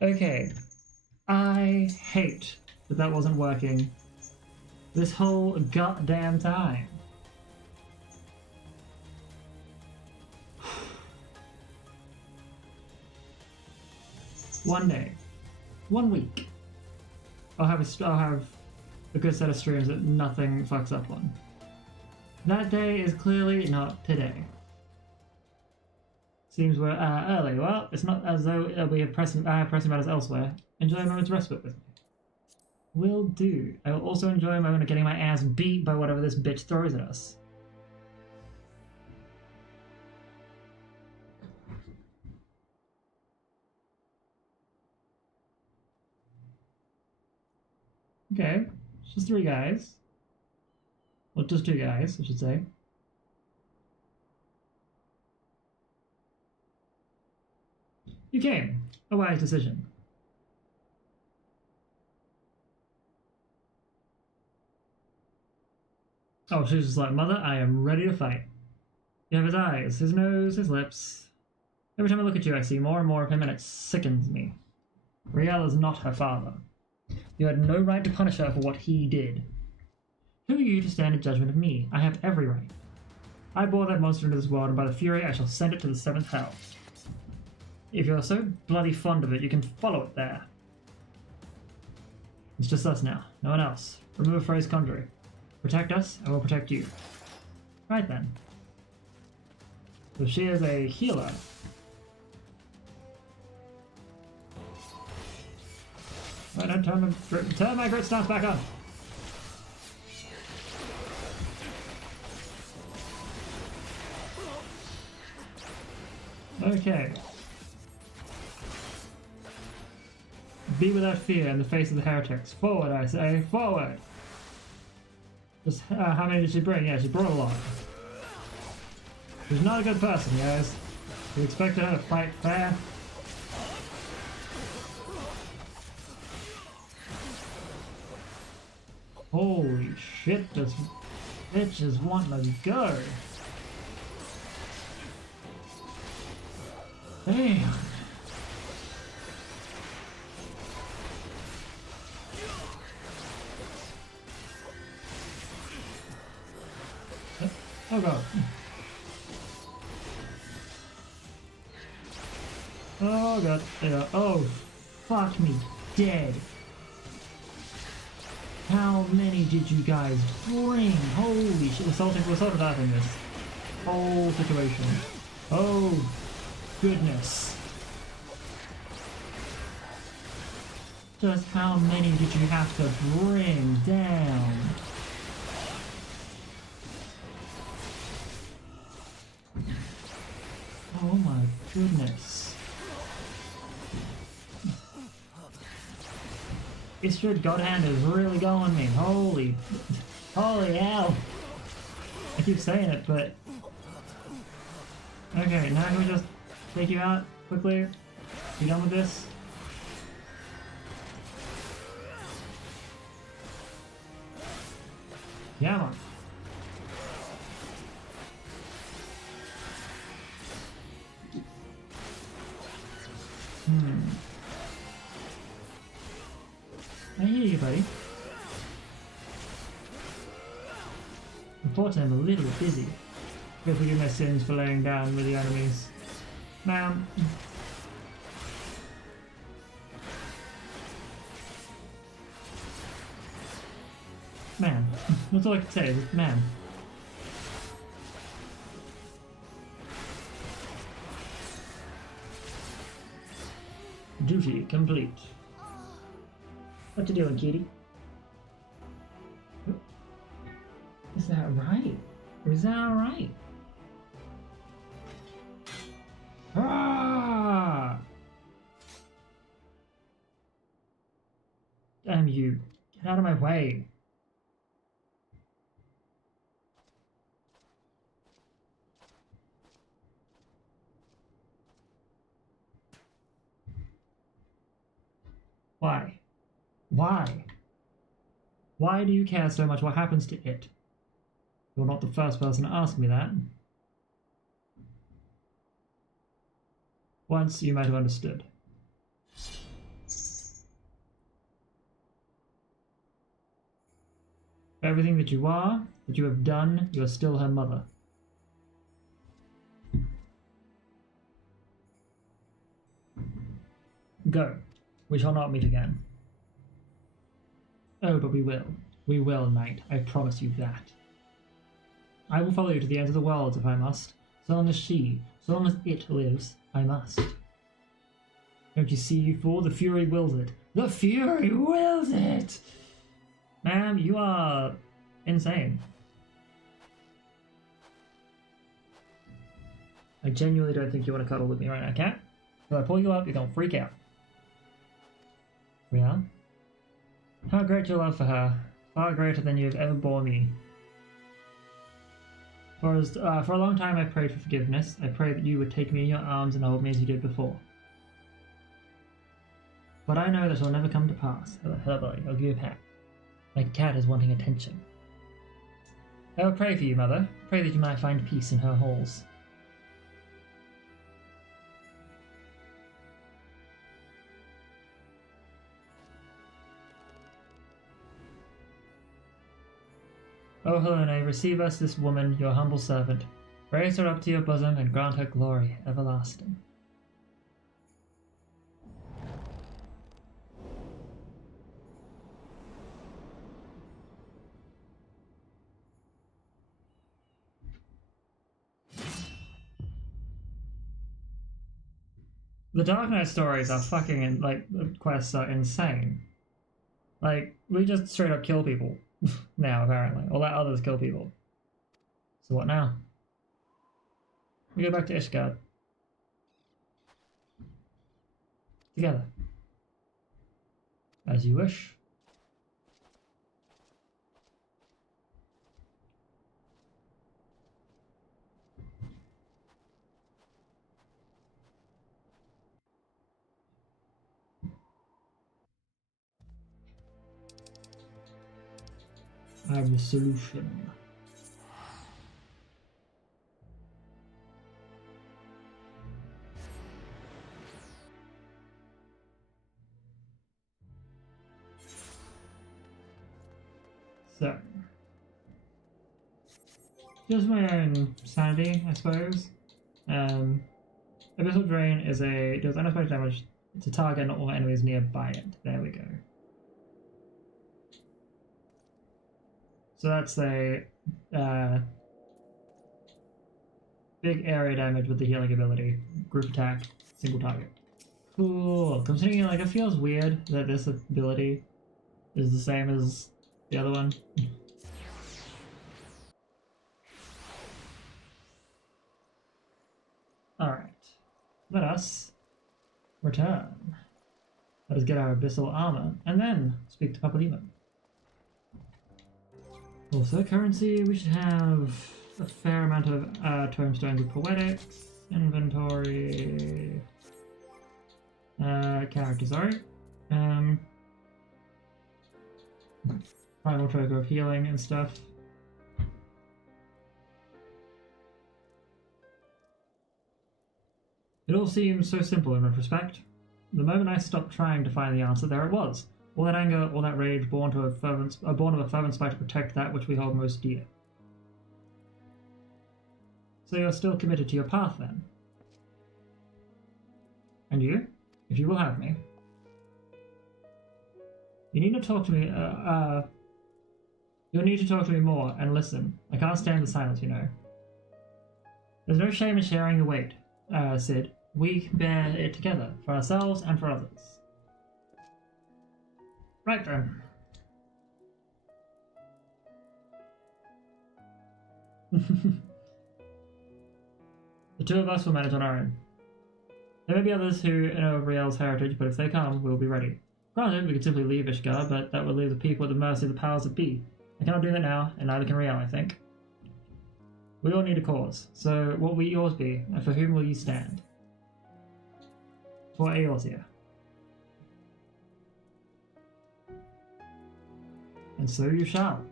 Okay, I hate that that wasn't working this whole goddamn time. One day, 1 week, I'll have a good set of streams that nothing fucks up on. That day is clearly not today. Seems we're early. Well, it's not as though I have pressing matters elsewhere. Enjoy a moment's respite with me. Will do. I will also enjoy a moment of getting my ass beat by whatever this bitch throws at us. Okay, it's just 3 guys. Well, just 2 guys, I should say. You came. A wise decision. Oh, she's just like, Mother, I am ready to fight. You have his eyes, his nose, his lips. Every time I look at you, I see more and more of him, and it sickens me. Riel is not her father. You had no right to punish her for what he did. Who are you to stand in judgment of me? I have every right. I bore that monster into this world, and by the Fury I shall send it to the 7th hell. If you're so bloody fond of it, you can follow it there. It's just us now, no one else. Remove Frey's conjuring. Protect us, and we'll protect you. Right then. So she is a healer. Right, don't turn my grit stance back on. Okay. Be without fear in the face of the heretics. Forward, I say, forward! Just, how many did she bring? Yeah, she brought a lot. She's not a good person, guys. You expected her to fight fair? Holy shit, this bitch is wanting to go. Damn. Oh god. Oh god. Yeah. Oh, fuck me. Dead. How many did you guys bring? Holy shit. We're salted out in this whole situation. Oh, goodness. Just how many did you have to bring down? Oh my goodness. Istrid Godhand is really going me. Holy hell. I keep saying it, but... Okay, now can we just take you out quickly? You done with this? Yeah, man. I hear you, buddy. Unfortunately, I'm a little bit busy. Go forgive my sins for laying down with the enemies. Ma'am. Ma'am. That's all I can say is ma'am. Duty complete. What you doing, kitty? Is that right? Is that right? Ah! Damn you. Get out of my way. Why? Why? Why do you care so much what happens to it? You're not the first person to ask me that. Once you might have understood. Everything that you are, that you have done, you are still her mother. Go. We shall not meet again. Oh, but we will. We will, knight. I promise you that. I will follow you to the ends of the world if I must. So long as she, so long as it lives, I must. Don't you see, you fool? The Fury wills it. The Fury wills it! Ma'am, you are insane. I genuinely don't think you want to cuddle with me right now, cat. If I pull you up, you're gonna freak out. We are? How great your love for her. Far greater than you have ever bore me. For a long time I prayed for forgiveness. I prayed that you would take me in your arms and hold me as you did before. But I know that shall never come to pass. Hello, buddy. I'll give you a pat. My cat is wanting attention. I will pray for you, mother. Pray that you might find peace in her halls. O Helene, receive us this woman, your humble servant. Raise her up to your bosom and grant her glory everlasting. The Dark Knight stories are fucking, the quests are insane. Like, we just straight up kill people now, apparently. Or let others kill people. So what now? We go back to Ishgard. Together. As you wish. I have the solution. So, just my own sanity, I suppose. Abyssal Drain does unexpected damage to target and all enemies nearby it. There we go. So that's a big area damage with the healing ability. Group attack, single target. Cool. Considering, it feels weird that this ability is the same as the other one. Alright. Let us return. Let us get our abyssal armor, and then speak to Papalymo. Also, currency, we should have a fair amount of tomestones of poetics, inventory, character, sorry. Primal Trogo of healing and stuff. It all seems so simple in retrospect. The moment I stopped trying to find the answer, there it was. All that anger, all that rage, born of a fervent spite to protect that which we hold most dear. So you're still committed to your path, then? And you? If you will have me. You need to talk to me, you'll need to talk to me more, and listen. I can't stand the silence, you know. There's no shame in sharing the weight, Cid. We can bear it together, for ourselves and for others. Right then. The two of us will manage on our own. There may be others who know of Riel's heritage, but if they come, we'll be ready. Granted, we could simply leave Ishgard, but that would leave the people at the mercy of the powers that be. I cannot do that now, and neither can Riel, I think. We all need a cause, so what will yours be, and for whom will you stand? For Eorzea. And so you shall.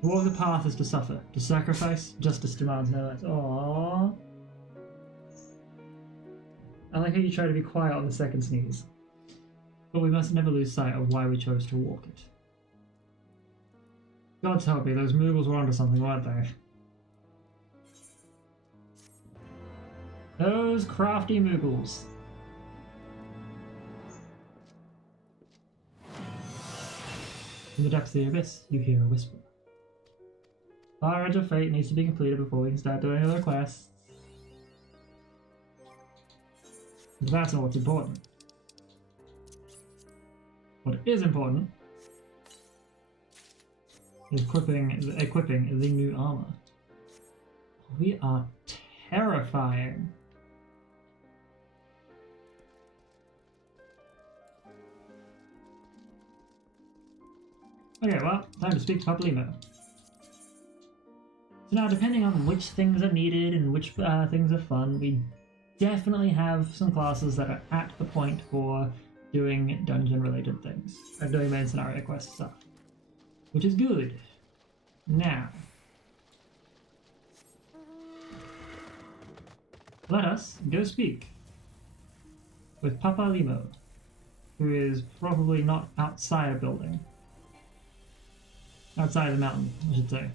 To walk the path is to suffer, to sacrifice, justice demands no less. Aww. I like how you try to be quiet on the second sneeze. But we must never lose sight of why we chose to walk it. God help me, those Moogles were onto something, weren't they? Those crafty Moogles. In the depths of the abyss, you hear a whisper. Fire Edge of Fate needs to be completed before we can start doing other quests. But that's not what's important. What is important is equipping the new armor. We are terrifying. Okay, well, time to speak to Papa Limo. So now, depending on which things are needed and which things are fun, we definitely have some classes that are at the point for doing dungeon-related things, and doing main scenario quest stuff, which is good. Now, let us go speak with Papa Limo, who is probably not outside a building. Outside of the mountain, I should say.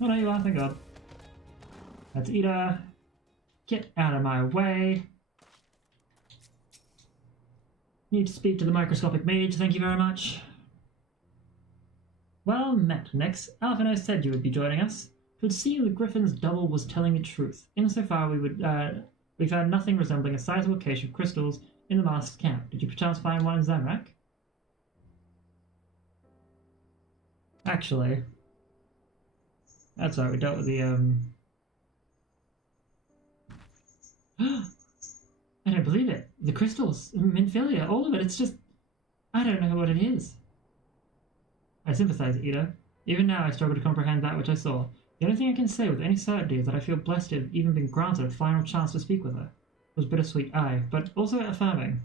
Oh no, you are, thank God. That's Ida. Get out of my way. Need to speak to the microscopic mage, thank you very much. Well met, Nix. Alphino said you would be joining us. It would seem the Griffin's double was telling the truth. Insofar we found nothing resembling a sizable cache of crystals in the mask's camp. Did you perchance find one in Zamrak? Actually, that's right, we dealt with the, I don't believe it. The crystals, Minfilia, all of it, it's just, I don't know what it is. I sympathize, Ida. Even now I struggle to comprehend that which I saw. The only thing I can say with any certainty is that I feel blessed to have even been granted a final chance to speak with her. It was bittersweet, aye, but also affirming.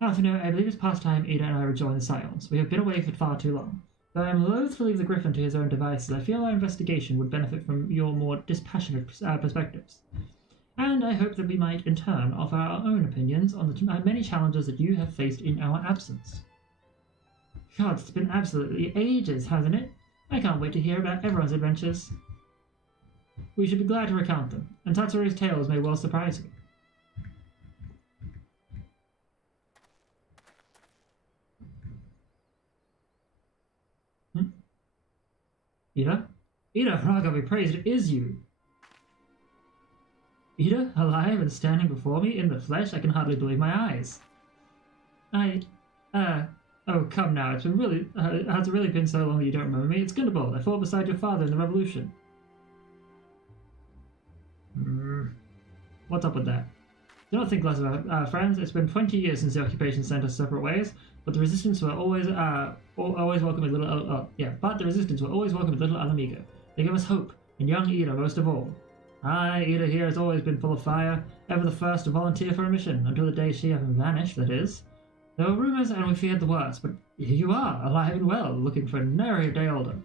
Alphino, I believe it's past time Ida and I rejoin the Scions. We have been away for far too long. Though I am loath to leave the Griffin to his own devices, I feel our investigation would benefit from your more dispassionate perspectives. And I hope that we might, in turn, offer our own opinions on the many challenges that you have faced in our absence. God, it's been absolutely ages, hasn't it? I can't wait to hear about everyone's adventures. We should be glad to recount them, and Tatsuru's tales may well surprise you. Ida? Ida, Raga be praised, it is you! Ida, alive and standing before me in the flesh, I can hardly believe my eyes. Oh, come now, has it really been so long that you don't remember me? It's Gundobald, I fought beside your father in the Revolution. What's up with that? Do not think less of our friends. It's been 20 years since the occupation sent us separate ways, but the resistance were always welcome with little. But the resistance were always welcome with little Alamigo. They give us hope, and young Ida most of all. Ida here has always been full of fire, ever the first to volunteer for a mission, until the day she vanished, that is. There were rumors, and we feared the worst, but here you are, alive and well, looking for nary a day older.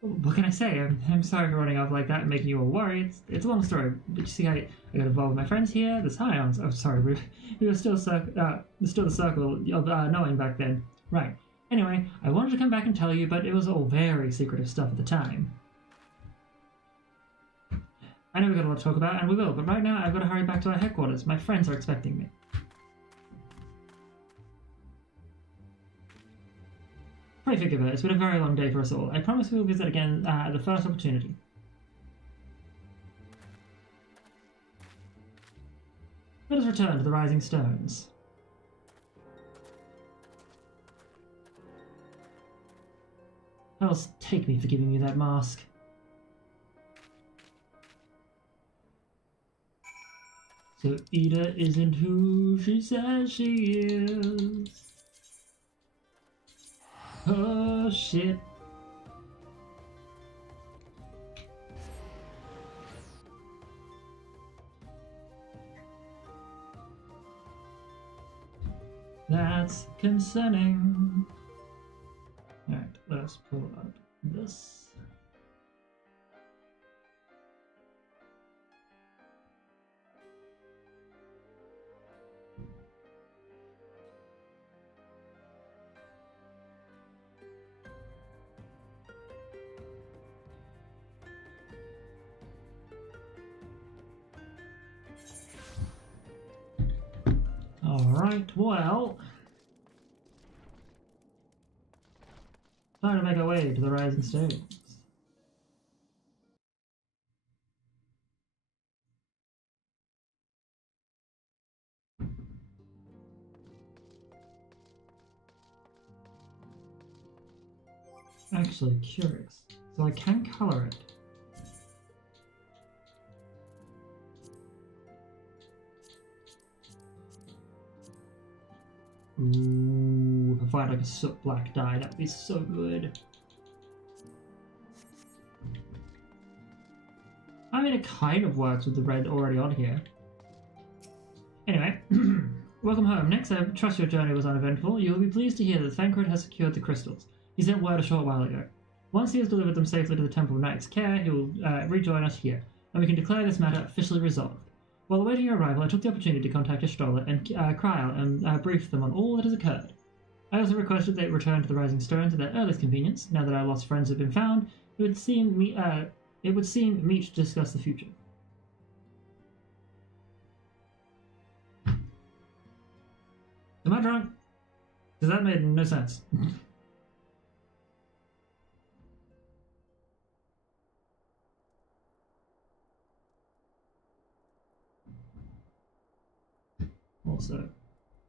What can I say? I'm sorry for running off like that and making you all worry. It's a long story, but you see, I got involved with my friends here, the Scions. Oh, sorry, we were still the circle of knowing back then. Right. Anyway, I wanted to come back and tell you, but it was all very secretive stuff at the time. I know we've got a lot to talk about, and we will, but right now I've got to hurry back to our headquarters. My friends are expecting me. Pray forgive her, it's been a very long day for us all. I promise we will visit again at the first opportunity. Let us return to the Rising Stones. Hell's take me for giving you that mask. So Ida isn't who she says she is. Oh shit. That's concerning. Alright, let's pull up this. Right, well... Time to make our way to the Rising Stones. Actually curious. So I can colour it. Ooh, if I had like a soot black dye, that'd be so good. I mean, it kind of works with the red already on here. Anyway, welcome home. Next, I trust your journey was uneventful. You will be pleased to hear that Thancred has secured the crystals. He sent word a short while ago. Once he has delivered them safely to the Temple of Knight's Care, he will rejoin us here, and we can declare this matter officially resolved. While awaiting your arrival, I took the opportunity to contact Astrola and Kryal and brief them on all that has occurred. I also requested they return to the Rising Stones at their earliest convenience. Now that our lost friends have been found, it would seem meet to discuss the future. Am I drunk? Because that made no sense. Also,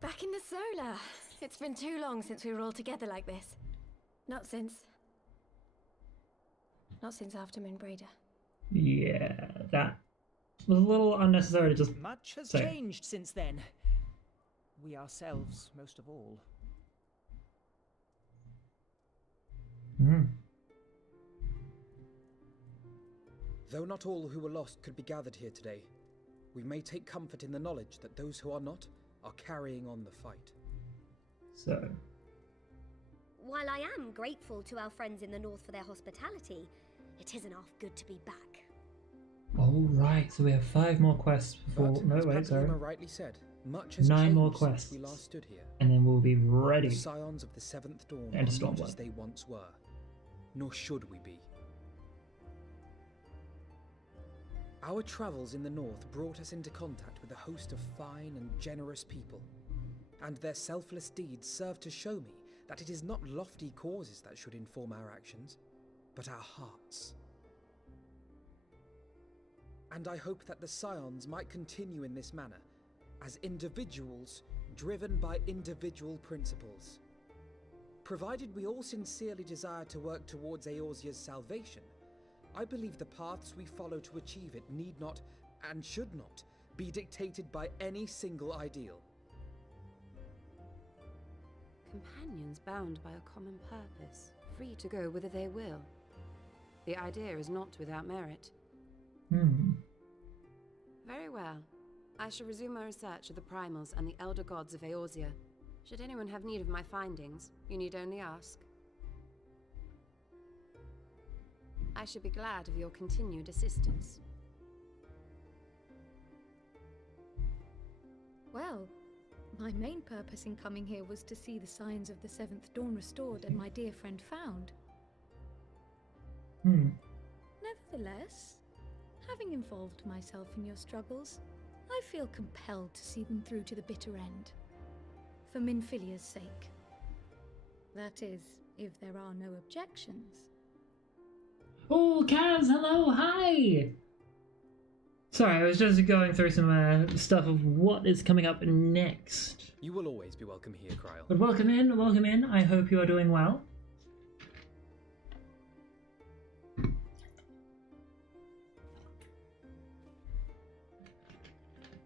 back in the solar. It's been too long since we were all together like this. Not since after Minbreda. yeah, that was a little unnecessary to just Much has say. changed since then. We ourselves, most of all. Though not all who were lost could be gathered here today, we may take comfort in the knowledge that those who are not are carrying on the fight. So, While I am grateful to our friends in the north for their hospitality, it isn't half good to be back. all right. So we have 5 more quests before. But, No, as wait, sorry. Papadima rightly said, much has 9 changed more since quests, we last stood here. and then we'll be The ready. scions of the Seventh Dawn And are Stormblood. not as they once were, nor should we be. Our travels in the north brought us into contact with a host of fine and generous people, and their selfless deeds serve to show me that it is not lofty causes that should inform our actions, but our hearts. And I hope that the scions might continue in this manner, as individuals driven by individual principles. Provided we all sincerely desire to work towards Eorzea's salvation, I believe the paths we follow to achieve it need not, and should not, be dictated by any single ideal. Companions bound by a common purpose, free to go whither they will. The idea is not without merit. Very well. I shall resume my research of the primals and the elder gods of Eorzea. Should anyone have need of my findings, you need only ask. I should be glad of your continued assistance. Well, my main purpose in coming here was to see the signs of the Seventh Dawn restored and my dear friend found. Nevertheless, having involved myself in your struggles, I feel compelled to see them through to the bitter end. For Minfilia's sake. That is, if there are no objections. Oh, Kaz, hello, hi! Sorry, I was just going through some stuff of what is coming up next. You will always be welcome here, Kryal. But welcome in, welcome in. I hope you are doing well.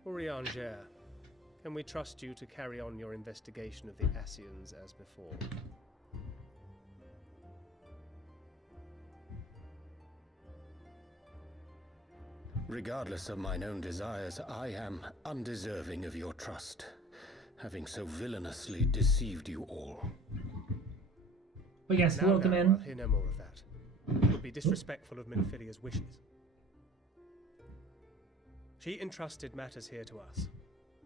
Urianger, can we trust you to carry on your investigation of the Ascians as before? Regardless of mine own desires, I am undeserving of your trust, having so villainously deceived you all. But yes, Now, welcome in. I'll hear no more of that. It would be disrespectful of Minfilia's wishes. She entrusted matters here to us,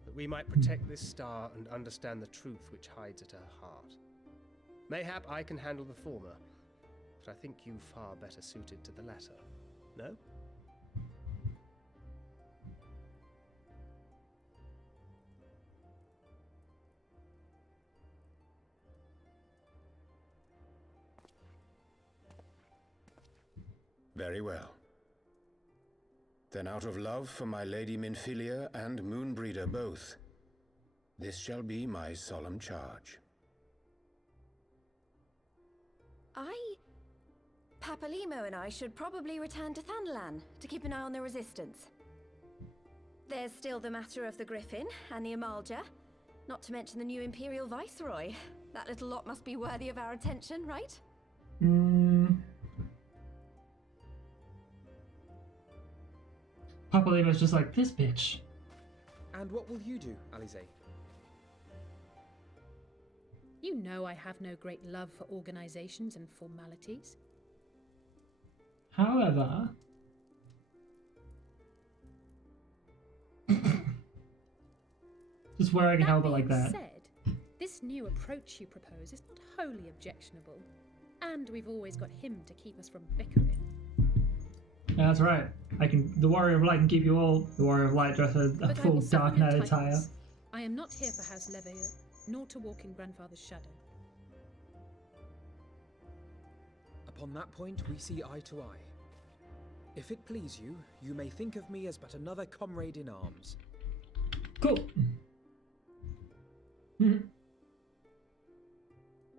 that we might protect this star and understand the truth which hides at her heart. Mayhap I can handle the former, but I think you far better suited to the latter. No? Very well. Then out of love for my Lady Minfilia and Moonbreeder both, this shall be my solemn charge. Papalimo and I should probably return to Thanalan to keep an eye on the Resistance. There's still the matter of the Griffin and the Amalja, not to mention the new Imperial Viceroy. That little lot must be worthy of our attention, right? Papalimo's just like, this bitch. And what will you do, Alize? You know I have no great love for organizations and formalities. However, just where I can help it like that. Said, this new approach you propose is not wholly objectionable, and we've always got him to keep us from bickering. Yeah, that's right. The Warrior of Light can keep you all. The Warrior of Light dressed in a But I full will Dark suffer no Knight attire. tightness. I am not here for House Leveilleur, nor to walk in Grandfather's shadow. Upon that point, we see eye to eye. If it please you, you may think of me as but another comrade in arms. Cool.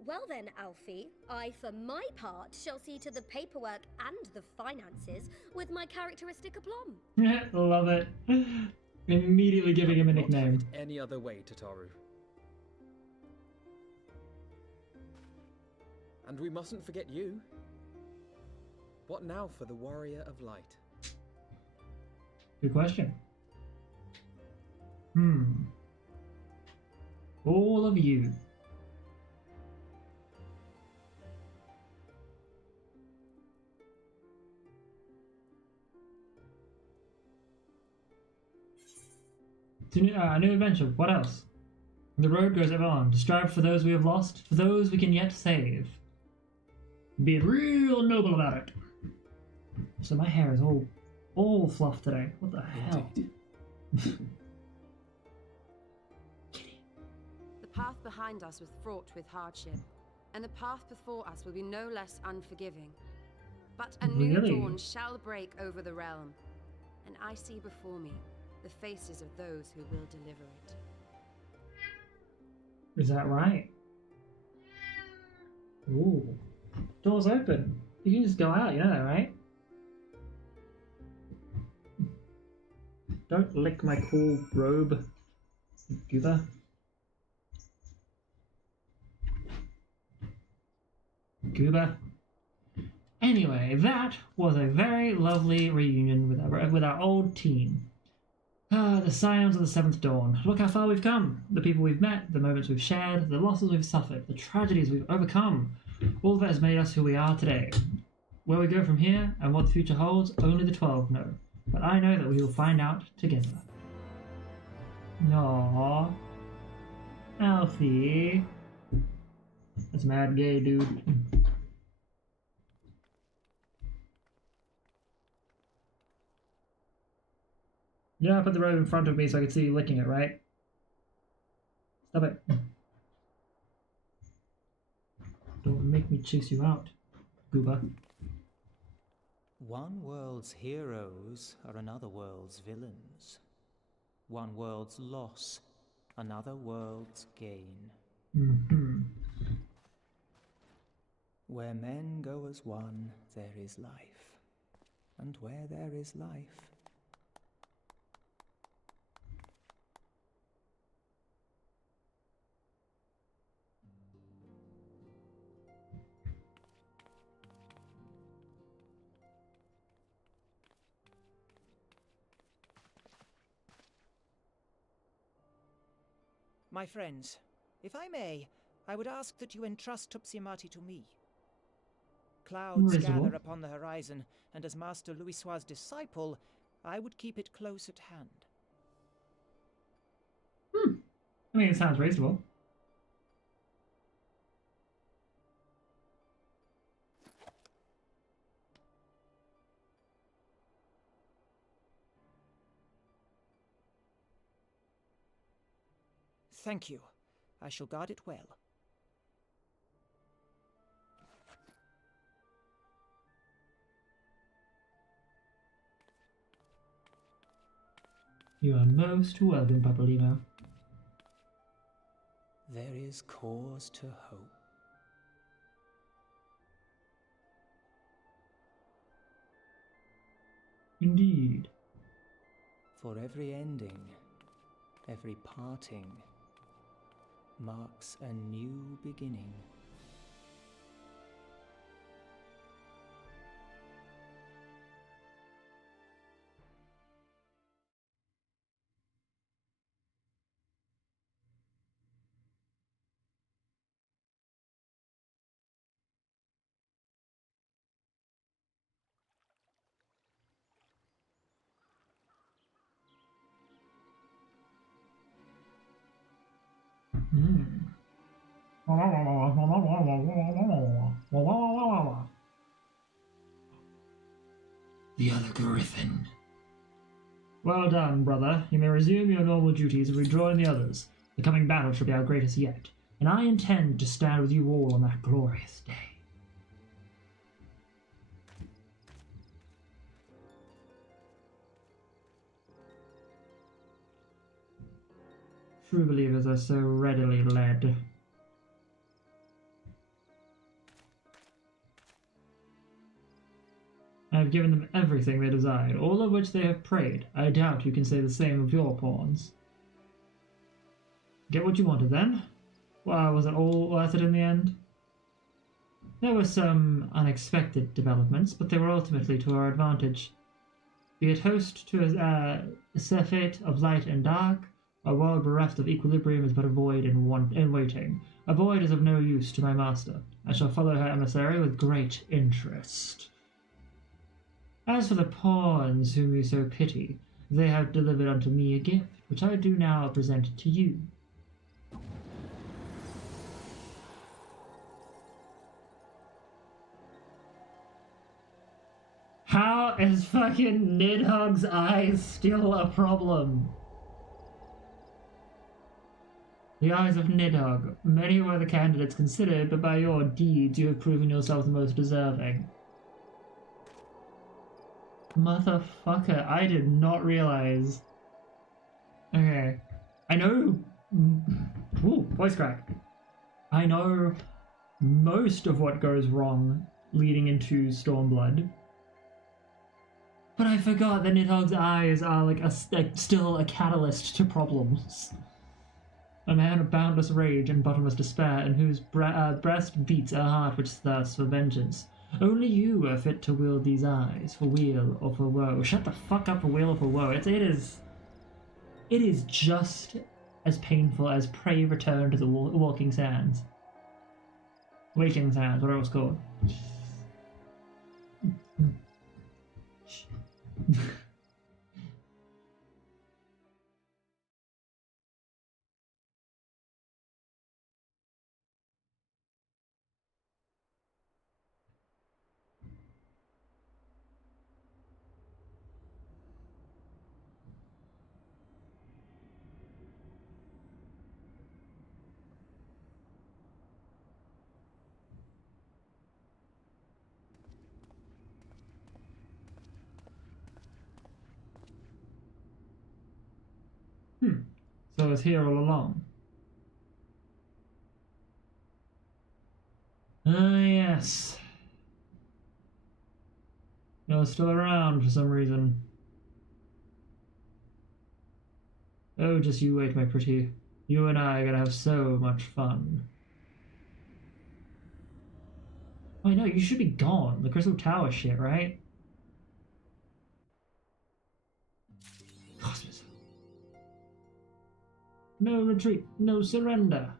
Well then, Alfie, I for my part shall see to the paperwork and the finances with my characteristic aplomb. Love it. Immediately giving him a nickname. Not have it any other way, Tataru. And we mustn't forget you. What now for the Warrior of Light? Good question. All of you. A new adventure. What else? The road goes ever on, to strive for those we have lost, for those we can yet save. Being real noble about it. So my hair is all fluff today. What the hell? The path behind us was fraught with hardship, and the path before us will be no less unforgiving. But a new dawn shall break over the realm, and I see before me the faces of those who will deliver it. Is that right? Ooh. Door's open. You can just go out, you know that, right? Don't lick my cool robe, Goober. Goober. Anyway, that was a very lovely reunion with our old team. The Scions of the Seventh Dawn. Look how far we've come. The people we've met, the moments we've shared, the losses we've suffered, the tragedies we've overcome. All of that has made us who we are today. Where we go from here and what the future holds, only the 12 know. But I know that we will find out together. Aww. Alfie. That's mad gay, dude. You know I put the robe in front of me so I could see you licking it, right? Stop it. Don't make me chase you out, Gooba. One world's heroes are another world's villains. One world's loss, another world's gain. Where men go as one, there is life. And where there is life, My friends, if I may, I would ask that you entrust Tupsimati to me. Clouds gather upon the horizon, and as Master Louisoix's disciple, I would keep it close at hand. I mean, it sounds reasonable. Thank you. I shall guard it well. You are most welcome, Papalymo. There is cause to hope. Indeed. For every ending, every parting, marks a new beginning. The other griffin. Well done, brother. You may resume your normal duties and rejoin the others. The coming battle shall be our greatest yet, and I intend to stand with you all on that glorious day. True believers are so readily led. I have given them everything they desired, all of which they have prayed. I doubt you can say the same of your pawns. Get what you wanted then? Well, was it all worth it in the end? There were some unexpected developments, but they were ultimately to our advantage. Be it host to a surfeit of light and dark, a world bereft of equilibrium is but a void in waiting. A void is of no use to my master. I shall follow her emissary with great interest. As for the pawns whom you so pity, they have delivered unto me a gift, which I do now present to you. How is fucking Nidhogg's eyes still a problem? The eyes of Nidhogg. Many were the candidates considered, but by your deeds you have proven yourself the most deserving. Motherfucker, I did not realize. Okay. I know... Ooh, voice crack. I know most of what goes wrong leading into Stormblood. But I forgot that Nidhogg's eyes are like still a catalyst to problems. A man of boundless rage and bottomless despair, in whose breast beats a heart which thirsts for vengeance. Only you are fit to wield these eyes, for weal or for woe. Shut the fuck up, for weal or for woe. It is just as painful as Prey Return to the Walking Sands. Waking Sands, whatever it was called. So I was here all along. Ah, yes. You're still around for some reason. Oh, just you wait, my pretty. You and I are gonna have so much fun. Oh, no, you should be gone. The Crystal Tower shit, right? Cosmos. No retreat, no surrender.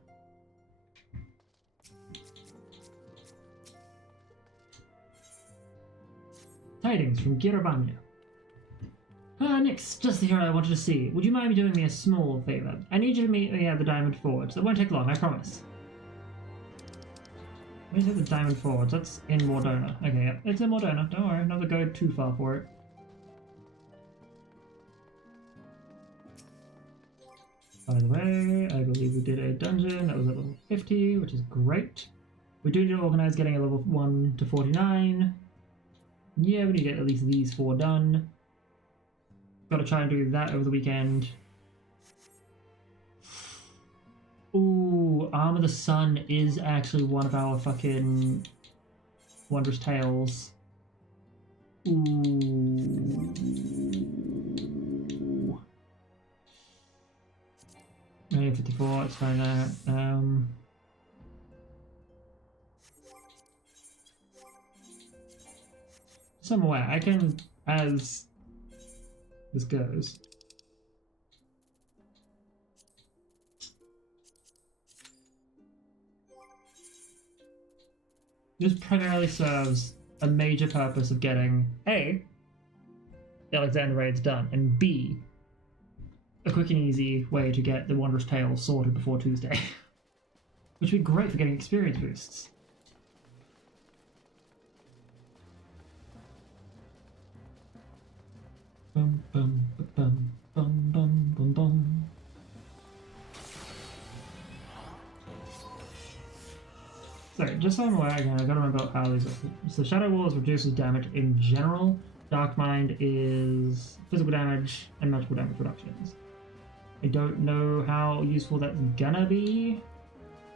Tidings from Girabanya. Nix, just the hero I wanted to see. Would you mind doing me a small favor? I need you to meet me at the Diamond Forge. It won't take long, I promise. Where's the Diamond Forge? That's in Mordona. Okay, yep. It's in Mordona. Don't worry, not to go too far for it. By the way, I believe we did a dungeon that was at level 50, which is great. We do need to organize getting a level 1 to 49. Yeah, we need to get at least these 4 done. Got to try and do that over the weekend. Ooh, Arm of the Sun is actually one of our fucking Wondrous Tales. Ooh. Maybe 54, let's find that. Somewhere I can, as this goes. This primarily serves a major purpose of getting A, the Alexander raids done, and B, a quick and easy way to get the Wondrous Tale sorted before Tuesday. Which would be great for getting experience boosts. Bum, bum, bum, bum, bum, bum, bum. So, just so I'm aware again, I've got to remember how these are. So Shadow Walls reduces damage in general. Dark Mind is physical damage and magical damage reductions. I don't know how useful that's gonna be.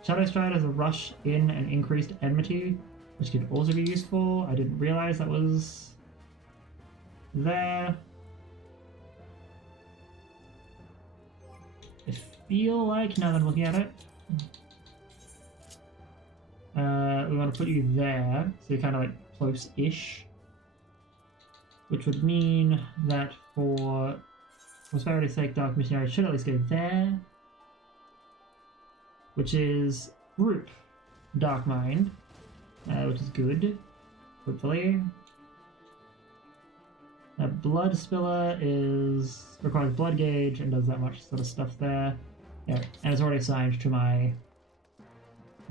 Shadow Stride has a rush in and increased enmity, which could also be useful. I didn't realize that was there. I feel like, now that I'm looking at it, we want to put you there, so you're kind of like close-ish. Which would mean that for prosperity's sake, Dark Missionary should at least go there. Which is group Dark Mind, which is good, hopefully. Blood Spiller requires blood gauge and does that much sort of stuff there. Yeah, and it's already assigned to my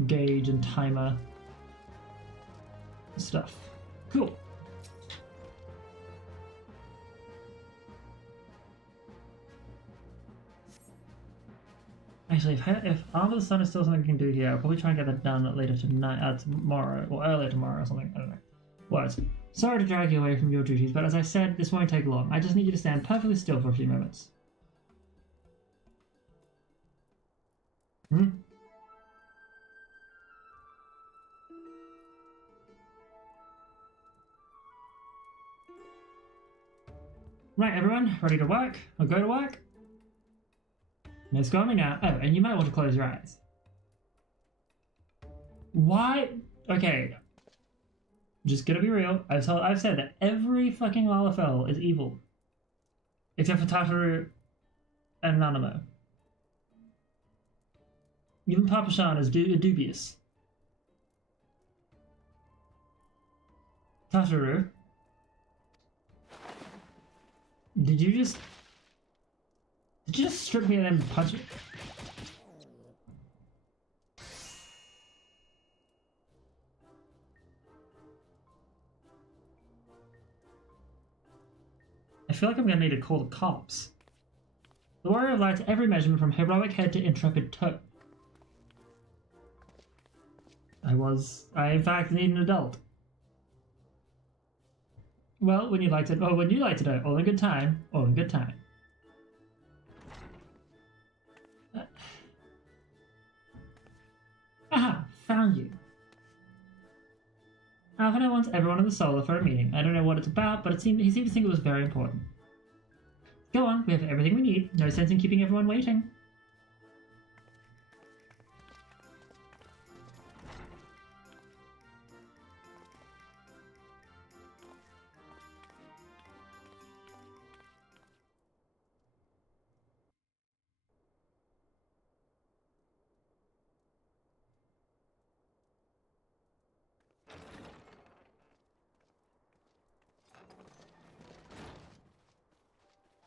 gauge and timer stuff. Cool. Actually, if Arm of the Sun is still something we can do here, I'll probably try and get that done later tonight, tomorrow, or earlier tomorrow or something. I don't know. Words. Sorry to drag you away from your duties, but as I said, this won't take long. I just need you to stand perfectly still for a few moments. Right, everyone, ready to work? Or go to work? No scolding now. Oh, and you might want to close your eyes. Why? Okay. Just gonna be real. I've said that every fucking Lalafell is evil. Except for Tataru and Nanamo. Even Papashan is dubious. Tataru. Did you just strip me and then punch me? I feel like I'm gonna need to call the cops. The Warrior of Light's every measurement from heroic head to intrepid toe. I in fact need an adult. Well, when you like to know, all in good time, all in good time. Aha! Found you. Alvin wants everyone in the Solar for a meeting. I don't know what it's about, but he seemed to think it was very important. Go on, we have everything we need. No sense in keeping everyone waiting.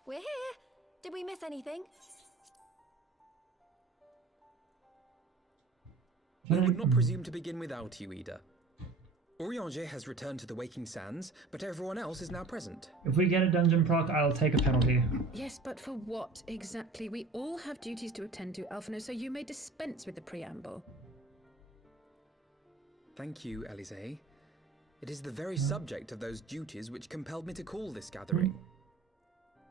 We're here. Did we miss anything? We would not presume to begin without you, Ida. Urianger has returned to the Waking Sands, but everyone else is now present. If we get a dungeon proc, I'll take a penalty. Yes, but for what exactly? We all have duties to attend to, Alphino, so you may dispense with the preamble. Thank you, Elise. It is the very subject of those duties which compelled me to call this gathering.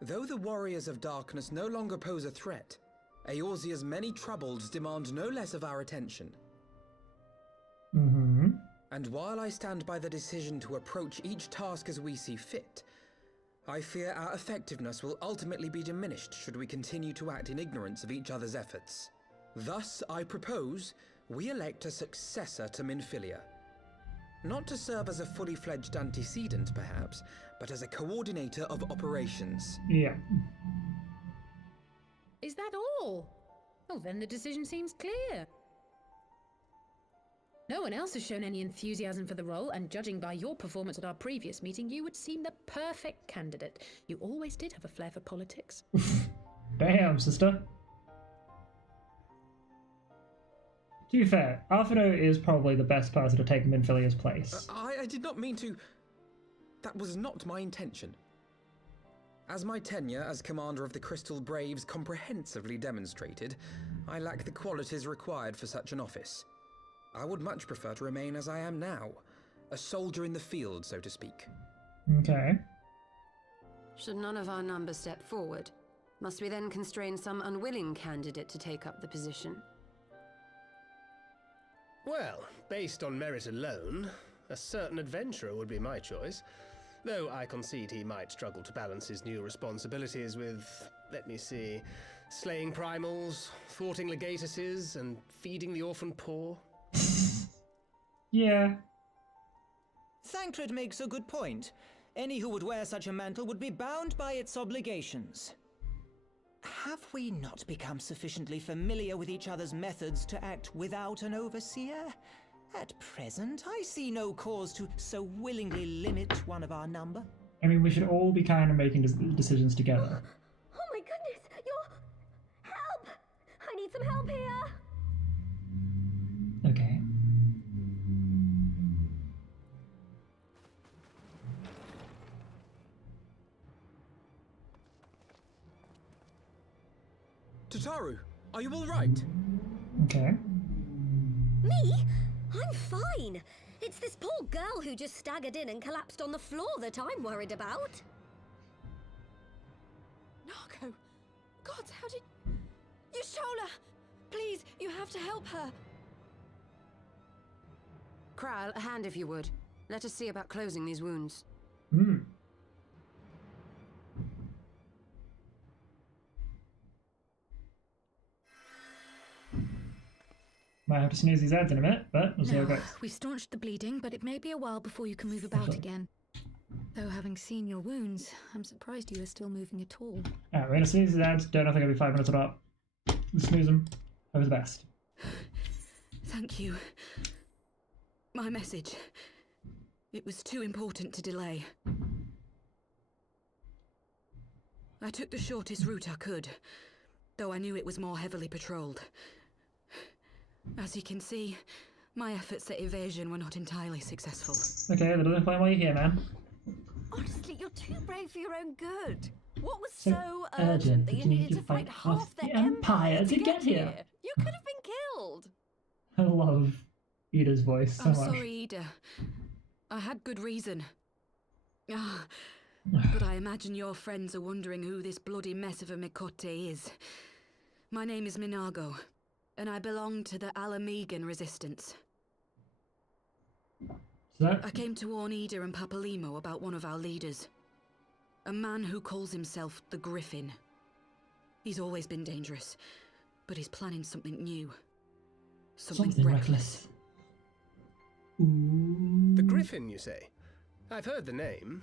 Though the Warriors of Darkness no longer pose a threat, Eorzea's many troubles demand no less of our attention. Mm-hmm. And while I stand by the decision to approach each task as we see fit, I fear our effectiveness will ultimately be diminished should we continue to act in ignorance of each other's efforts. Thus, I propose we elect a successor to Minfilia. Not to serve as a fully fledged antecedent, perhaps, but as a coordinator of operations. Yeah. Is that all? Well, then the decision seems clear. No one else has shown any enthusiasm for the role, and judging by your performance at our previous meeting, you would seem the perfect candidate. You always did have a flair for politics. Damn, sister. To be fair, Arthur is probably the best person to take Minfilia's place. I did not mean to... That was not my intention. As my tenure as commander of the Crystal Braves comprehensively demonstrated, I lack the qualities required for such an office. I would much prefer to remain as I am now, a soldier in the field, so to speak. Okay. Should none of our numbers step forward, must we then constrain some unwilling candidate to take up the position? Well, based on merit alone, a certain adventurer would be my choice. Though I concede he might struggle to balance his new responsibilities with, let me see, slaying primals, thwarting legatuses, and feeding the orphan poor. Yeah. Thancred makes a good point. Any who would wear such a mantle would be bound by its obligations. Have we not become sufficiently familiar with each other's methods to act without an overseer? At present, I see no cause to so willingly limit one of our number. I mean, we should all be kind of making decisions together. Oh my goodness! Help! I need some help here! Okay. Tataru, are you all right? Okay. Me? I'm fine. It's this poor girl who just staggered in and collapsed on the floor that I'm worried about. Nago! God, how did... Y'shtola! Please, you have to help her. Kral, a hand if you would. Let us see about closing these wounds. Hmm. Might have to snooze these ads in a minute, but we'll see how it goes. We've staunched the bleeding, but it may be a while before you can move about again. Though having seen your wounds, I'm surprised you are still moving at all. Alright, we're gonna snooze these ads. Don't know if they're gonna be 5 minutes or not. We'll snooze them. Hope for the best. Thank you. My message. It was too important to delay. I took the shortest route I could, though I knew it was more heavily patrolled. As you can see, my efforts at evasion were not entirely successful. Okay, that doesn't explain why you're here, man. Honestly, you're too brave for your own good. What was So so urgent that you needed to fight half the Empire to get here? You could have been killed. I love Ida's voice so I'm much. sorry, Ida. I had good reason. But I imagine your friends are wondering who this bloody mess of a Mikote is. My name is Minago, and I belong to the Alamegan Resistance. I came to warn Ida and Papalimo about one of our leaders. A man who calls himself the Griffin. He's always been dangerous, but he's planning something new. Something reckless. The Griffin, you say? I've heard the name.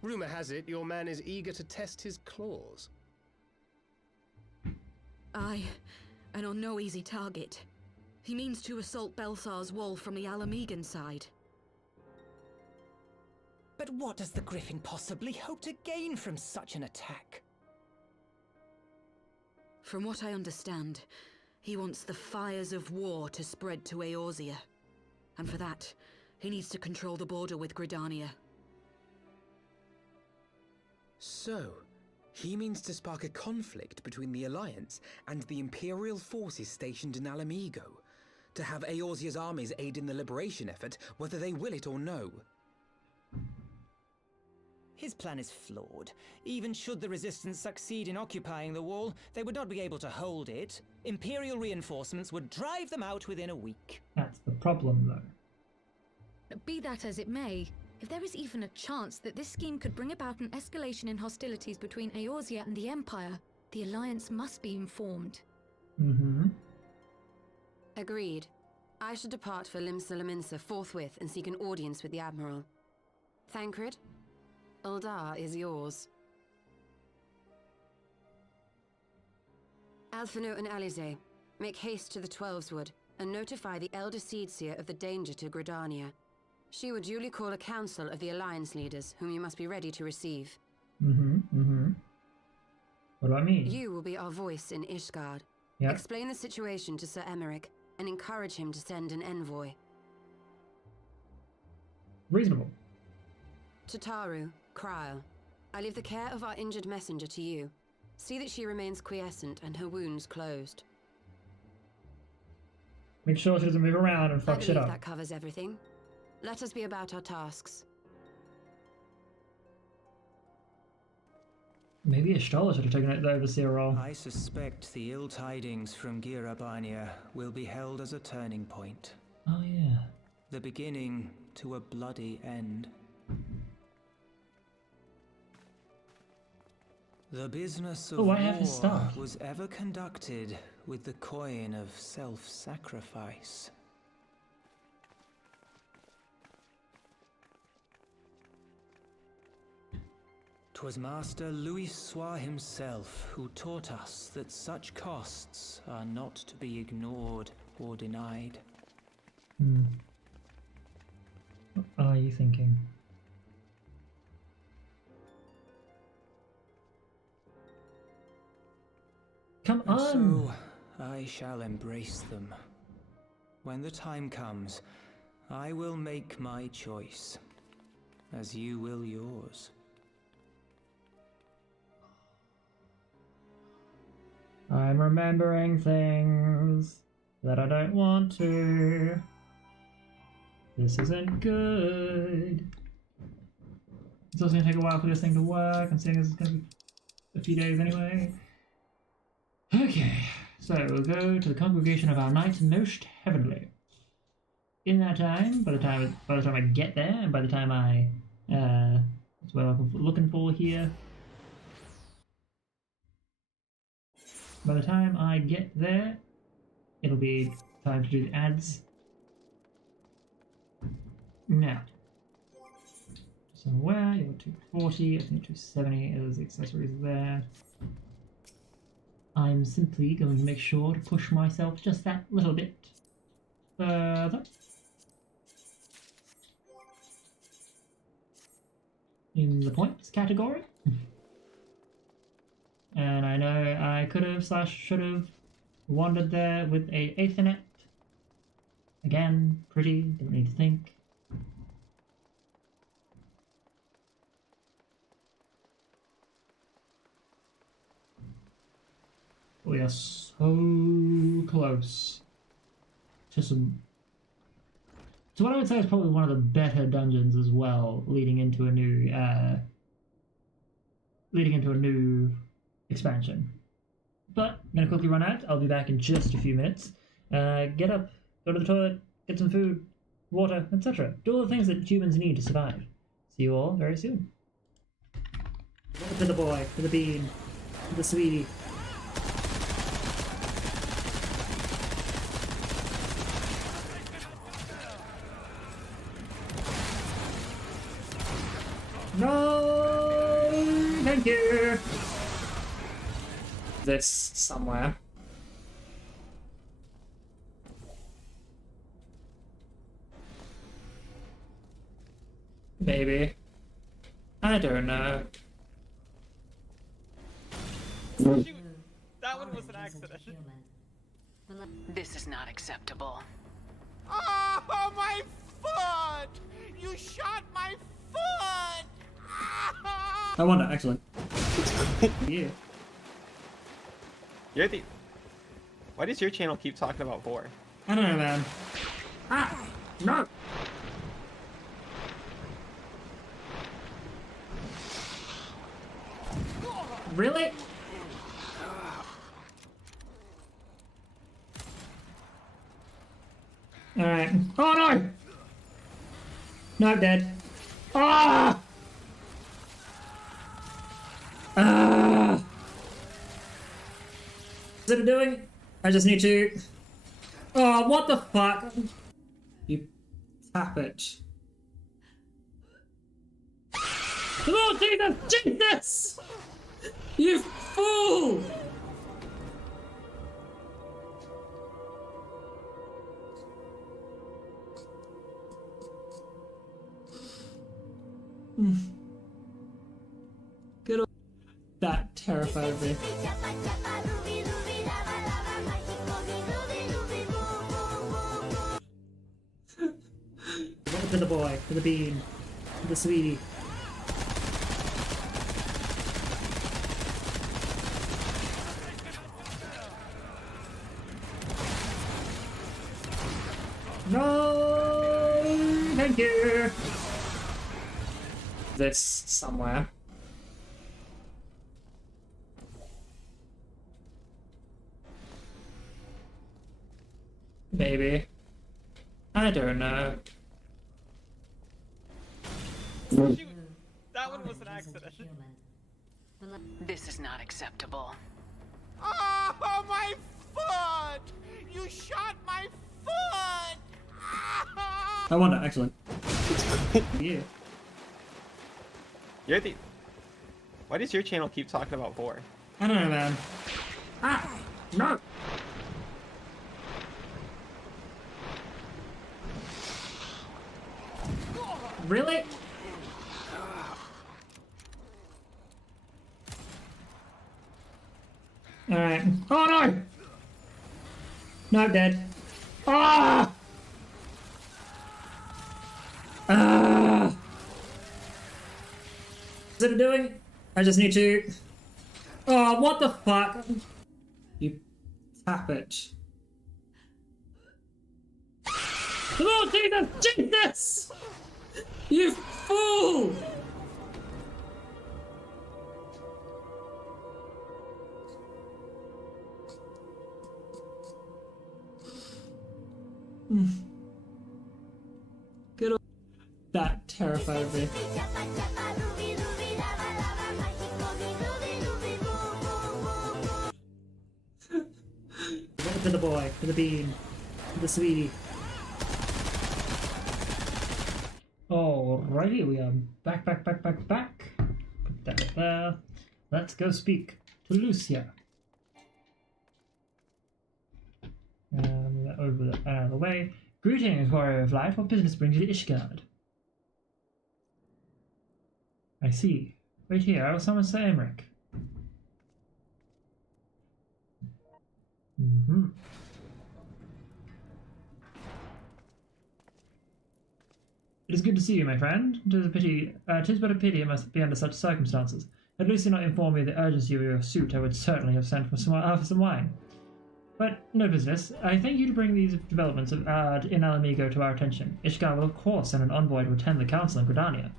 Rumor has it your man is eager to test his claws. Aye, and on no easy target. He means to assault Belsar's wall from the Alamegan side. But what does the Griffin possibly hope to gain from such an attack? From what I understand, he wants the fires of war to spread to Eorzea. And for that, he needs to control the border with Gridania. So, he means to spark a conflict between the Alliance and the Imperial forces stationed in Alamigo, to have Eorzea's armies aid in the liberation effort, whether they will it or no. His plan is flawed. Even should the Resistance succeed in occupying the wall, they would not be able to hold it. Imperial reinforcements would drive them out within a week. That's the problem, though. Be that as it may, if there is even a chance that this scheme could bring about an escalation in hostilities between Eorzea and the Empire, the Alliance must be informed. Mm-hmm. Agreed. I shall depart for Limsa Lominsa forthwith and seek an audience with the Admiral. Thancred, Ul'dah is yours. Alphinaud and Alisaie, make haste to the Twelveswood and notify the Elder Seedseer of the danger to Gridania. She will duly call a council of the Alliance leaders, whom you must be ready to receive. What do I mean? You will be our voice in Ishgard. Yep. Explain the situation to Sir Emeric and encourage him to send an envoy. Reasonable. To Taru, Krile, I leave the care of our injured messenger to you. See that she remains quiescent and her wounds closed. Make sure she doesn't move around and fuck shit up. That covers everything. Let us be about our tasks. Maybe Y'shtola should have taken the overseer role. I suspect the ill tidings from Gyr Abania will be held as a turning point. Oh yeah. The beginning to a bloody end. The business of war was ever conducted with the coin of self-sacrifice. 'Twas Master Louisoix himself who taught us that such costs are not to be ignored or denied. What are you thinking? Come on! So, I shall embrace them. When the time comes, I will make my choice, as you will yours. I'm remembering things that I don't want to. This isn't good. It's also gonna take a while for this thing to work, and seeing as it's gonna be a few days anyway. Okay, so we'll go to the congregation of our Knight Most Heavenly. In that time, by the time I get there, and by the time that's what I'm looking for here. By the time I get there, it'll be time to do the ads. Now, somewhere you're 240, I think 270 is the accessories there. I'm simply going to make sure to push myself just that little bit further. In the points category. And I know I could have / should have wandered there with a Aethernet. Again, pretty, don't need to think. We are so close to what I would say is probably one of the better dungeons as well, leading into a new expansion. But I'm gonna quickly run out. I'll be back in just a few minutes. Get up, go to the toilet, get some food, water, etc. Do all the things that humans need to survive. See you all very soon. To the boy, to the bean, to the sweetie. No, thank you. This somewhere. Maybe. I don't know. Shoot. That one was an accident. This is not acceptable. Oh, my foot! You shot my foot! I wonder, excellent. Yeah. You're the... Why does your channel keep talking about vor? I don't know, man. Ah! No! Really? Alright. Oh no! No, I'm dead. Ah! Ah! Is it doing? I just need to... Oh, what the fuck? You tap it. Oh, Jesus! Jesus! You fool! Good. That terrified me. To the boy, to the bean, to the sweetie. No, thank you. This somewhere. Maybe. I don't know. Shoot! That one was an accident. This is not acceptable. Oh, my foot! You shot my foot! I wonder, actually. Yeah. You're the... Why does your channel keep talking about vor? I don't know, man. Ah! No! Really? Alright. Oh no! No, I'm dead. Ah! Ah! Is it doing? I just need to... Oh, what the fuck? You tap it. Oh, Jesus! Jesus! You fool! Good. That terrified me. To the boy, to the bean, to the sweetie. Alrighty, we are back. Put that there. Let's go speak to Lucia. Over out of the way. Greetings, warrior of light. What business brings you to Ishgard? I see. Wait here, I will summon Sir Aymeric. It is good to see you, my friend. 'Tis but a pity it must be under such circumstances. Had Lucy not informed me of the urgency of your suit, I would certainly have sent for some wine. But no business. I thank you to bring these developments in Ala-Mhigo to our attention. Ishgard will of course send an envoy to attend the council in Gridania.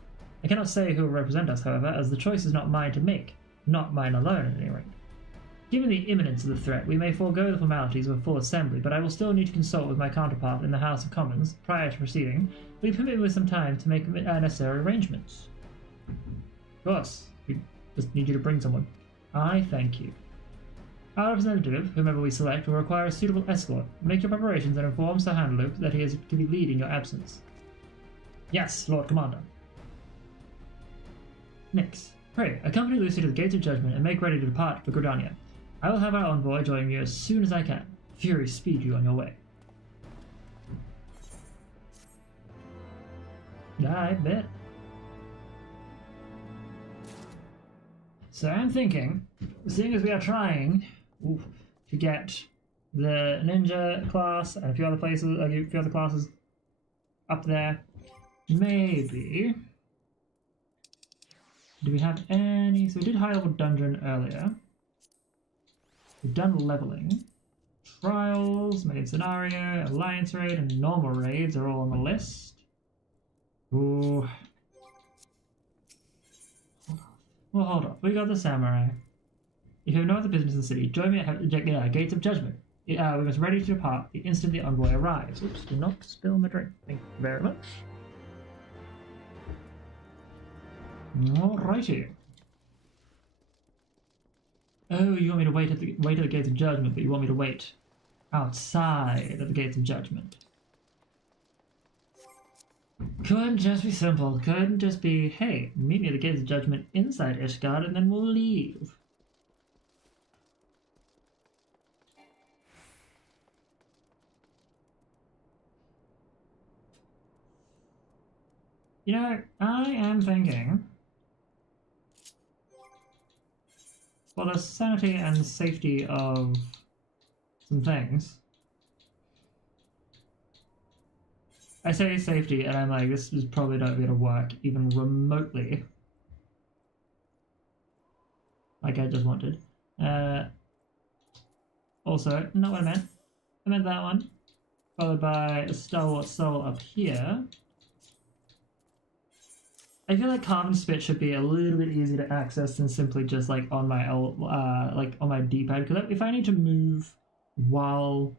I cannot say who will represent us, however, as the choice is not mine to make. Not mine alone, at any rate. Given the imminence of the threat, we may forego the formalities of a full assembly, but I will still need to consult with my counterpart in the House of Commons prior to proceeding. Will you permit me with some time to make necessary arrangements? Of course. We just need you to bring someone. I thank you. Our representative, whomever we select, will require a suitable escort. Make your preparations and inform Sir Handloop that he is to be lead in your absence. Yes, Lord Commander. Nyx, pray, accompany Lucy to the Gates of Judgment and make ready to depart for Gridania. I will have our envoy join you as soon as I can. Fury speed you on your way. I bet. So I'm thinking, seeing as we are trying to get the ninja class and a few other classes up there, maybe. Do we have any? So we did high level dungeon earlier. We've done leveling. Trials, main scenario, alliance raid, and normal raids are all on the list. Ooh. Well, hold up. We got the samurai. If you have no other business in the city, join me at Gates of Judgment. We must ready to depart the instant the envoy arrives. Oops, do not spill my drink. Thank you very much. Alrighty. Oh, you want me to wait at the Gates of Judgment, but you want me to wait outside of the Gates of Judgment. Couldn't just be simple. Couldn't just be, hey, meet me at the Gates of Judgment inside Ishgard, and then we'll leave. You know, I am thinking, for the sanity and safety of some things, I say safety, and I'm like, this is probably not going to work even remotely, like I just wanted. Also, not what I meant. I meant that one, followed by a stalwart soul up here. I feel like Carbon Spit should be a little bit easier to access than simply just like on my on my D-pad, because if I need to move while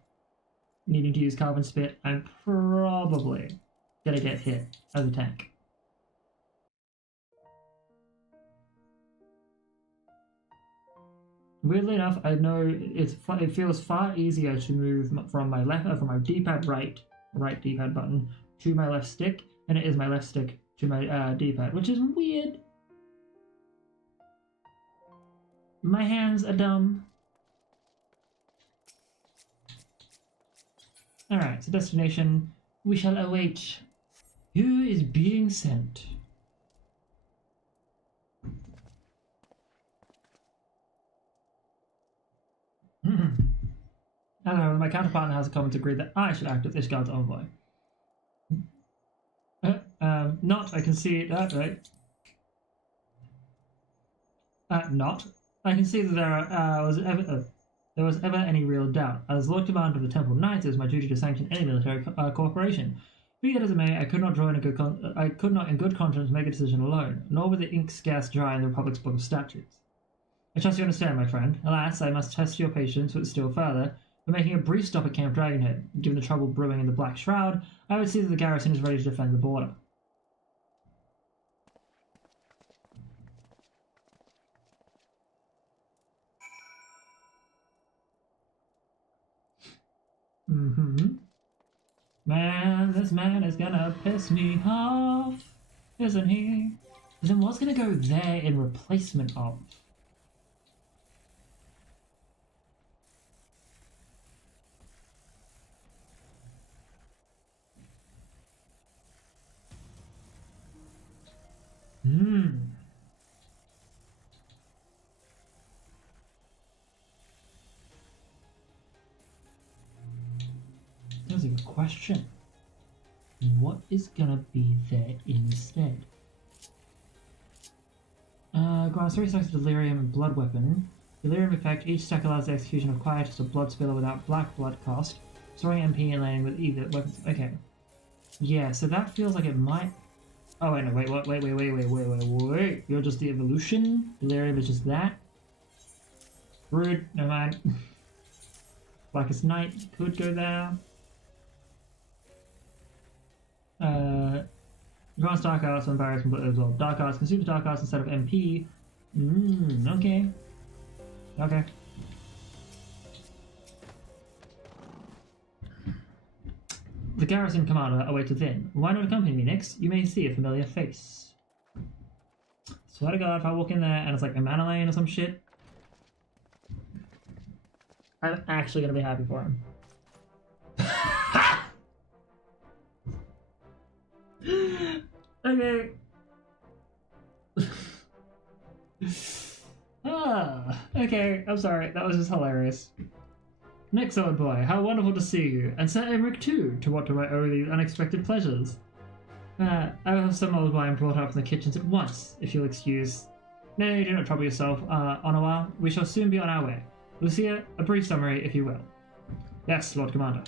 needing to use Carbon Spit, I'm probably gonna get hit as a tank. Weirdly enough, I know it feels far easier to move from my D-pad right D-pad button to my left stick than it is my left stick to my D-pad, which is weird. My hands are dumb. Alright, so destination, we shall await. Who is being sent? However, my counterpart in the House of Commons agreed that I should act as Ishgard's envoy. Not, I can see that, right? Not. I can see that there was ever any real doubt. As Lord Commander of the Temple Knights, it is my duty to sanction any military cooperation. Be that as it may, I could not in good conscience make a decision alone, nor would the ink scarce dry in the Republic's Book of Statutes. I trust you understand, my friend. Alas, I must test your patience still further. By making a brief stop at Camp Dragonhead, given the trouble brewing in the Black Shroud, I would see that the garrison is ready to defend the border. Man, this man is gonna piss me off, isn't he? Then what's gonna go there in replacement of? That's a good question. What is gonna be there instead? Grants 3 stacks of Delirium and Blood Weapon. Delirium effect, each stack allows the execution of Quietus or Blood Spiller without black blood cost. Storing MP and landing with either weapons. Okay. Yeah, so that feels like it might... Oh wait, no, wait. You're just the evolution? Delirium is just that? Rude, never mind. Blackest Night could go there. Grants Dark Arts and barriers completely absorbed. Dark Arts, consume the Dark Arts instead of MP. Okay. Okay. The garrison commander awaits within. Why not accompany me, Nyx? You may see a familiar face. Swear to God, if I walk in there and it's like a mana lane or some shit, I'm actually gonna be happy for him. Okay. Okay, I'm sorry, that was just hilarious. Nyx, old boy, how wonderful to see you, and Sir Emeric too, to what do I owe these unexpected pleasures? I will have some old wine brought up from the kitchens at once, if you'll excuse. Nay, do not trouble yourself on a while, we shall soon be on our way. Lucia, a brief summary, if you will. Yes, Lord Commander.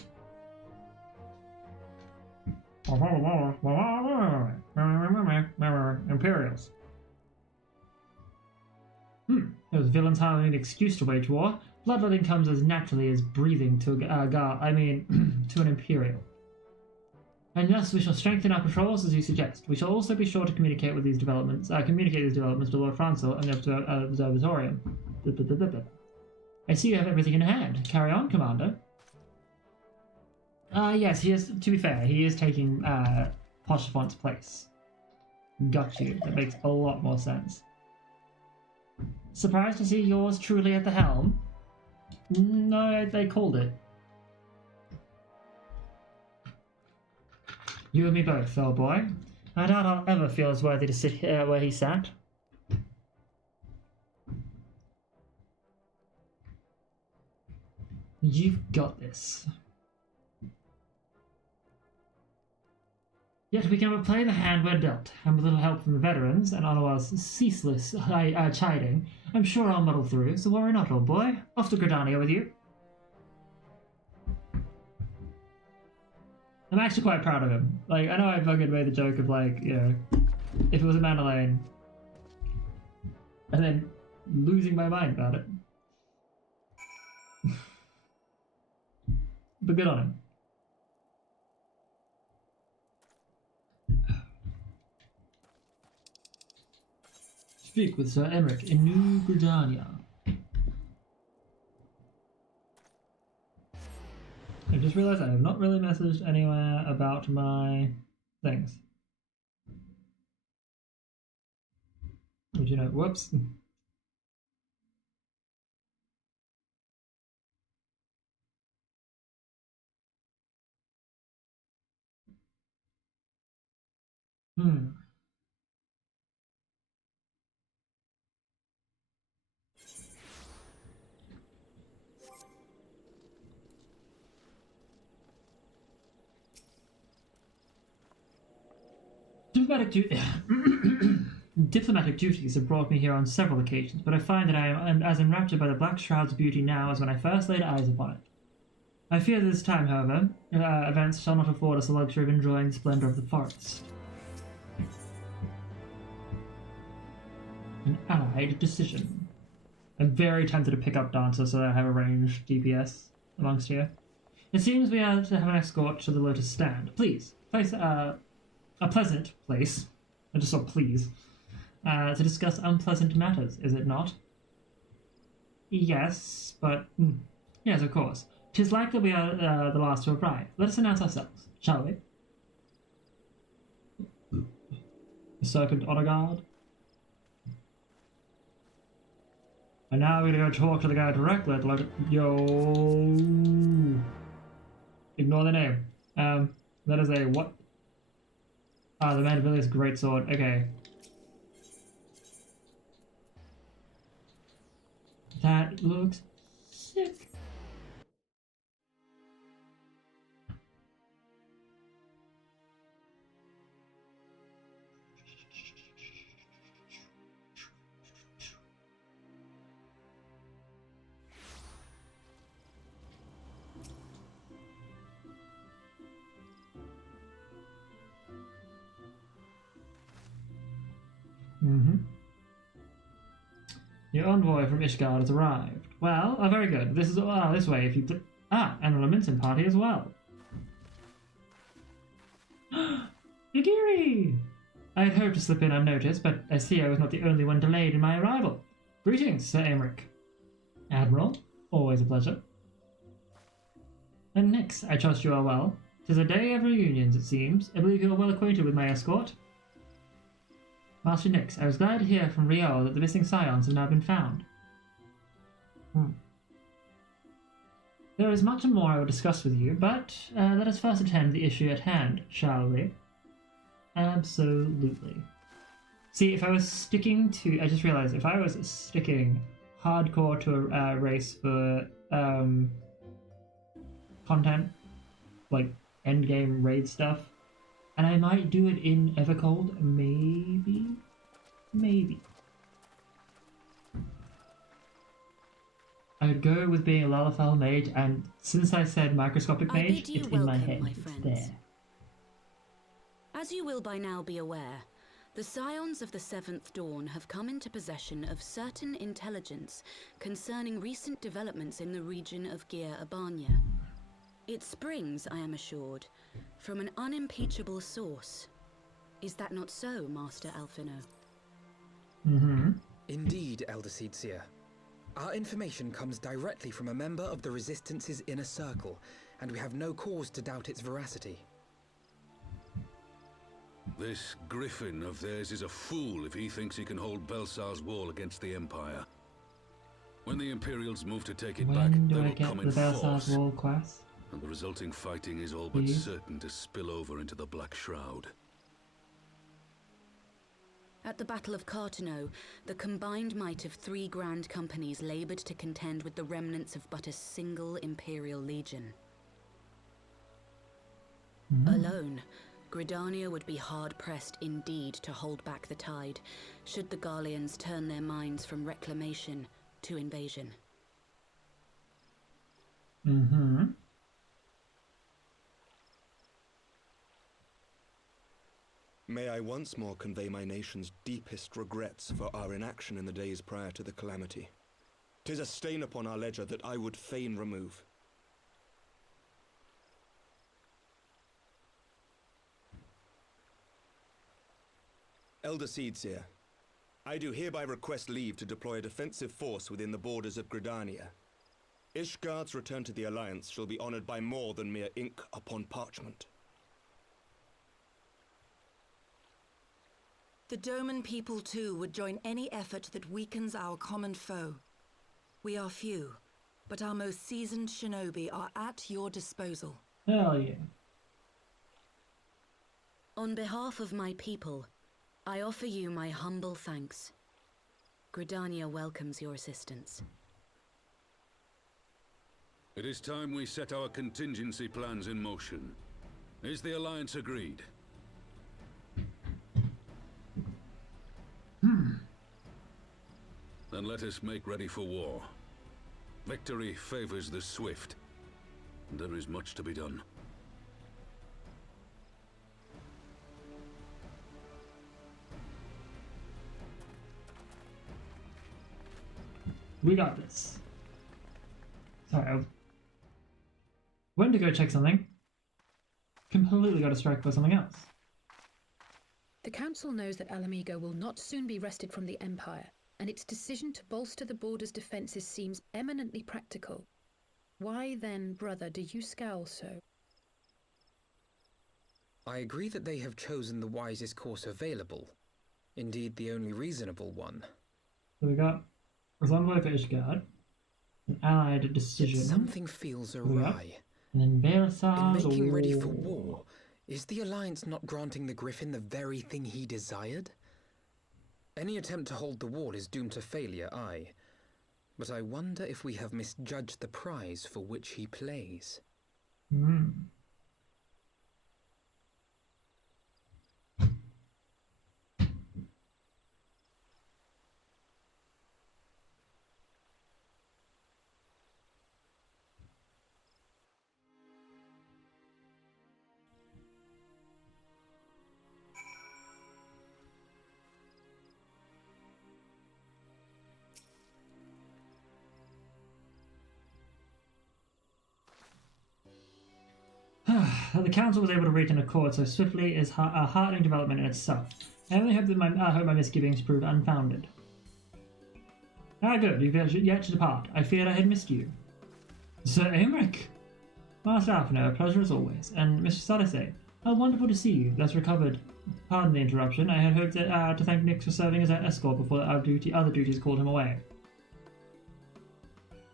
Imperials. Those villains hardly need an excuse to wage war. Bloodletting comes as naturally as breathing to to an Imperial. And yes, we shall strengthen our patrols as you suggest. We shall also be sure to communicate these developments to Lord Francel and the Observatorium. I see you have everything in hand. Carry on, Commander. Yes, he is, to be fair, he is taking Pochefant's place. Got you. That makes a lot more sense. Surprised to see yours truly at the helm? No, they called it. You and me both, old boy. I doubt I'll ever feel as worthy to sit here where he sat. You've got this. Yet we can play the hand we're dealt, and with a little help from the veterans and Ottawa's ceaseless chiding, I'm sure I'll muddle through, so worry not, old boy. Off to Gridania with you. I'm actually quite proud of him. Like, I know I fucking made the joke of, like, you know, if it was a Mandalorian, and then losing my mind about it. But good on him. Speak with Sir Emeric in New Gridania. I just realized I have not really messaged anywhere about my things. Would you know? Whoops. Diplomatic duties have brought me here on several occasions, but I find that I am as enraptured by the Black Shroud's beauty now as when I first laid eyes upon it. I fear this time, however, events shall not afford us the luxury of enjoying the splendor of the forest. An allied decision. I'm very tempted to pick up Dancer so that I have a ranged DPS amongst you. It seems we are to have an escort to the Lotus Stand. Please, place a pleasant place. I just saw please. To discuss unpleasant matters, is it not? Yes, but... yes, of course. 'Tis likely we are the last to arrive. Let us announce ourselves, shall we? The Serpent Honor Guard. And now we're gonna go talk to the guy directly. Like, yo... Ignore the name. That is a what? Ah, the Mandabilis Greatsword. Okay. That looks sick. Your envoy from Ishgard has arrived. Well, very good. This is this way if you... and a Lamentin party as well. Yagiri! I had hoped to slip in unnoticed, but I see I was not the only one delayed in my arrival. Greetings, Sir Emeric. Admiral, always a pleasure. And Nyx, I trust you are well. 'Tis a day of reunions, it seems. I believe you are well acquainted with my escort. Master Nyx, I was glad to hear from Rio that the missing scions have now been found. There is much more I will discuss with you, but let us first attend to the issue at hand, shall we? Absolutely. See, if I was sticking to... I just realized, if I was sticking hardcore to a race for content, like endgame raid stuff, and I might do it in Evercold, maybe? Maybe. I would go with being a Lalafell mage, and since I said microscopic mage, it's in my head. It's there. As you will by now be aware, The Scions of the Seventh Dawn have come into possession of certain intelligence concerning recent developments in the region of Gyr Abania. It springs, I am assured, from an unimpeachable source. Is that not so, Master Alphino? Indeed, Elder Seedseer. Our information comes directly from a member of the Resistance's inner circle, and we have no cause to doubt its veracity. This Griffin of theirs is a fool if he thinks he can hold Belsar's wall against the Empire. When the Imperials move to take it back, they will come in force. Wall class? And the resulting fighting is all but certain to spill over into the Black Shroud. At the Battle of Carteneau, the combined might of 3 grand companies labored to contend with the remnants of but a single Imperial legion. Alone, Gridania would be hard-pressed indeed to hold back the tide, should the Garleans turn their minds from reclamation to invasion. May I once more convey my nation's deepest regrets for our inaction in the days prior to the calamity. 'Tis a stain upon our ledger that I would fain remove. Elder Seedseer, I do hereby request leave to deploy a defensive force within the borders of Gridania. Ishgard's return to the Alliance shall be honored by more than mere ink upon parchment. The Doman people too would join any effort that weakens our common foe. We are few, but our most seasoned shinobi are at your disposal. Hell yeah. On behalf of my people, I offer you my humble thanks. Gridania welcomes your assistance. It is time we set our contingency plans in motion. Is the Alliance agreed? Then let us make ready for war. Victory favors the swift, and there is much to be done. We got this. Sorry, I went to go check something. Completely got distracted by something else. The Council knows that Ala Mhigo will not soon be wrested from the Empire, and its decision to bolster the border's defences seems eminently practical. Why then, brother, do you scowl so? I agree that they have chosen the wisest course available. Indeed, the only reasonable one. So we got Envoy for Ishgard, an allied decision. Something feels awry. And then Belsar's in making ready for war, is the Alliance not granting the Griffin the very thing he desired? Any attempt to hold the wall is doomed to failure, aye. But I wonder if we have misjudged the prize for which he plays. That the Council was able to reach an accord so swiftly is a heartening development in itself. I only hope that my misgivings prove unfounded. Ah, good, you've yet to depart. I feared I had missed you. Sir Aymeric! Master Alphino, a pleasure as always. And Mr. Salise, how wonderful to see you, thus recovered. Pardon the interruption, I had hoped to thank Nix for serving as our escort before our other duties called him away.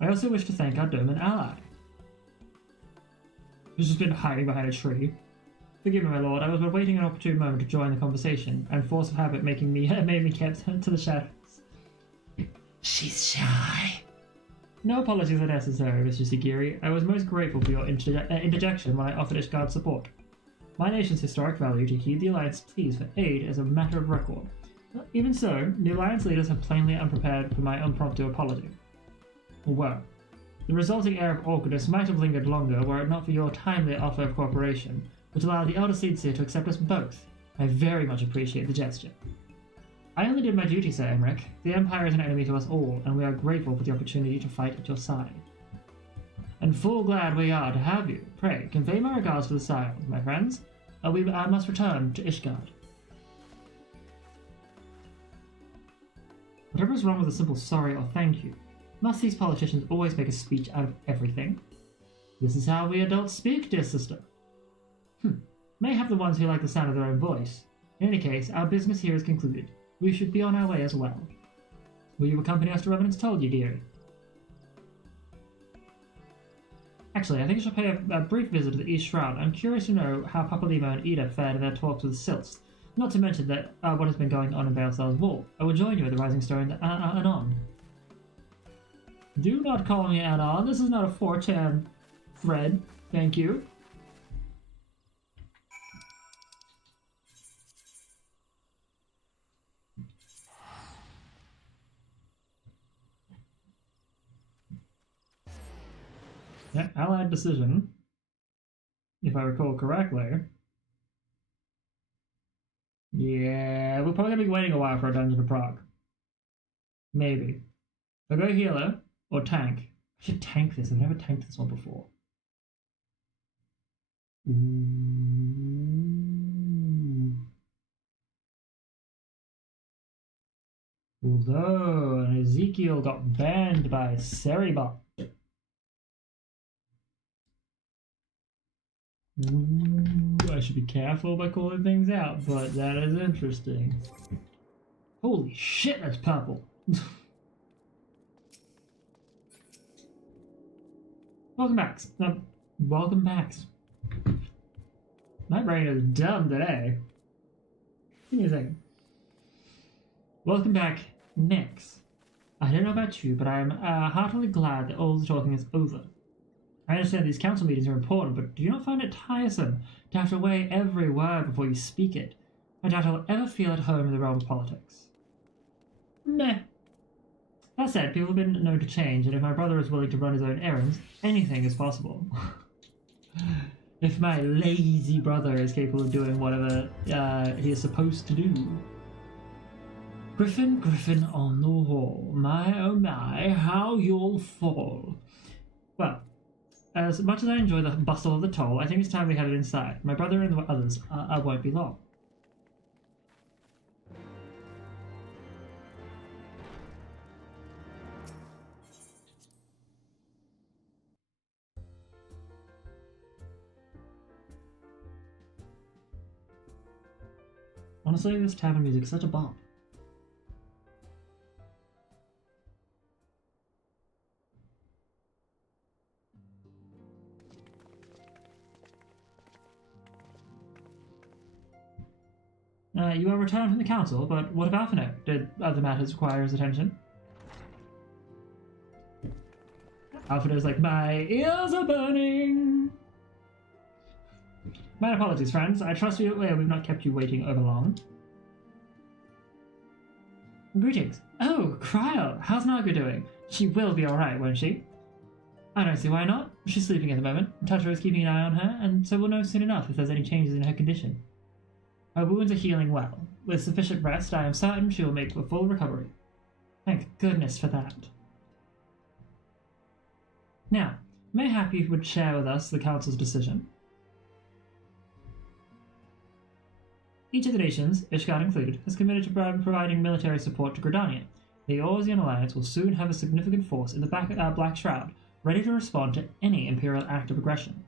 I also wish to thank our Doman ally. He's just been hiding behind a tree. Forgive me, my lord, I was but waiting an opportune moment to join the conversation, and force of habit made me kept to the shadows. She's shy. No apologies are necessary, Mr. Sigiri. I was most grateful for your interjection when I offered Ishgard support. My nation's historic value to heed the Alliance pleas for aid as a matter of record. Even so, the Alliance leaders have plainly unprepared for my impromptu apology. Well, the resulting air of awkwardness might have lingered longer were it not for your timely offer of cooperation, which allowed the Elder Seedseer to accept us both, I very much appreciate the gesture. I only did my duty, Sir Emmerich. The Empire is an enemy to us all, and we are grateful for the opportunity to fight at your side. And full glad we are to have you. Pray, convey my regards to the Scions, my friends. I must return to Ishgard. Whatever is wrong with a simple sorry or thank you? Must these politicians always make a speech out of everything? This is how we adults speak, dear sister. Mayhap the ones who like the sound of their own voice. In any case, our business here is concluded. We should be on our way as well. Will you accompany us to Revenant's Told, you dearie? Actually, I think I shall pay a brief visit to the East Shroud. I'm curious to know how Papalymo and Ida fared in their talks with Silts. Not to mention that what has been going on in Baelsar's Wall. I will join you at the Rising Stone anon. Do not call me anon. This is not a 4chan thread. Thank you. Yeah, Allied decision, if I recall correctly. Yeah, we're probably going to be waiting a while for a dungeon to proc. Maybe. I'll go healer or tank. I should tank this. I've never tanked this one before. Ooh. Although Ezekiel got banned by Seribot. Ooh, I should be careful by calling things out, but that is interesting. Holy shit, that's purple. Welcome back. Welcome back. My brain is dumb today. Give me a second. Welcome back, Nyx. I don't know about you, but I am heartily glad that all the talking is over. I understand these council meetings are important, but do you not find it tiresome to have to weigh every word before you speak it? I doubt I'll ever feel at home in the realm of politics. Meh. That said, people have been known to change, and if my brother is willing to run his own errands, anything is possible. If my lazy brother is capable of doing whatever he is supposed to do. Griffin, Griffin on the wall. My oh my, how you'll fall. Well, as much as I enjoy the bustle of the toll, I think it's time we headed inside. My brother and the others won't be long. Honestly, this tavern music is such a bop. You are returned from the council, but what of Alphinaud? Did other matters require his attention? Alphinaud's like, my ears are burning! My apologies, friends. I trust we've not kept you waiting over long. Greetings. Oh, Cryle! How's Naga doing? She will be alright, won't she? I don't see why not. She's sleeping at the moment. Toucher is keeping an eye on her, and so we'll know soon enough if there's any changes in her condition. Her wounds are healing well. With sufficient rest, I am certain she will make a full recovery. Thank goodness for that. Now, mayhap you would share with us the Council's decision. Each of the nations, Ishgard included, has committed to providing military support to Gridania. The Eorzean Alliance will soon have a significant force in the Black Shroud, ready to respond to any Imperial act of aggression.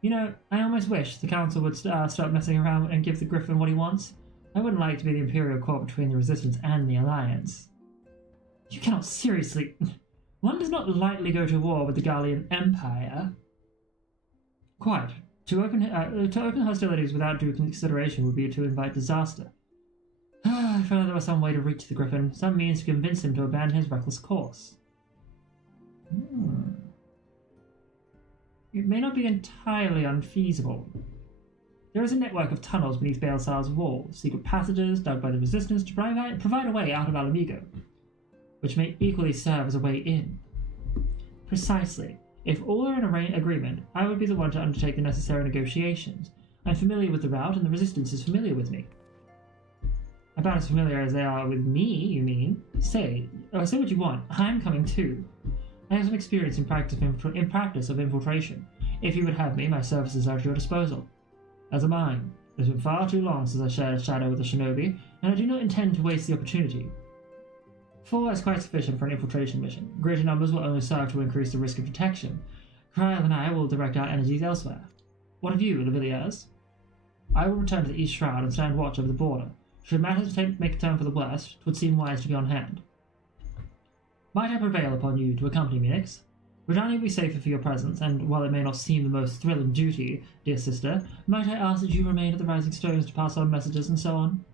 You know, I almost wish the Council would stop messing around and give the Griffin what he wants. I wouldn't like to be the Imperial Court between the Resistance and the Alliance. You cannot seriously... One does not lightly go to war with the Gallian Empire. Quite. To open hostilities without due consideration would be to invite disaster. If only there was some way to reach the Griffin, some means to convince him to abandon his reckless course. It may not be entirely unfeasible. There is a network of tunnels beneath Baelsar's wall, secret passages dug by the Resistance to provide a way out of Ala Mhigo, which may equally serve as a way in. Precisely. If all are in agreement, I would be the one to undertake the necessary negotiations. I'm familiar with the route, and the Resistance is familiar with me. About as familiar as they are with me, you mean? Say what you want. I'm coming too. I have some experience in practice of infiltration. If you would have me, my services are at your disposal. As am mine. It has been far too long since I shared a shadow with a shinobi, and I do not intend to waste the opportunity. 4 is quite sufficient for an infiltration mission. Greater numbers will only serve to increase the risk of detection. Krile and I will direct our energies elsewhere. What of you, Laviliers? I will return to the East Shroud and stand watch over the border. Should matters make a turn for the worst, it would seem wise to be on hand. Might I prevail upon you to accompany me, Nyx? Gridania will be safer for your presence, and while it may not seem the most thrilling duty, dear sister, might I ask that you remain at the Rising Stones to pass on messages and so on?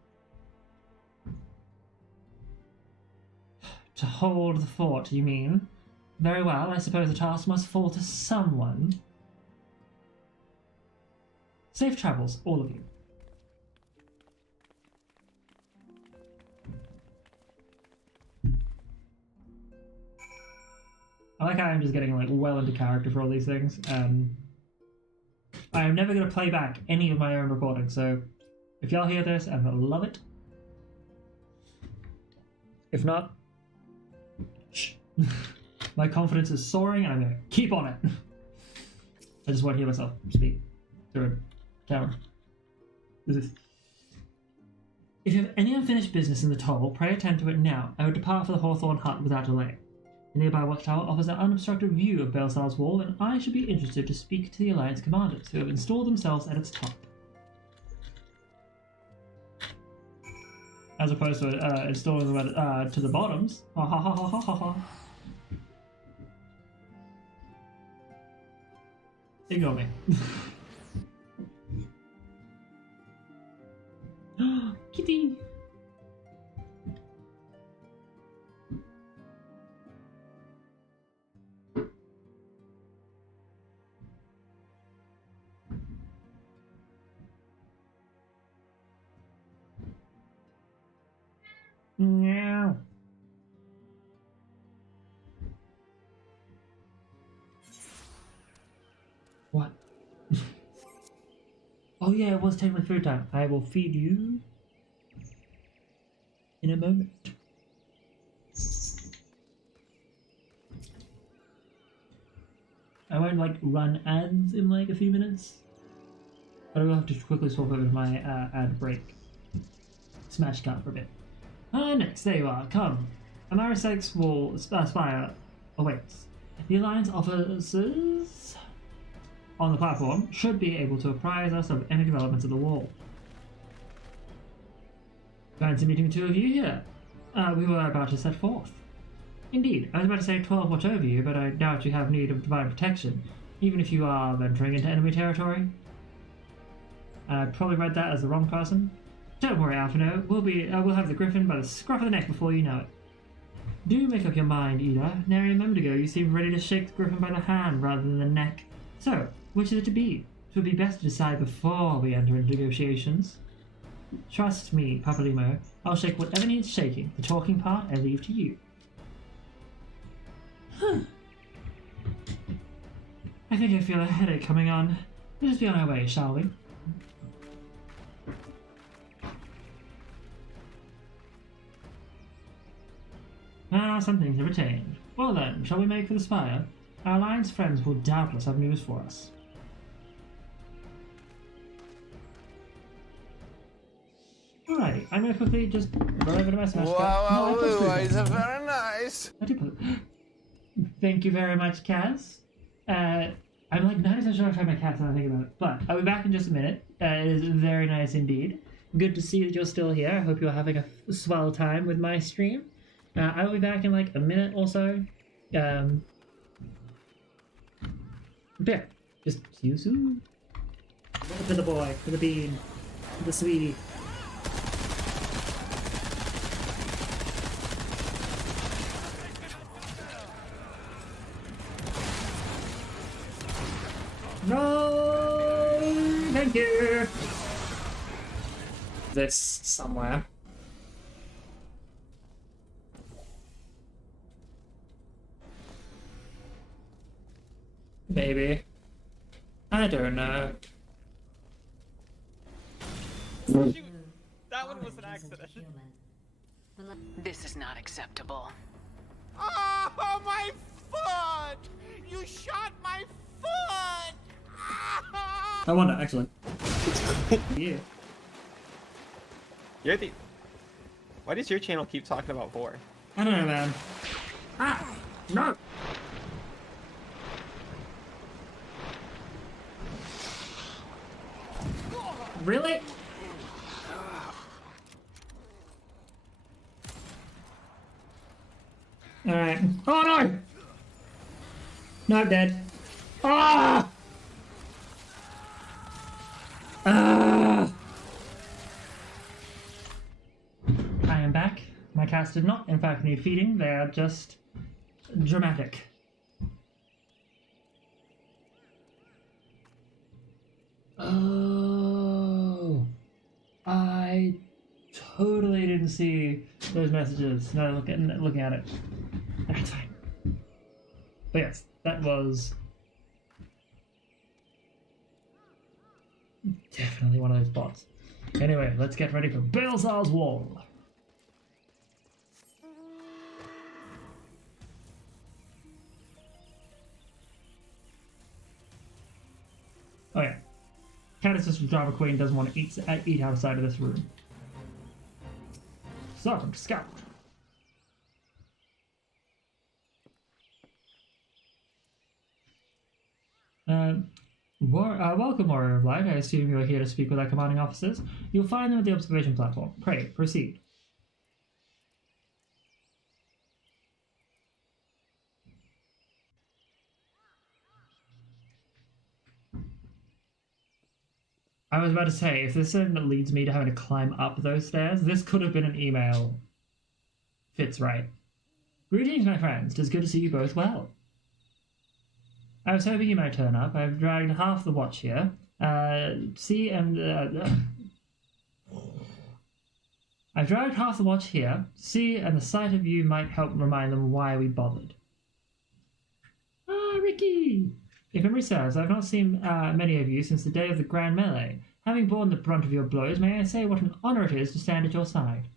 To hold the fort, you mean? Very well, I suppose the task must fall to someone. Safe travels, all of you. I like how I'm just getting like well into character for all these things. I am never going to play back any of my own recordings, so if y'all hear this, I'm going to love it. If not, shh. My confidence is soaring and I'm going to keep on it. I just want to hear myself speak through a camera. If you have any unfinished business in the Toll, pray attend to it now. I would depart for the Hawthorn Hut without delay. The nearby watchtower offers an unobstructed view of Baelsar's Wall, and I should be interested to speak to the Alliance commanders who have installed themselves at its top. As opposed to installing them to the bottoms. Ha ha ha ha ha ha ha. Ignore me. Kitty! Meow. What? Oh yeah, it was technically food time. I will feed you in a moment. I won't like run ads in like a few minutes, but I will have to quickly swap over to my ad break. Smash cut for a bit. Next, there you are. Come. Amarisex's Wall Spire awaits. The Alliance officers on the platform should be able to apprise us of any developments of the wall. Fancy meeting the two of you here. We were about to set forth. Indeed, I was about to say 12 watch over you, but I doubt you have need of divine protection, even if you are venturing into enemy territory. I probably read that as the wrong person. Don't worry, Alphino. We'll have the Griffin by the scruff of the neck before you know it. Do make up your mind, Ida. Nary a moment ago you seemed ready to shake the Griffin by the hand rather than the neck. So, which is it to be? It would be best to decide before we enter into negotiations. Trust me, Papalymo. I'll shake whatever needs shaking. The talking part I leave to you. I think I feel a headache coming on. Let us be on our way, shall we? Some things have changed. Well then, shall we make for the Spire? Our Alliance friends will doubtless have news for us. Alrighty, I'm gonna quickly just run over to my Smash Cut. Wow, blue eyes are very nice. I do put... Thank you very much, Kaz. I'm like 90% sure I've had my cats when I think about it, but I'll be back in just a minute. It is very nice indeed. Good to see that you're still here. I hope you're having a swell time with my stream. I will be back in like a minute or so. But yeah, just see you soon. To the boy, to the bean, to the sweetie. No, thank you. This somewhere. Maybe. I don't know. Shoot! That one was an accident. This is not acceptable. Oh, my foot! You shot my foot! I wonder, excellent. Yeah. You're the... Why does your channel keep talking about Vor? I don't know, man. Ah! No! Really? Alright. Oh no! No, dead. Ah! Ah! I am back. My cats did not, in fact, need feeding. They are just dramatic. Oh, I totally didn't see those messages. No, looking at it. That's fine. But yes, that was definitely one of those bots. Anyway, let's get ready for Baelsar's Wall. Oh yeah. Cadis's Drama Queen doesn't want to eat outside of this room. Sergeant Scout. Welcome, Warrior of Light. I assume you are here to speak with our commanding officers. You'll find them at the observation platform. Pray, proceed. I was about to say, if this then leads me to having to climb up those stairs, this could have been an email. Fits right. Greetings, my friends. 'Tis good to see you both well. I was hoping you might turn up. I've dragged half the watch here. I've dragged half the watch here. See, and the sight of you might help remind them why we bothered. Ah, Ricky! If memory serves, I've not seen many of you since the day of the Grand Melee. Having borne the brunt of your blows, may I say what an honor it is to stand at your side.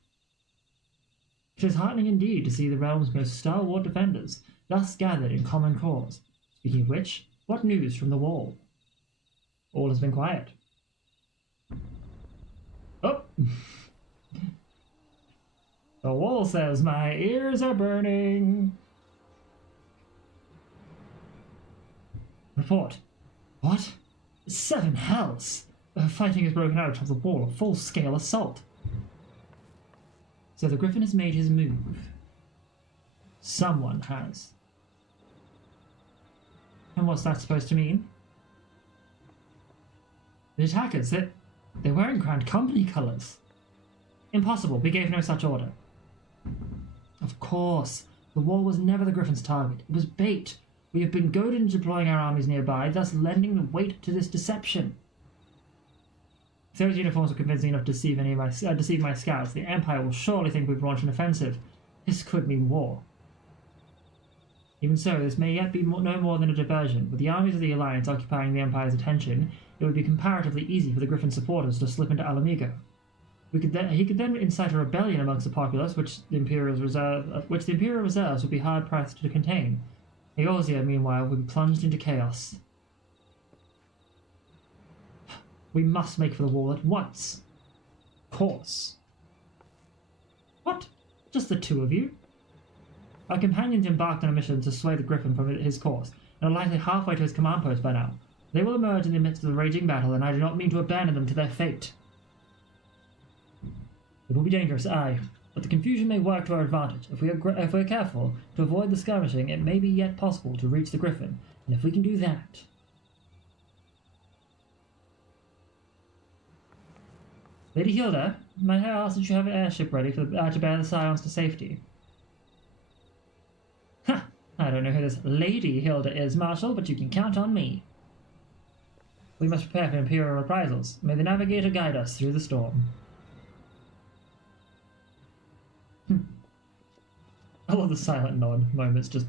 It is heartening indeed to see the realm's most stalwart defenders thus gathered in common cause. Speaking of which, what news from the wall? All has been quiet. Oh! The wall says my ears are burning. Report. What? 7 hells! Fighting has broken out of the wall, a full-scale assault. So the Griffin has made his move. Someone has. And what's that supposed to mean? The attackers, they're wearing Grand Company colours. Impossible, we gave no such order. Of course, the wall was never the Griffin's target. It was bait. We have been goaded into deploying our armies nearby, thus lending the weight to this deception. If those uniforms were convincing enough to deceive my scouts, the Empire will surely think we've launched an offensive. This could mean war. Even so, this may yet be no more than a diversion. With the armies of the Alliance occupying the Empire's attention, it would be comparatively easy for the Griffin supporters to slip into Alamigo. He could then incite a rebellion amongst the populace, which the Imperial reserves would be hard-pressed to contain. Eorzea, meanwhile, would be plunged into chaos. We must make for the wall at once. Of course. What? Just the 2 of you? Our companions embarked on a mission to sway the Griffin from his course, and are likely halfway to his command post by now. They will emerge in the midst of the raging battle, and I do not mean to abandon them to their fate. It will be dangerous, aye, but the confusion may work to our advantage. If we are careful to avoid the skirmishing, it may be yet possible to reach the Griffin, and if we can do that... Lady Hilda, might I ask that you have an airship ready to bear the Scions to safety? Ha! I don't know who this Lady Hilda is, Marshal, but you can count on me. We must prepare for Imperial reprisals. May the Navigator guide us through the storm. I love the silent nod moments, just...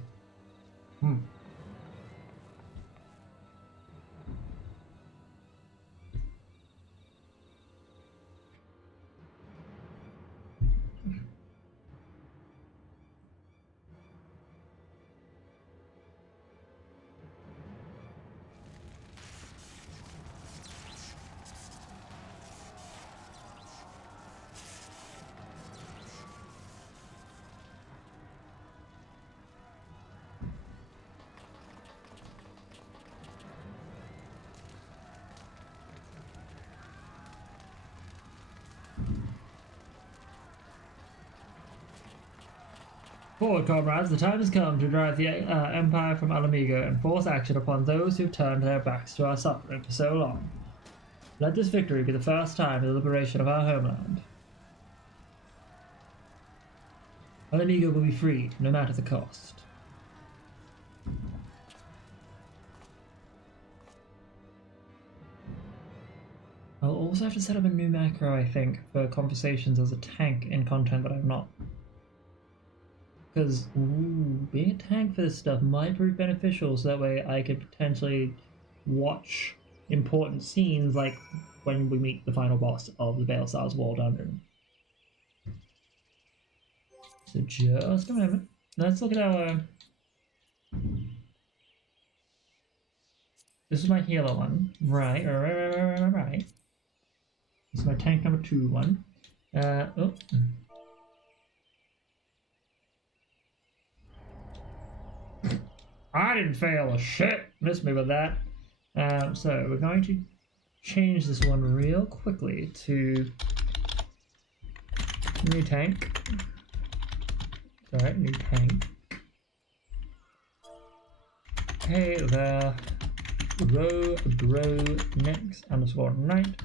Forward, comrades, the time has come to drive the Empire from Ala Mhigo and force action upon those who've turned their backs to our suffering for so long. Let this victory be the first time in the liberation of our homeland. Ala Mhigo will be freed, no matter the cost. I'll also have to set up a new macro, I think, for conversations as a tank in content that I'm not. Because, being a tank for this stuff might prove beneficial, so that way I could potentially watch important scenes, like when we meet the final boss of the Baelsar's Wall Dungeon. So just a moment. Let's look at our... This is my healer one. Right. This is my tank number 2 one. Oh. I didn't fail a shit. Miss me with that. So we're going to change this one real quickly to new tank. Alright, new tank. Hey there, bro, next underscore knight.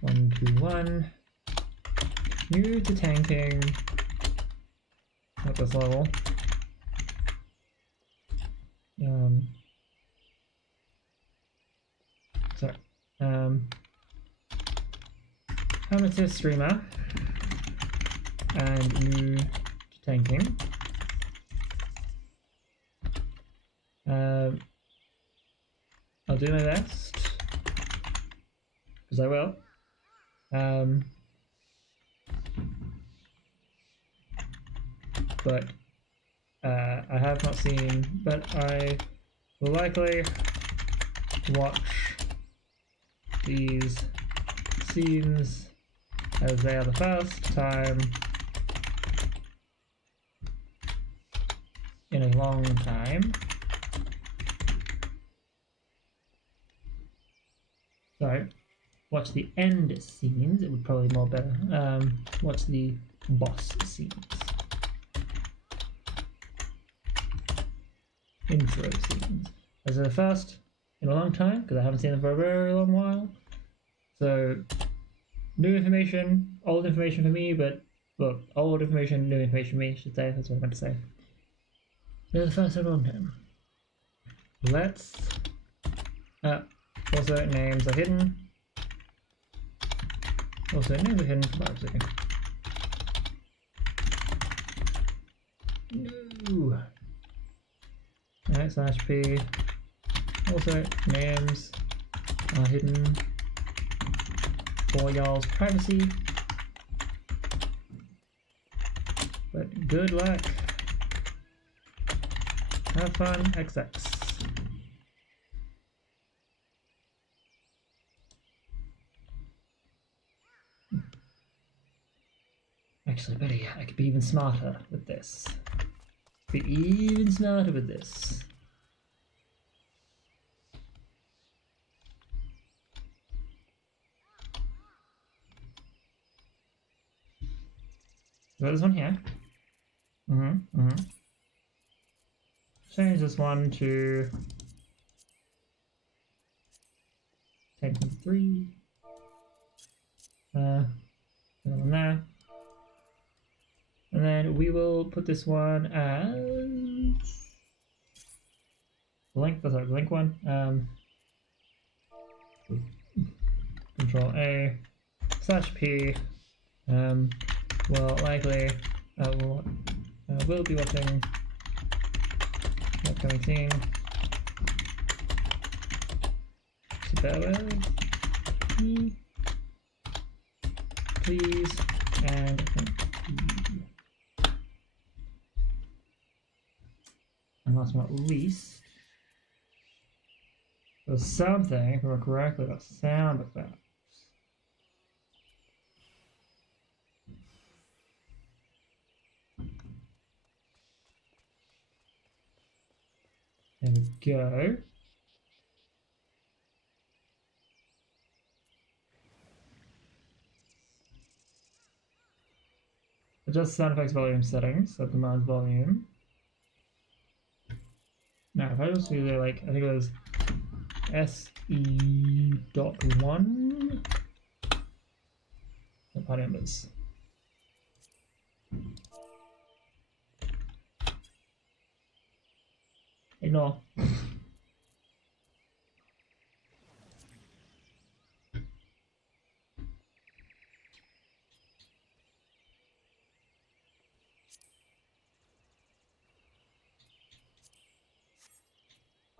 121. New to tanking at this level. Sorry. Amateur streamer and new to tanking. I'll do my best because I will. But I have not seen, but I will likely watch these scenes as they are the first time in a long time. So, watch the end scenes, it would probably be more better. Watch the boss scenes. Intro scenes. As the first in a long time, because I haven't seen them for a very long while. So, new information, old information for me, but, well, old information, new information for me, I should say, that's what I meant to say. They're the first in a long time. Let's... also, names are hidden. Also, names are hidden for 5 seconds. No! Alright, /p. Also, names are hidden for y'all's privacy. But good luck. Have fun, XX. Actually, buddy, I could be even smarter with this. Be even smarter with this. Got this one here. Change this one to tank number 3. Put that one there. And then we will put this one as Blink, that's our Blink one. Control A /P. Well, likely we'll be watching the upcoming scene. So bear with me, please, and last but not least, there's something, if I remember correctly, about sound effects. There we go. Adjust sound effects volume settings, so command volume. Now, if I just do like, I think it was SE.1. What numbers? Ignore.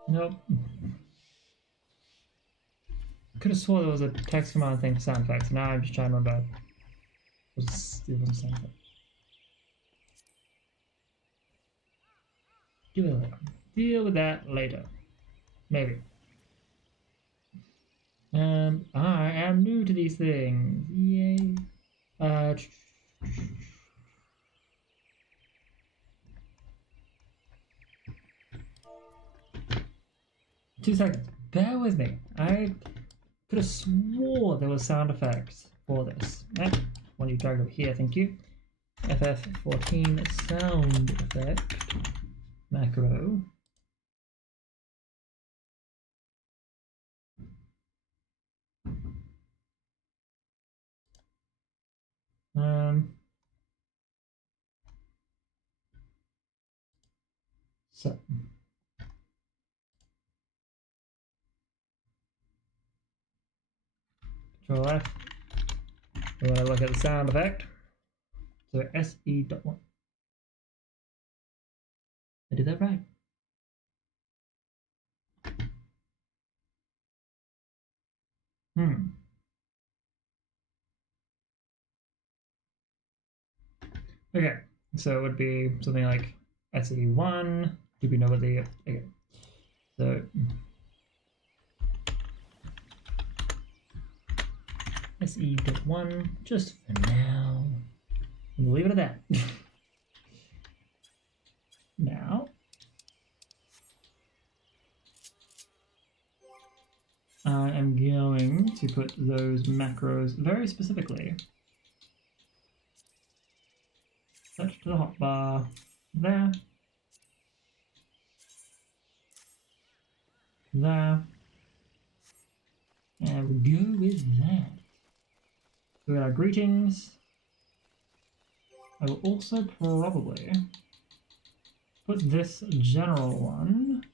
Nope. Could have swore there was a text command thing for sound effects. Now I'm just trying to remember. What's the other sound effect? Deal with that later. Maybe. I am new to these things. Yay. 2 seconds. Bear with me. I could have swore there was sound effects for this. Right? One you dragged over here, thank you. FF14 sound effect macro. So Control F. We want to look at the sound effect. So SE.1. I did that right. Okay, so it would be something like SE1. Do we know what the okay? So SE.1 just for now. We'll leave it at that. Now I am going to put those macros very specifically. Touch to the hotbar there. There. And we'll go with that. So we got our greetings. I will also probably put this general one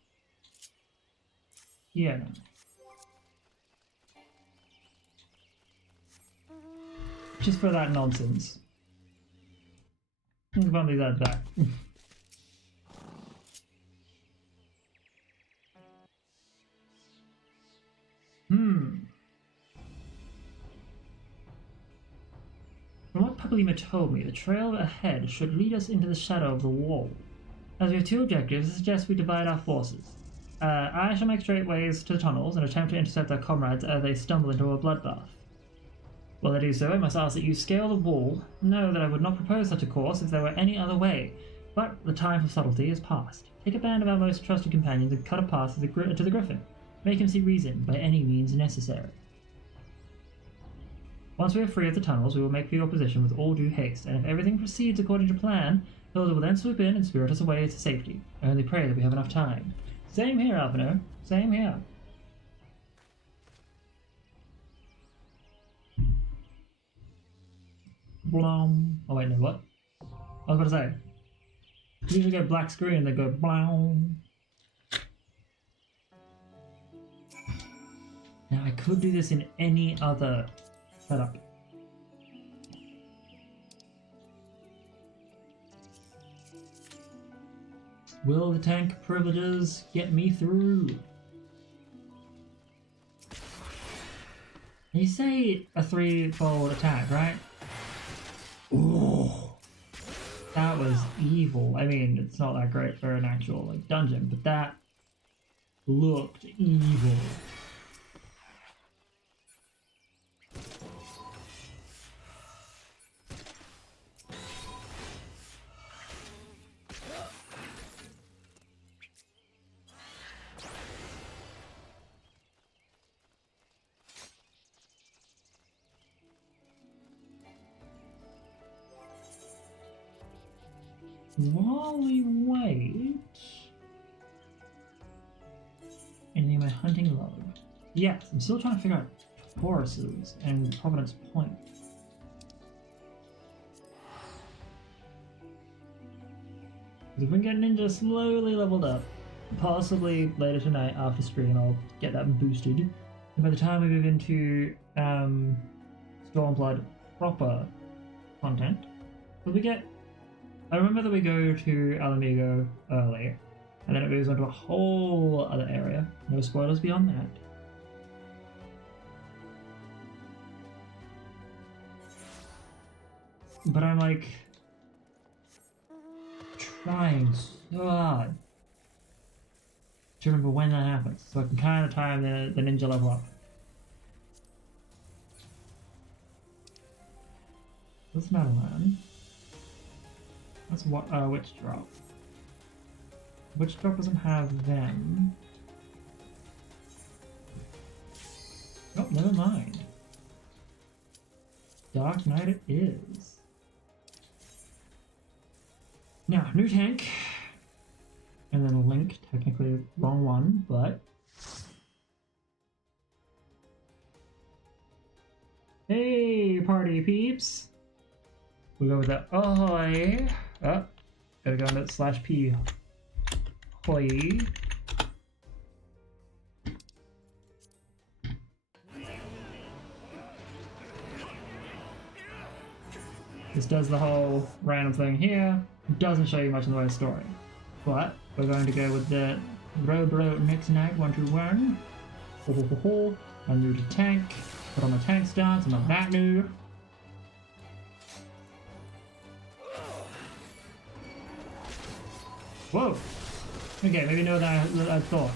here now. Just for that nonsense. I'll leave that back. From what Papalymo told me, the trail ahead should lead us into the shadow of the wall. As we have 2 objectives, I suggest we divide our forces. I shall make straight ways to the tunnels and attempt to intercept our comrades as they stumble into a bloodbath. While I do so, I must ask that you scale the wall. Know that I would not propose such a course if there were any other way, but the time for subtlety is past. Take a band of our most trusted companions and cut a path to the Griffin. Make him see reason by any means necessary. Once we are free of the tunnels, we will make for your position with all due haste, and if everything proceeds according to plan, Hilda will then swoop in and spirit us away to safety. I only pray that we have enough time. Same here, Alphinaud. Same here. Blom. Oh wait, no, what? I was about to say. You usually get black screen and they go blom. Now I could do this in any other setup. Will the tank privileges get me through? You say a 3-fold attack, right? Ooh, that was evil. I mean, it's not that great for an actual like dungeon, but that looked evil. while we wait... Anything in my hunting log? Yes, I'm still trying to figure out Tauruses and Providence Point. If we can get Ninja slowly leveled up, possibly later tonight after stream I'll get that boosted. And by the time we move into Stormblood proper content, will we get... I remember that we go to Ala Mhigo early, and then it moves on to a whole other area. No spoilers beyond that. But I'm like... trying so hard to remember when that happens, so I can kind of time the ninja level up. That's not a land. That's what Witch Drop. Witch Drop doesn't have them. Oh, never mind. Dark Knight it is. Now, new tank. And then Link, technically wrong one, but... Hey, party peeps! We go with the ahoy. Oh, gotta go into /P. Hoy. This does the whole random thing here. It doesn't show you much in the way of story. But we're going to go with the Robro Nix Night 121. Ho ho ho ho. I'm new to tank. Put on the tank stance, I'm not that new. Whoa! Okay, maybe no than I thought.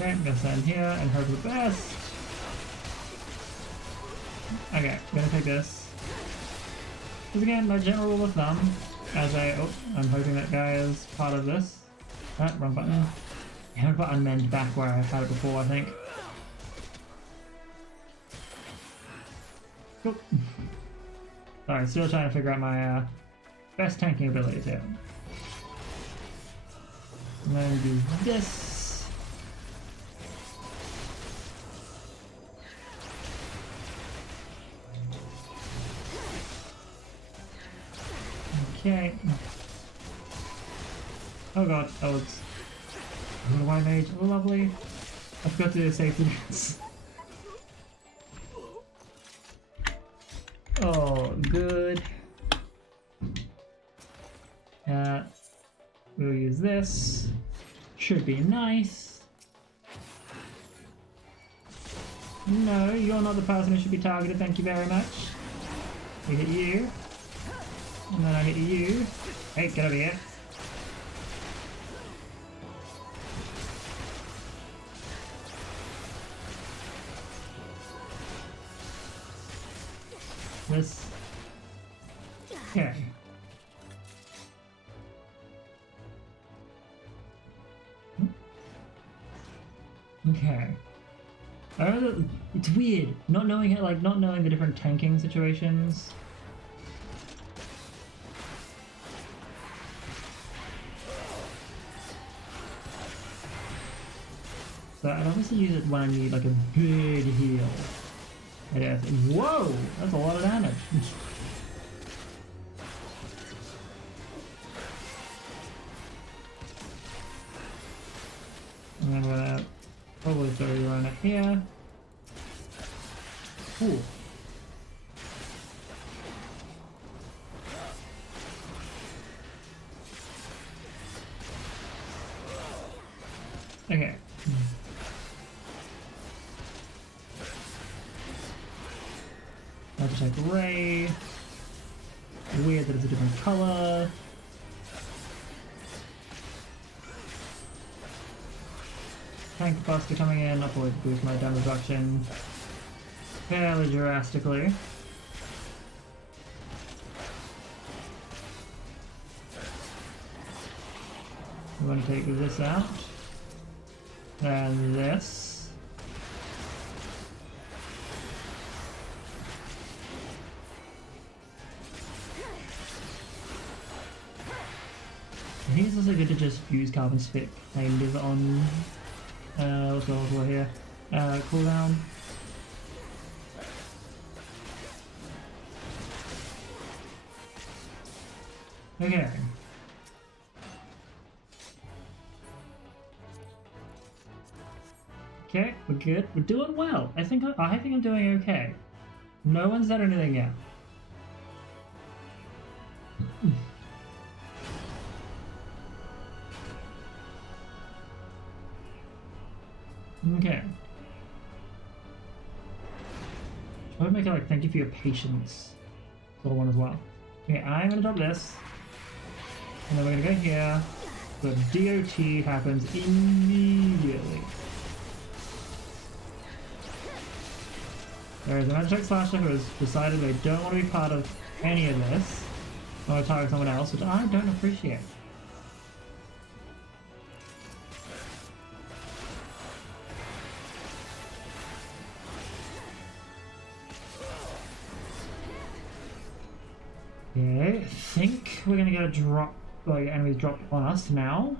Okay, I'm gonna stand here and hope for the best. Okay, I'm gonna take this. Because again, my general rule of thumb, as I'm hoping that guy is part of this. Ah, wrong button. I haven't put unmend back where I've had it before, I think. Cool. Sorry, still trying to figure out my best tanking abilities here. I'm going to do this. Okay. Oh god, that was a white mage. Oh lovely. I forgot to do safety dance. Oh, good. We'll use this. Should be nice. No, you're not the person who should be targeted, thank you very much. We hit you. And then I hit you. Hey, get over here. This. Okay. Okay. It's weird not knowing it, like not knowing the different tanking situations. So I'd obviously use it when I need like a big heal. Whoa! That's a lot of damage. And then I'm gonna probably throw you around it here. Ooh. Okay. Like Ray. Weird that it's a different color. Tank Buster coming in, I'll probably boost my damage reduction fairly drastically. I'm going to take this out. And this. I think it's also good to just use Carbon Spit kind of on what's going on here? Cooldown. Okay. Okay, we're good. We're doing well. I think I'm doing okay. No one's said anything yet. Okay. Try to make it like thank you for your patience sort of one as well. Okay, I'm gonna drop this. And then we're gonna go here. The DOT happens immediately. There is a Magic Slasher who has decided they don't want to be part of any of this. They want to target someone else, which I don't appreciate. Okay, I think we're gonna get a drop, like enemies dropped on us now.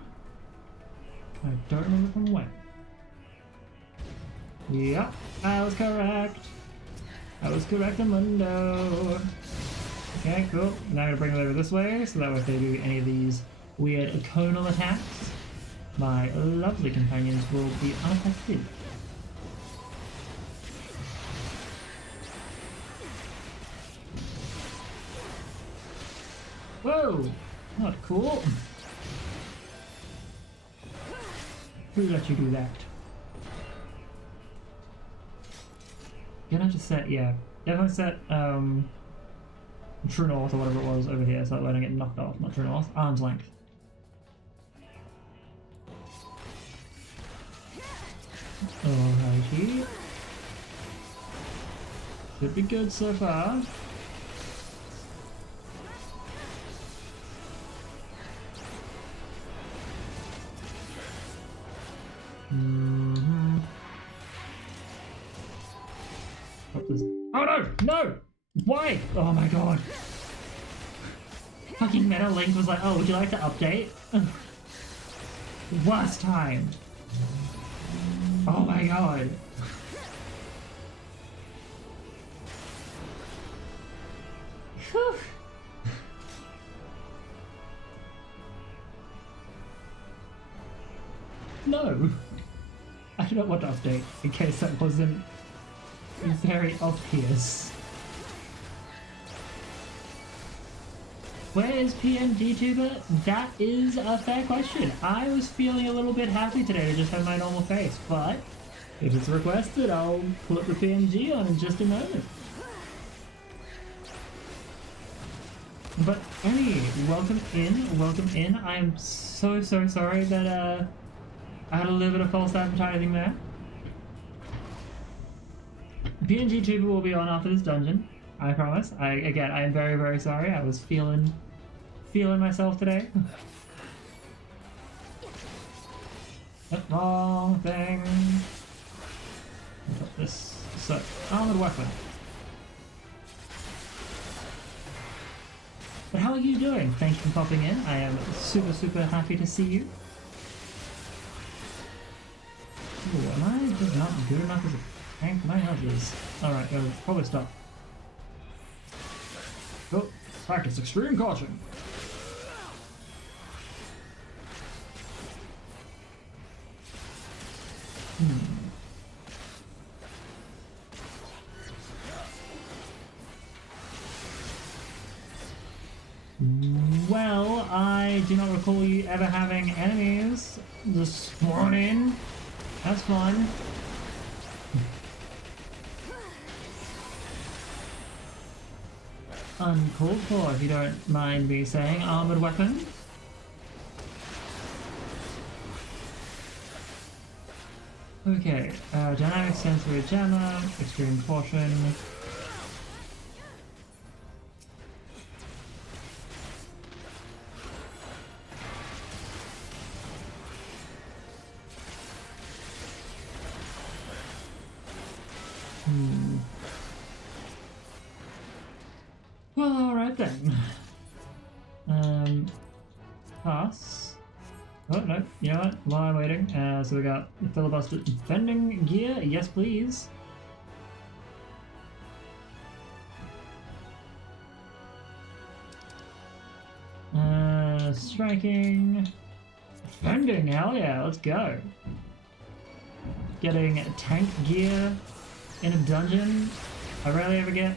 I don't remember from when. Yep, that was correct. That was correct, Amundo. Okay, cool. Now I'm gonna bring them over this way, so that way if they do any of these weird conal attacks, my lovely companions will be unaffected. Whoa! Not cool. Who let you do that? You're gonna have to set, yeah. Definitely set True North or whatever it was over here so that I don't get knocked off. Not True North, Arm's Length. Alrighty. Should be good so far. Oh no! No! Why? Oh my god. Fucking Meta Link was like, oh, would you like to update? Worst time. Oh my god. Whew. No. I do not want to update, in case that wasn't very obvious. Where is PNG Tuber? That is a fair question. I was feeling a little bit happy today to just have my normal face, but if it's requested, I'll put the PNG on in just a moment. But Emmy, welcome in. I am so sorry that I had a little bit of false advertising there. PNG Tuber will be on after this dungeon, I promise. I am very sorry. I was feeling myself today. Wrong thing. This so armored weapon. But how are you doing? Thank you for popping in. I am super happy to see you. Ooh, am I just not good enough as a tank? My health is... Alright, I'll probably stop. Go! Practice extreme caution! Well, I do not recall you ever having enemies just spawn in. That's fun. Uncalled for, if you don't mind me saying. Armored weapon. Okay, dynamic sensory jammer, extreme caution. Well, alright then. Pass. Oh, no, you know what? While I'm waiting, so we got the filibuster defending gear. Yes, please. Striking. Defending, hell yeah, let's go. Getting tank gear in a dungeon. I rarely ever get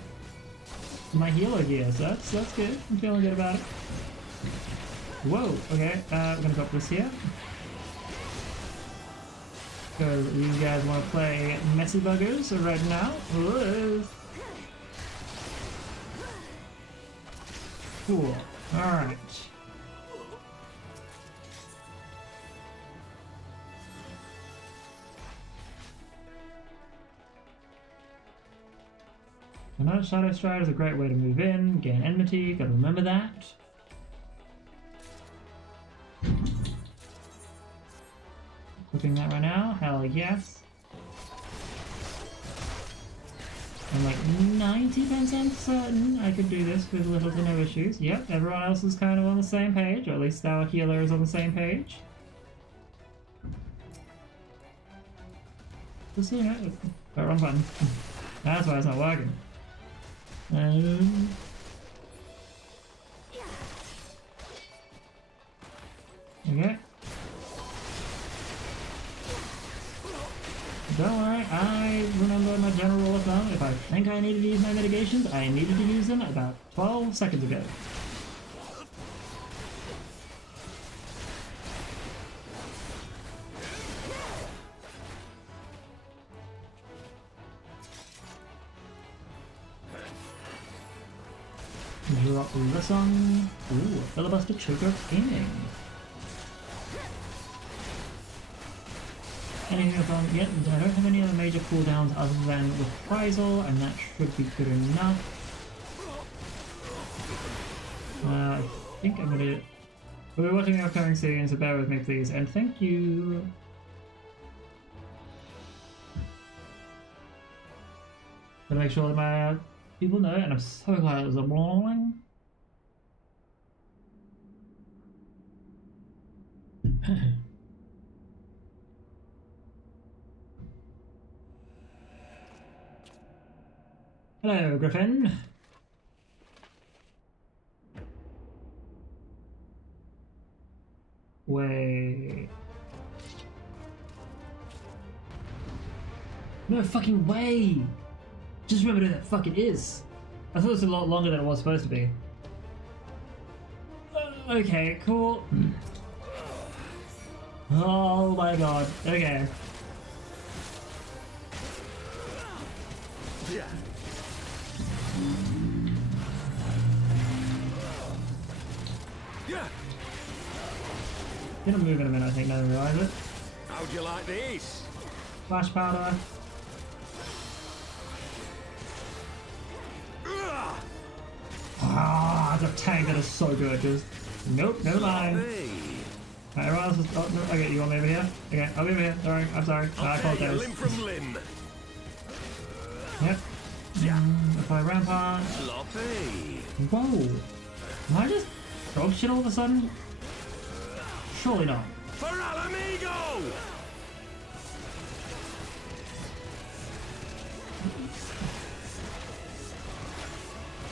my healer gear, so that's good. I'm feeling good about it. Whoa, okay, we're gonna go up this here. Because these guys want to play messy buggers right now. Whoa. Cool, alright. Another Shadow Stride is a great way to move in, gain enmity, gotta remember that. Equipping that right now, hell yes. I'm like 90% certain I could do this with little to no issues. Yep, everyone else is kind of on the same page, or at least our healer is on the same page. Just, you know, got wrong button. That's why it's not working. Okay. Don't worry, I remember my general rule of thumb. If I think I needed to use my mitigations, I needed to use them about 12 seconds ago. Drop this on. Ooh, filibuster choker aiming. Anything else on? Yep, I don't have any other major cooldowns other than reprisal, and that should be good enough. I think I'm gonna. We're watching the upcoming scene, so bear with me, please, and thank you. Gotta make sure that my people know, and I'm so glad it was a blowing. Hello, Griffin. Wait. No fucking way! Just remember who that fuck it is. I thought it was a lot longer than it was supposed to be. Okay, cool. Oh my god. Okay. Yeah. Gonna move in a minute, I think, now that I realize it. How'd you like this? Flash powder. Ah, the tank, that is so good. Just nope, never mind. Right, everyone else is. Oh, no, okay, you want me over here? Okay, I'll be over here. Sorry, I'm sorry. I apologize. Limb from limb. Yep. Apply rampart. Sloppy. Whoa. Am I just dog shit all of a sudden? Surely not. For Alamigo!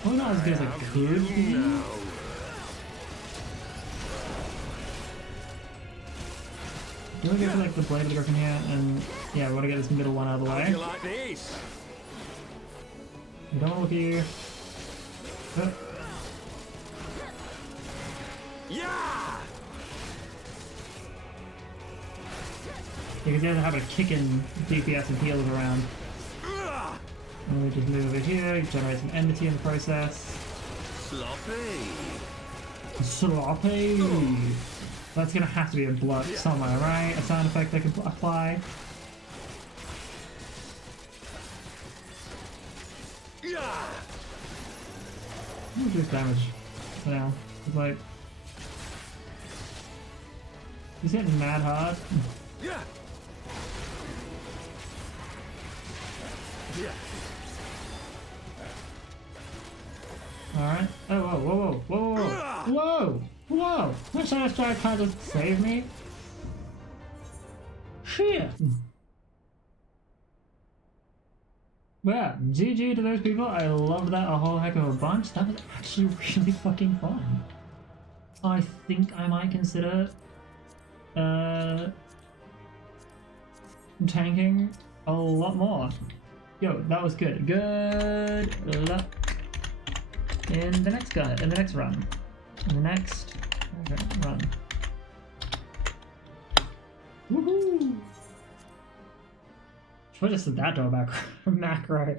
Oh, not as good as I could be. Do I go for like the blade of the griffin here? And yeah, we want to get this middle one out of the way. How'd you like this? We don't want to look at you. Oh. Yeah! Because he has a habit of kicking DPS and heals around. And we just move over here, generate some enmity in the process. Sloppy. Sloppy. That's gonna have to be a blood somewhere, right? A sound effect I can apply. Reduce damage for now. It's like he's hitting mad hard. Yeah. Alright. Oh, whoa, whoa, whoa, whoa, whoa! Whoa! My Shadow Strike can't just save me? Shit! Yeah, GG to those people. I loved that a whole heck of a bunch. That was actually really fucking fun. I think I might consider tanking a lot more. Yo, that was good. Good luck in the next run. In the next run. Woohoo! Should I just said that to a macro?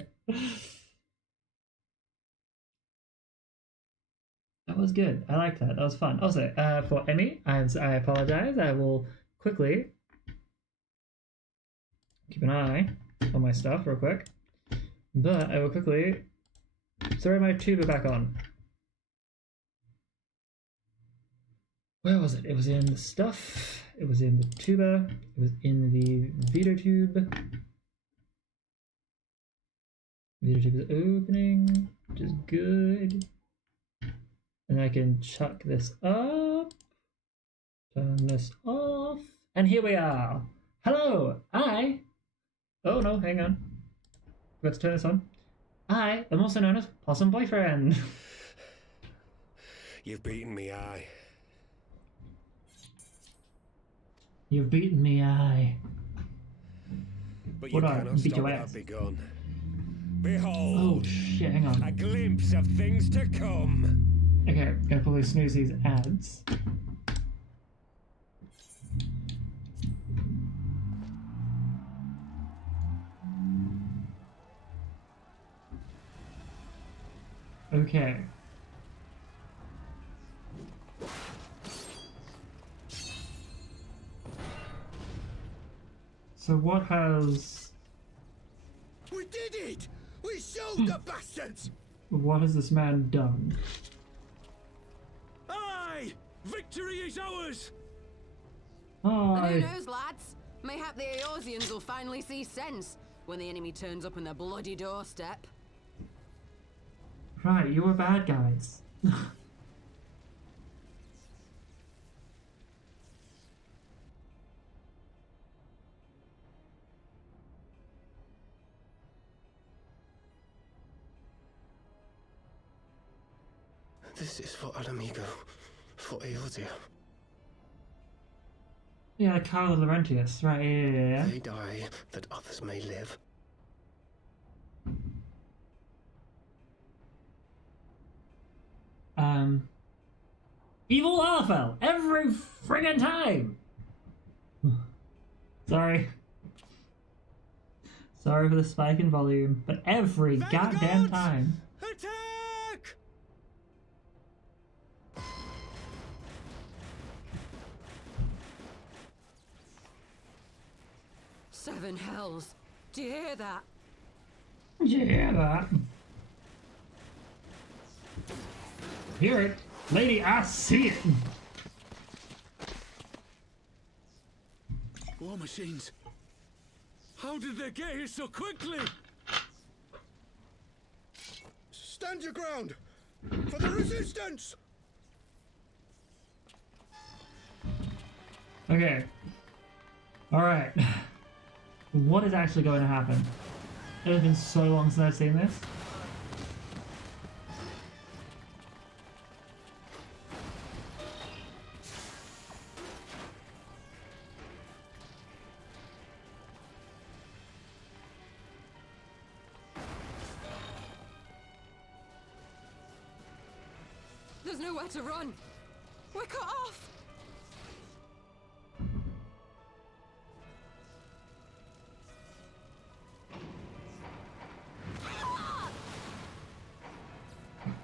That was good. I like that. That was fun. Also, for Emmy, I apologize. I will quickly keep an eye on my stuff real quick. But I will quickly throw my tuba back on. Where was it? It was in the stuff. It was in the tuba. It was in the Vito tube. Vito tube is opening, which is good. And I can chuck this up. Turn this off. And here we are. Hello, oh no, hang on. Forgot to turn this on. I am also known as Possum Boyfriend. You've beaten me, aye. You've beaten me, aye. But you cannot stop what I've begun. Behold! Oh shit, hang on. A glimpse of things to come. Okay, gonna probably snooze these ads. Okay. So what has... We did it! We showed the bastards! What has this man done? Aye! Victory is ours! Aye. And who knows, lads? Mayhap the Eorzeans will finally see sense when the enemy turns up on their bloody doorstep. Right, you were bad guys. This is for Alamigo, for Eorzea. Yeah, Carl Laurentius, right, yeah. They die that others may live. Evil Arfel, every friggin' time! Sorry. Sorry for the spike in volume, but every goddamn time. Attack! Seven hells. Do you hear that? Did you hear that? Hear it? Lady, I see it! War machines. How did they get here so quickly? Stand your ground! For the resistance! Okay. Alright. What is actually going to happen? It has been so long since I've seen this. There's nowhere to run. We're cut off.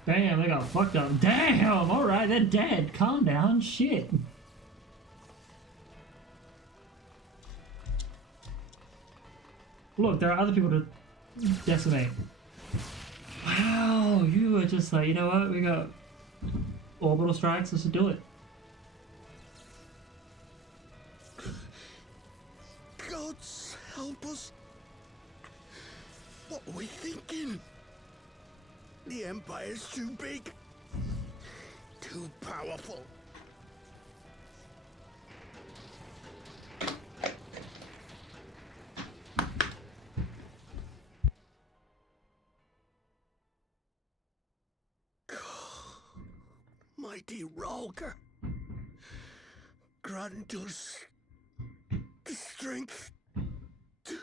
Damn, they got fucked up. Damn, alright, they're dead. Calm down, shit. Look, there are other people to decimate. Wow, you were just like, you know what, we got orbital strikes, let's do it. Gods help us. What are we thinking? The Empire's too big. Too powerful. Mighty Rhalgr, grant us the strength to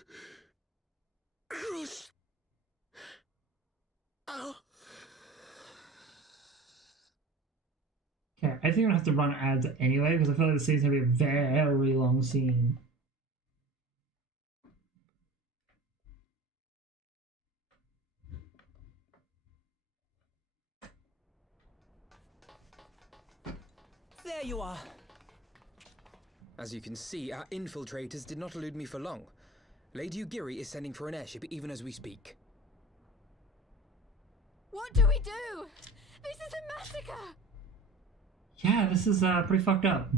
crush our... Okay, I think I'm gonna have to run ads anyway because I feel like the scene's gonna be a very long scene. There you are. As you can see, our infiltrators did not elude me for long. Lady Ugiri is sending for an airship even as we speak. What do we do? This is a massacre! Yeah, this is pretty fucked up.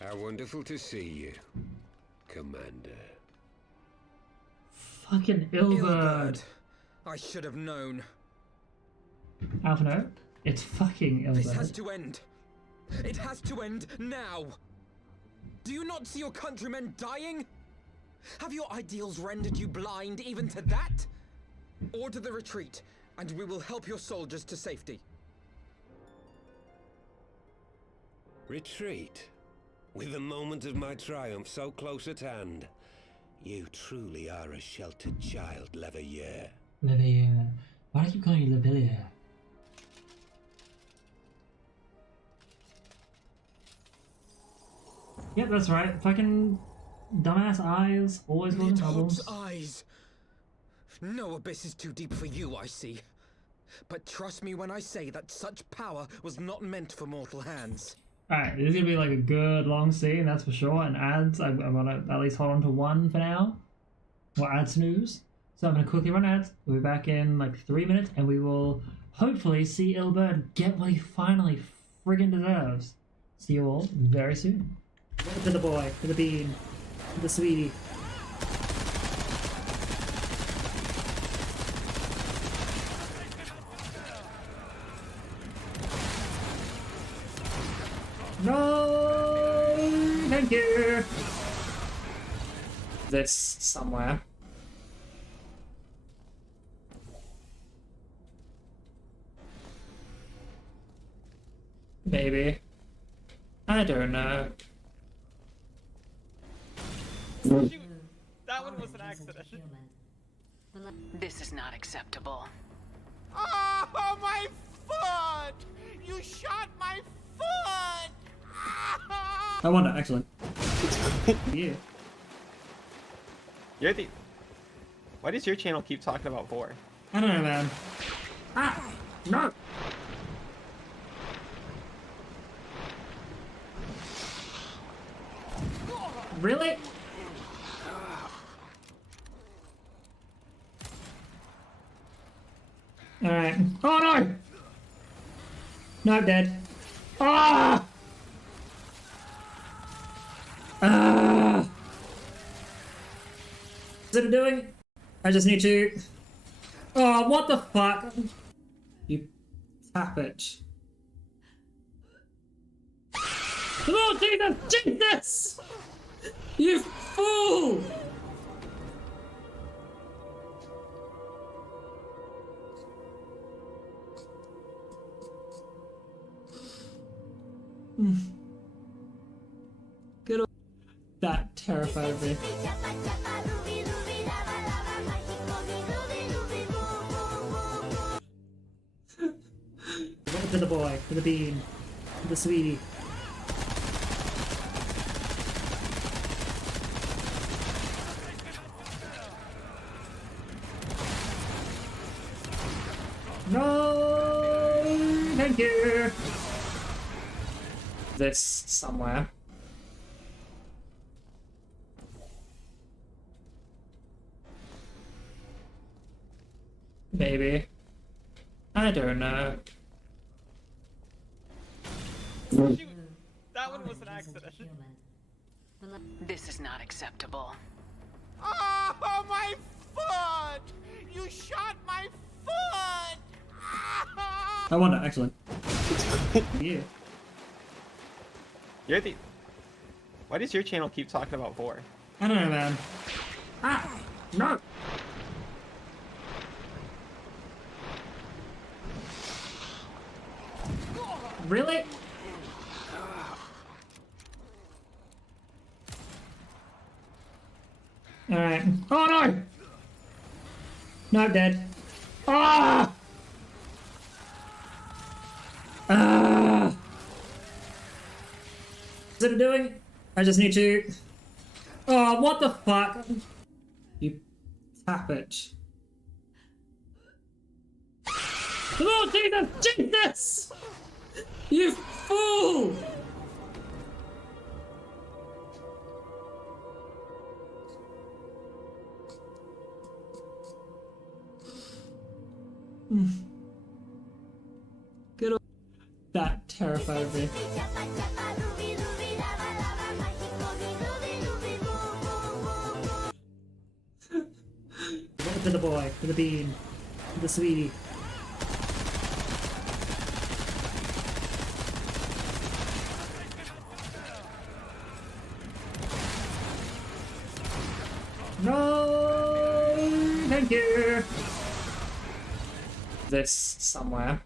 How wonderful to see you, Commander. Fucking Ilberd. I should have known. Alphino, it's fucking Ilberd. This has to end. It has to end now. Do you not see your countrymen dying? Have your ideals rendered you blind even to that? Order the retreat, and we will help your soldiers to safety. Retreat? With the moment of my triumph so close at hand. You truly are a sheltered child, Leveilleur. Leveilleur. Why do I keep calling you Leveilleur? Yep, that's right. Fucking dumbass eyes. Always causing problems. Eyes. No abyss is too deep for you, I see. But trust me when I say that such power was not meant for mortal hands. Alright, this is gonna be like a good long scene, that's for sure. And ads, I'm gonna at least hold on to one for now. Or ad snooze. So I'm gonna quickly run ads. We'll be back in like 3 minutes, and we will hopefully see Ilberd get what he finally friggin' deserves. See you all very soon. To the boy, to the bean, to the sweetie. No, thank you. This somewhere. Maybe. I don't know. Shoot. That one was an accident. This is not acceptable. Oh, my foot! You shot my foot! I wonder, actually. Yeah. You're the... Why does your channel keep talking about Vor? I don't know, man. Ah! No! Really? Alright. Oh no! No, I'm dead. Ah! Ah! Is it doing? I just need to... Oh, what the fuck? You tap it. Oh, Jesus! Jesus! You fool! Good old... That terrified me. To the boy, to the bean, to the sweetie. No, thank you. This somewhere. Maybe. I don't know. Shoot. That one was an accident. This is not acceptable. Oh, my foot! You shot my foot! I won it, excellent. Yeah. You're the... Why does your channel keep talking about Vor? I don't know, man. Ah! No! Really? Alright. Oh no! No, dead. Ah! Ah! Is it doing? I just need to... Oh, what the fuck? You tap it. Oh, Jesus! Jesus! You fool! Good. That terrified me. To the boy, to the bean, to the sweetie. No, thank you. This somewhere.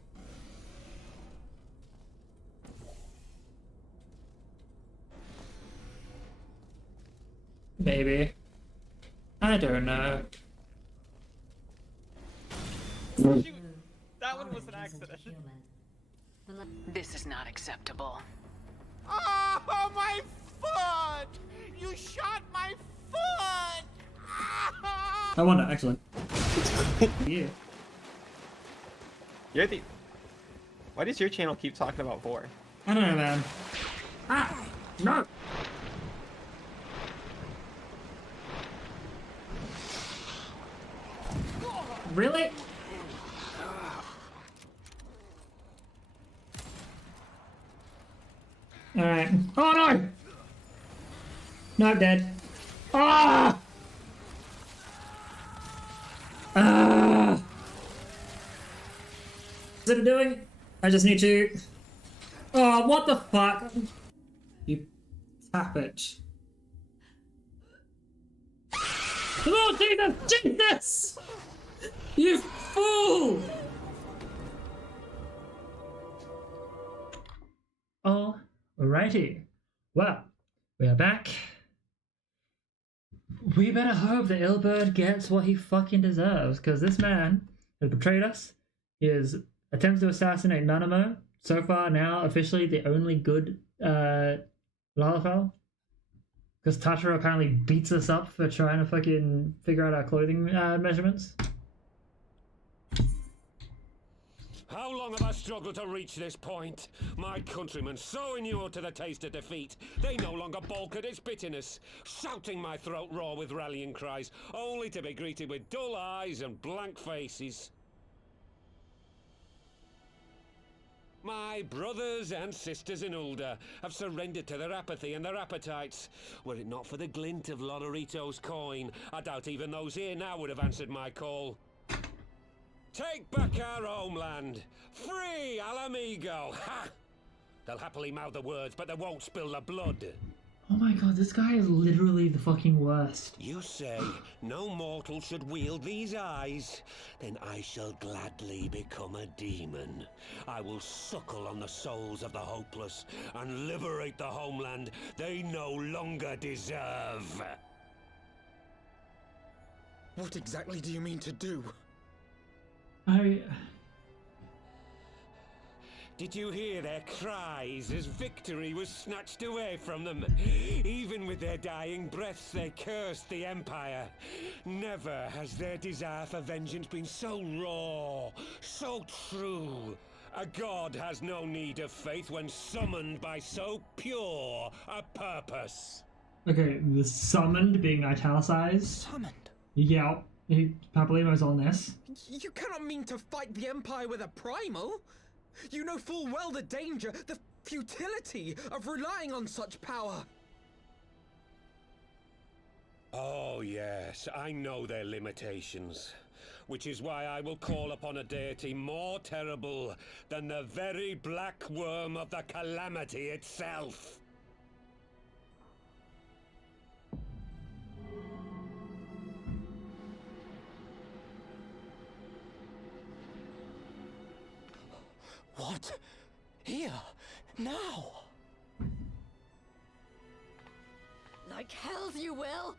Maybe. I don't know. Shoot! That one was an accident. This is not acceptable. Oh, my foot! You shot my foot! I won it, excellent. Yeah. You're the... Why does your channel keep talking about Vor? I don't know, man. Ah! No! Really? Alright. Oh no! No, I'm dead. Ah! Ah! Is it doing? I just need to... Oh, what the fuck? You tap it. Oh, Jesus! Jesus! You fool! Alrighty. Well, we are back. We better hope that Ilberd gets what he fucking deserves, because this man has betrayed us. He has attempted to assassinate Nanamo. So far now, officially the only good Lalafell. Because Tataro apparently beats us up for trying to fucking figure out our clothing measurements. How long have I struggled to reach this point? My countrymen, so inured to the taste of defeat, they no longer balk at its bitterness, shouting my throat raw with rallying cries, only to be greeted with dull eyes and blank faces. My brothers and sisters in Ulda have surrendered to their apathy and their appetites. Were it not for the glint of Lonorito's coin, I doubt even those here now would have answered my call. Take back our homeland! Free Alamigo! Ha! They'll happily mouth the words, but they won't spill the blood. Oh my god, this guy is literally the fucking worst. You say no mortal should wield these eyes? Then I shall gladly become a demon. I will suckle on the souls of the hopeless and liberate the homeland they no longer deserve. What exactly do you mean to do? Did you hear their cries as victory was snatched away from them? Even with their dying breaths, they cursed the Empire. Never has their desire for vengeance been so raw, so true. A god has no need of faith when summoned by so pure a purpose. Okay, the summoned being italicized. Summoned? Yeah, Papalymo's on this. You cannot mean to fight the Empire with a primal! You know full well the danger, the futility of relying on such power! Oh yes, I know their limitations. Which is why I will call upon a deity more terrible than the very black worm of the calamity itself. What? Here? Now? Like hells you will!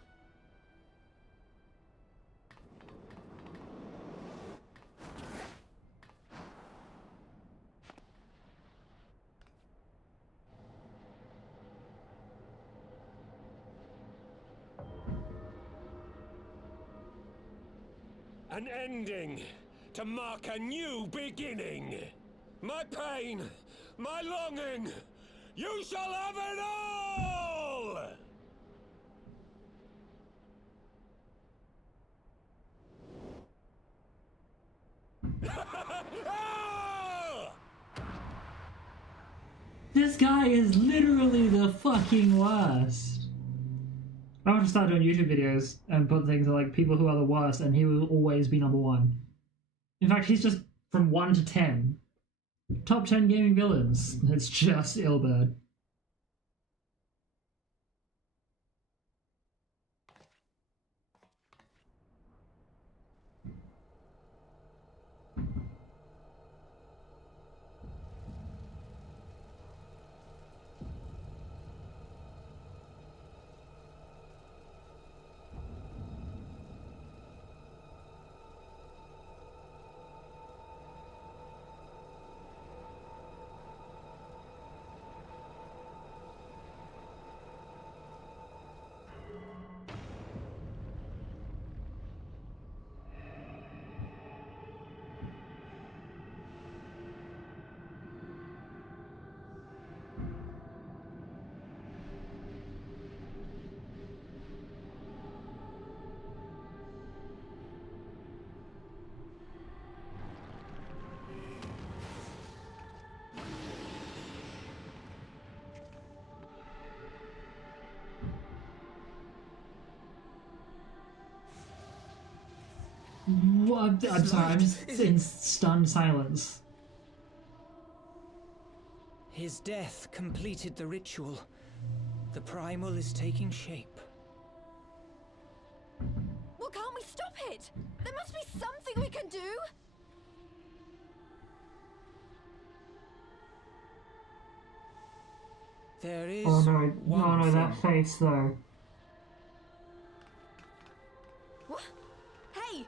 An ending to mark a new beginning. My pain, my longing, you shall have it all! This guy is literally the fucking worst. I want to start doing YouTube videos and put things like people who are the worst, and he will always be number 1. In fact, he's just from 1 to 10. Top 10 gaming villains. It's just Ilberd. What? I'm sorry, I'm just in stunned silence. His death completed the ritual. The primal is taking shape. Well, can't we stop it? There must be something we can do! There is Oh no, one no, that thing. face though. What? Hey!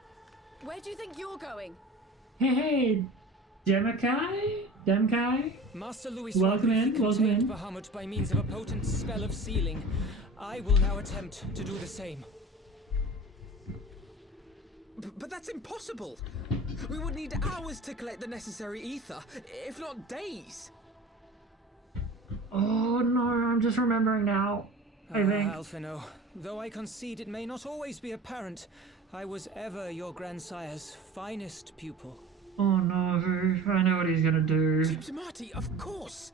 Where do you think you're going? Hey, Demkai? Master Louis Welcome in, welcome in. Bahamut by means of a potent spell of sealing. I will now attempt to do the same. But that's impossible! We would need hours to collect the necessary ether, if not days! Oh no, I'm just remembering now. I think. Alphino, though I concede it may not always be apparent, I was ever your grandsire's finest pupil. Oh no, I know what he's gonna do. Marty, of course!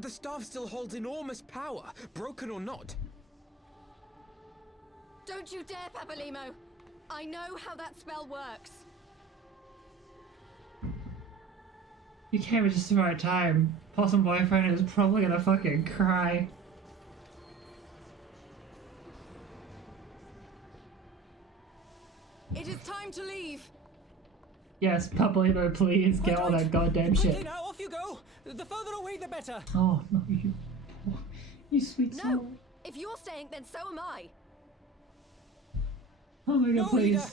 The staff still holds enormous power, broken or not. Don't you dare, Papalymo! I know how that spell works. You came at just the right time. Possum Boyfriend is probably gonna fucking cry. It is time to leave. Yes, Papalymo, please get all that goddamn Quickly shit. now, off you go! The further away, the better! Oh no, you sweet soul. No! If you're staying, then so am I! Oh my god, No, please. Ida!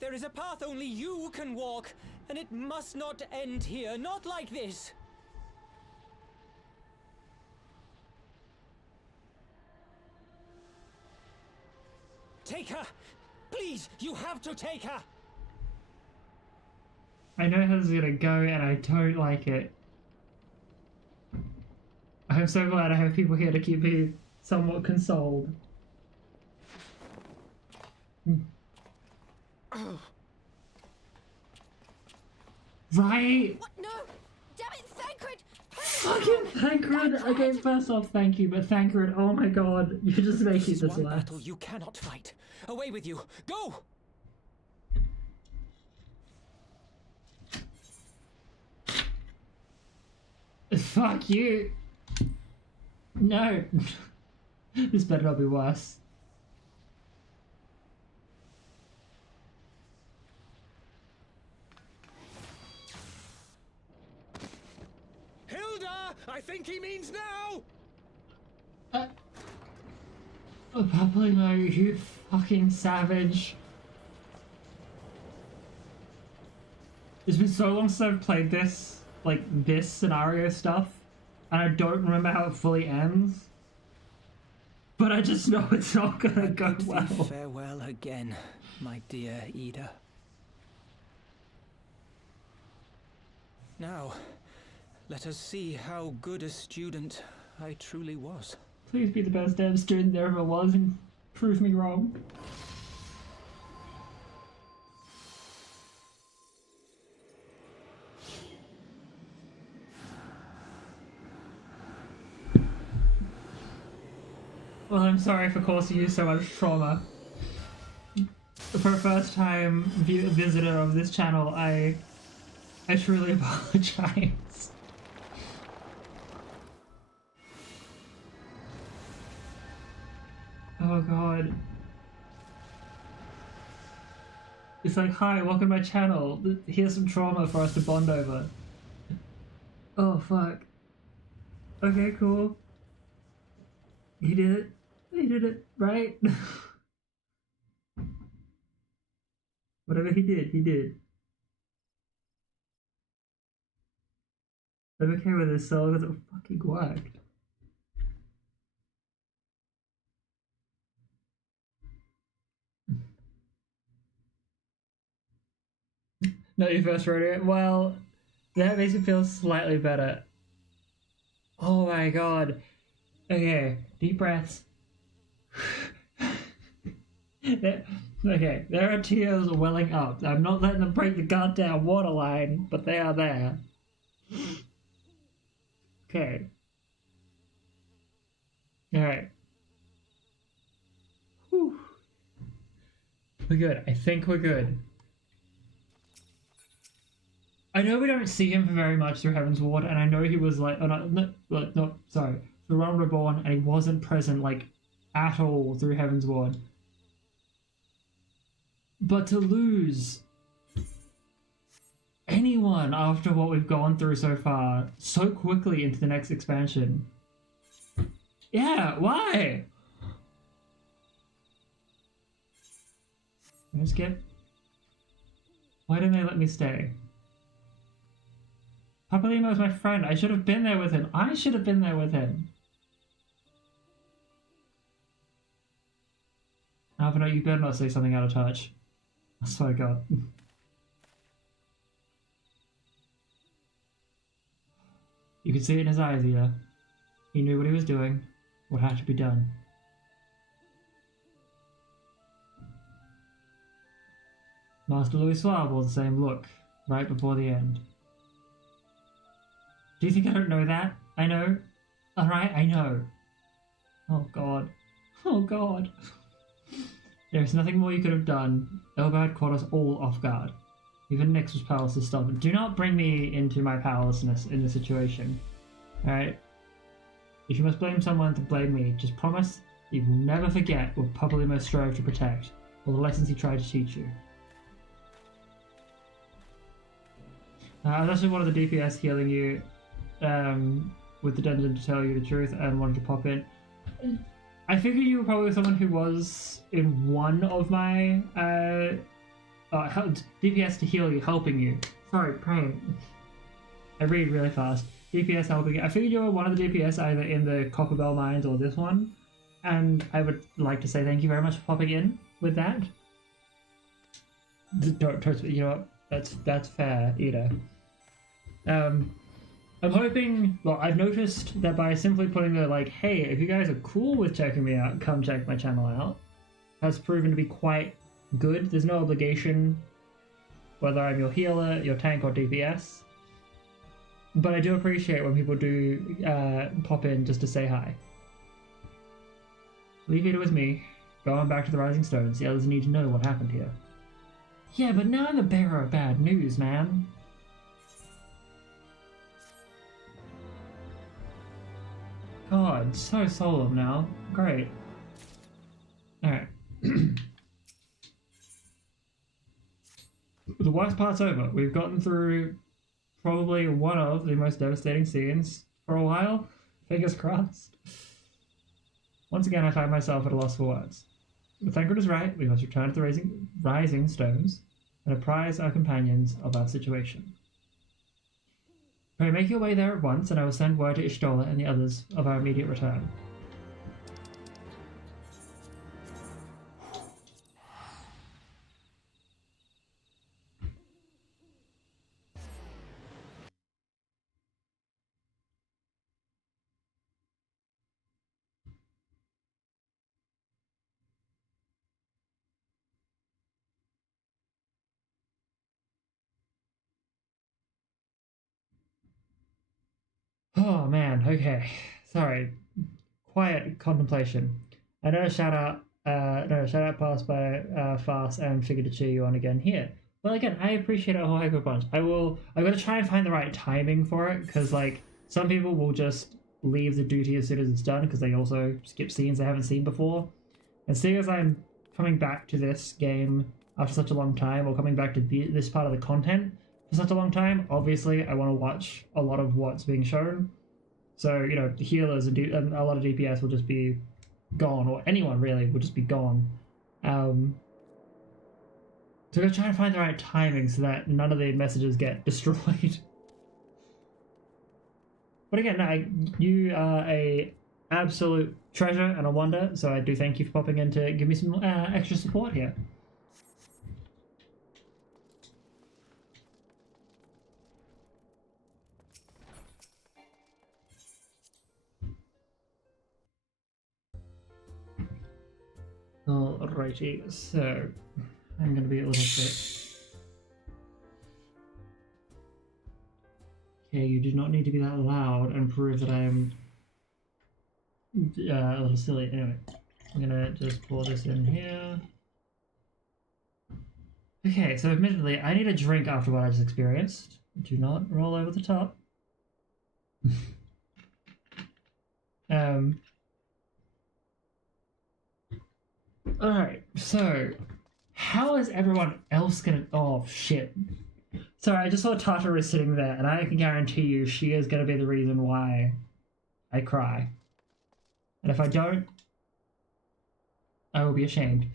There is a path only you can walk, and it must not end here, not like this! Take her! Please, you have to take her! I know how this is gonna go and I don't like it. I'm so glad I have people here to keep me somewhat consoled. Right? What? No! Damn it, Thancred! Fucking Thancred! Okay, first off, thank you, but Thancred, oh my god, you're just making this one less. battle you cannot fight. Away with you. Go! Fuck you. No. This better not be worse. Hilda! I think he means now! Oh, Papalymo, you fucking savage. It's been so long since I've played this, like, this scenario stuff, and I don't remember how it fully ends. But I just know it's not gonna go well. Farewell again, my dear Ida. Now, let us see how good a student I truly was. Please be the best damn student there ever was and prove me wrong. Well, I'm sorry for causing you so much trauma. For a first time visitor of this channel, I truly apologize. Oh god. It's like, hi, welcome to my channel. Here's some trauma for us to bond over. Oh fuck. Okay, cool. He did it. He did it, right? Whatever he did, he did. I'm okay with this so long as it fucking worked. Not your first rodeo? Well, that makes me feel slightly better. Oh my god. Okay, deep breaths. Okay, there are tears welling up. I'm not letting them break the goddamn waterline, but they are there. Okay. Alright. Whew. We're good. I think we're good. I know we don't see him for very much through Heaven's Ward, and I know he was like, sorry, through Realm Reborn, and he wasn't present, like, at all through Heaven's Ward. But to lose anyone after what we've gone through so far so quickly into the next expansion. Yeah, why? Can I skip? Why didn't they let me stay? Papalymo is my friend. I should have been there with him. I should have been there with him. Alvino, you better not say something out of touch. I swear to God. You could see it in his eyes, Ida. He knew what he was doing, what had to be done. Master Louisoix wore the same look, right before the end. Do you think I don't know that? I know. Alright, I know. Oh god. Oh god. There's nothing more you could have done. Elbert caught us all off guard. Even Nyx was powerless to stop him. Do not bring me into my powerlessness in this situation. Alright? If you must blame someone to blame me, just promise you will never forget what Papalymo strove to protect, or the lessons he tried to teach you. I was actually one of the DPS healing you with the dungeon to tell you the truth and wanted to pop in. I figured you were probably someone who was in one of my DPS to heal you, helping you. Sorry, praying. I read really fast. DPS helping you. I figured you were one of the DPS either in the Copperbell Mines or this one, and I would like to say thank you very much for popping in with that. You know what? That's fair, Ida. I'm hoping, well, I've noticed that by simply putting the, like, hey, if you guys are cool with checking me out, come check my channel out, has proven to be quite good. There's no obligation, whether I'm your healer, your tank, or DPS. but I do appreciate when people do pop in just to say hi. Leave it with me. Going back to the Rising Stones. The others need to know what happened here. Yeah, but now I'm a bearer of bad news, man. God, so solemn now. Great. Alright. The worst part's over. We've gotten through probably one of the most devastating scenes for a while. Fingers crossed. Once again, I find myself at a loss for words. But Thancred is right. We must return to the Rising Stones and apprise our companions of our situation. Pray make your way there at once, and I will send word to Y'shtola and the others of our immediate return. Oh man, okay. Sorry. Quiet contemplation. Another shout out passed by Fast and figured to cheer you on again here. Well, again, I appreciate it a whole heck of a bunch. I'm gonna try and find the right timing for it, because like some people will just leave the duty as soon as it's done because they also skip scenes they haven't seen before. And seeing as I'm coming back to this game after such a long time, or coming back to this part of the content for such a long time, obviously I want to watch a lot of what's being shown. So, you know, healers and a lot of DPS will just be gone, or anyone really will just be gone. So I'm going to try and find the right timing so that none of the messages get destroyed. But again, no, you are a absolute treasure and a wonder, so I do thank you for popping in to give me some extra support here. Alrighty, so I'm going to be a little bit... Okay, you do not need to be that loud and prove that I am a little silly. Anyway, I'm going to just pour this in here. Okay, so admittedly, I need a drink after what I just experienced. Do not roll over the top. Alright, so how is everyone else gonna... Oh, shit. Sorry, I just saw Tartarus sitting there, and I can guarantee you she is gonna be the reason why I cry. And if I don't, I will be ashamed.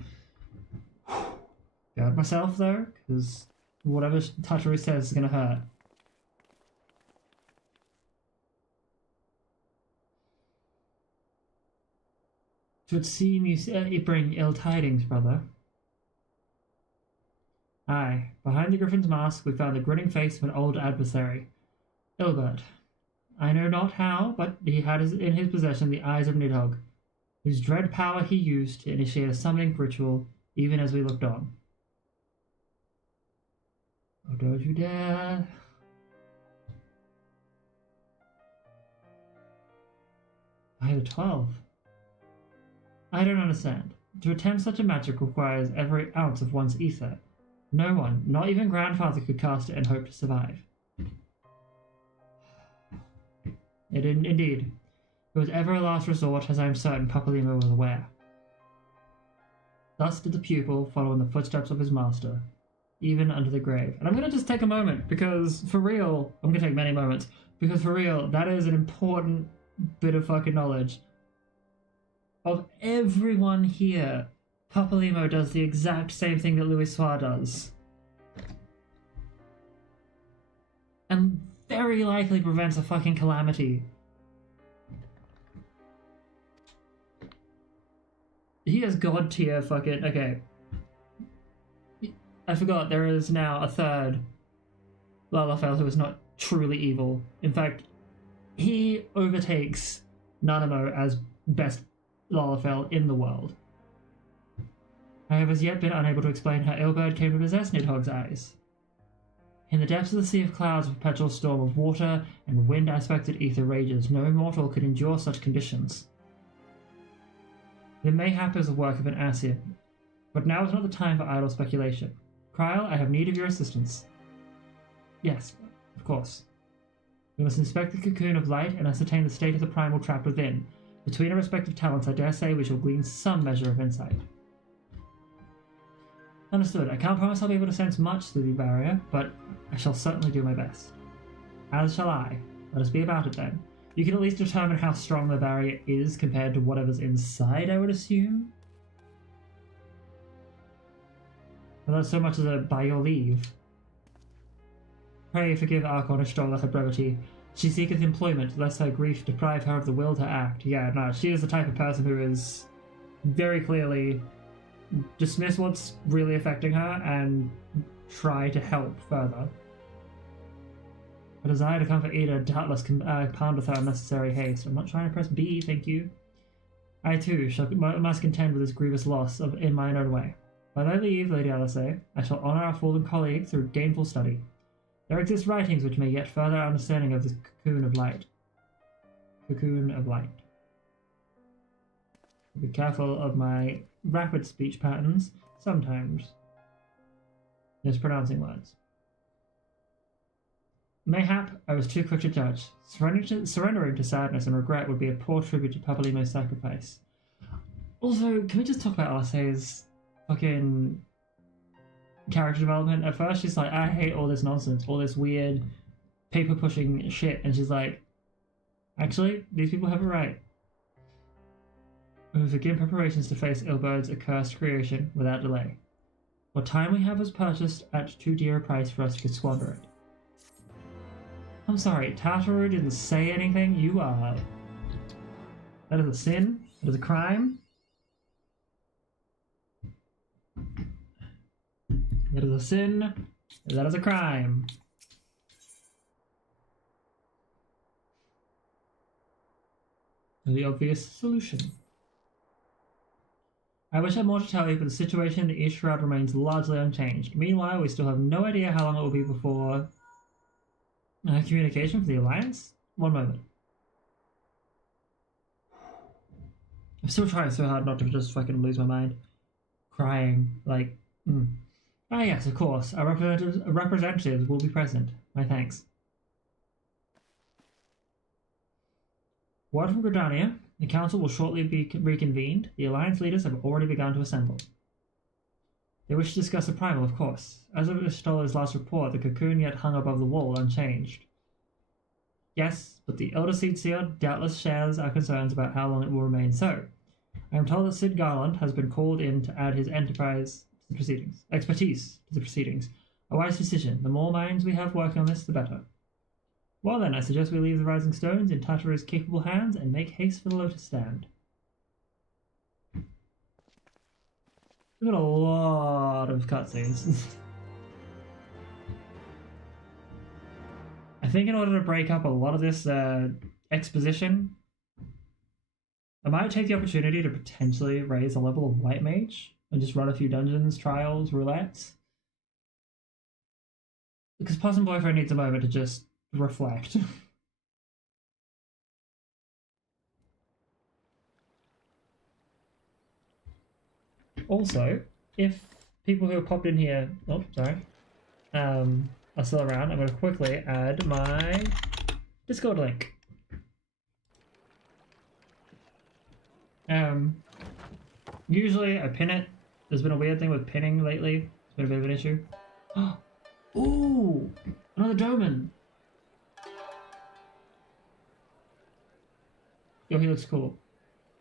Guard myself, though, because whatever Tartarus says is gonna hurt. Twould seem you bring ill tidings, brother. Aye, behind the Griffin's mask we found the grinning face of an old adversary, Ilbert. I know not how, but he had in his possession the eyes of Nidhogg, whose dread power he used to initiate a summoning ritual, even as we looked on. Oh, don't you dare! I had a 12. I don't understand. To attempt such a magic requires every ounce of one's ether. No one, not even grandfather, could cast it and hope to survive. Indeed. It was ever a last resort, as I am certain Papalymo was aware. Thus did the pupil follow in the footsteps of his master, even under the grave. And I'm going to just take a moment, because for real, I'm going to take many moments, because for real, that is an important bit of fucking knowledge. Of everyone here, Papalymo does the exact same thing that Louisoix does. And very likely prevents a fucking calamity. He has god tier fucking... Okay. I forgot, there is now a third Lalafell who is not truly evil. In fact, he overtakes Nanamo as best Lalafell in the world. I have as yet been unable to explain how Ilbert came to possess Nidhogg's eyes. In the depths of the sea of clouds, a perpetual storm of water and wind-aspected ether rages. No mortal could endure such conditions. The mayhap is the work of an Ascian, but now is not the time for idle speculation. Krile, I have need of your assistance. Yes, of course. We must inspect the cocoon of light and ascertain the state of the primal trap within. Between our respective talents, I dare say we shall glean some measure of insight. Understood. I can't promise I'll be able to sense much through the barrier, but I shall certainly do my best. As shall I. Let us be about it then. You can at least determine how strong the barrier is compared to whatever's inside, I would assume? Without so much as a by your leave. Pray forgive Archon Ishtola her brevity. She seeketh employment, lest her grief deprive her of the will to act. Yeah, no, she is the type of person who is very clearly dismiss what's really affecting her and try to help further. A desire to comfort Ada doubtless compoundeth her unnecessary haste. I'm not trying to press B, thank you. I too must contend with this grievous loss in mine own way. By thy leave, Lady Alisaie, I shall honour our fallen colleague through gainful study. There exist writings which may yet further our understanding of this cocoon of light. Cocoon of light. Be careful of my rapid speech patterns, sometimes mispronouncing words. Mayhap I was too quick to judge. Surrendering to sadness and regret would be a poor tribute to Papalymo's sacrifice. Also, can we just talk about Alisaie's fucking character development? At first she's like, I hate all this nonsense, all this weird paper pushing shit, and she's like, actually, these people have a right. We must begin preparations to face Ilbert's accursed creation without delay. What time we have is purchased at too dear a price for us to squander it. I'm sorry, Tataru didn't say anything. You are... That is a sin. That is a crime. That is a sin. That is a crime. The obvious solution. I wish I had more to tell you, but the situation in the East Shroud remains largely unchanged. Meanwhile, we still have no idea how long it will be before communication for the Alliance? One moment. I'm still trying so hard not to just fucking lose my mind. Crying, like, Ah yes, of course. Our representatives will be present. My thanks. Word from Gridania. The council will shortly be reconvened. The Alliance leaders have already begun to assemble. They wish to discuss the primal, of course. As of Ishtola's last report, the cocoon yet hung above the wall, unchanged. Yes, but the Elder Seedseer doubtless shares our concerns about how long it will remain so. I am told that Sid Garland has been called in to add his expertise to the proceedings. A wise decision. The more minds we have working on this, the better. Well then, I suggest we leave the Rising Stones in Tataru's capable hands and make haste for the Lotus Stand. We've got a lot of cutscenes. I think in order to break up a lot of this exposition, I might take the opportunity to potentially raise a level of White Mage and just run a few dungeons, trials, roulettes. Because Possum Boyfriend needs a moment to just reflect. Also, if people who have popped in here, are still around, I'm going to quickly add my Discord link. Usually I pin it. There's been a weird thing with pinning lately. It's been a bit of an issue. Ooh, another Doman. Yo, he looks cool.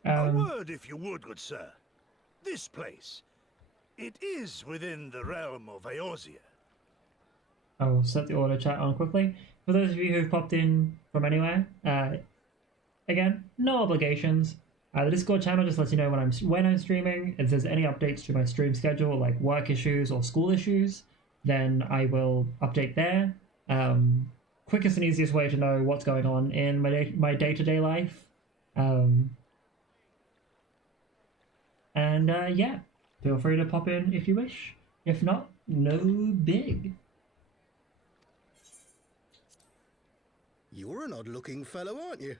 A word, if you would, good sir. This place, it is within the realm of Eorzea. I'll set the auto chat on quickly. For those of you who've popped in from anywhere, again, no obligations. The Discord channel just lets you know when I'm streaming. If there's any updates to my stream schedule, like work issues or school issues, then I will update there. Quickest and easiest way to know what's going on in my day-to-day life. Yeah, feel free to pop in if you wish. If not, no big. You're an odd-looking fellow, aren't you?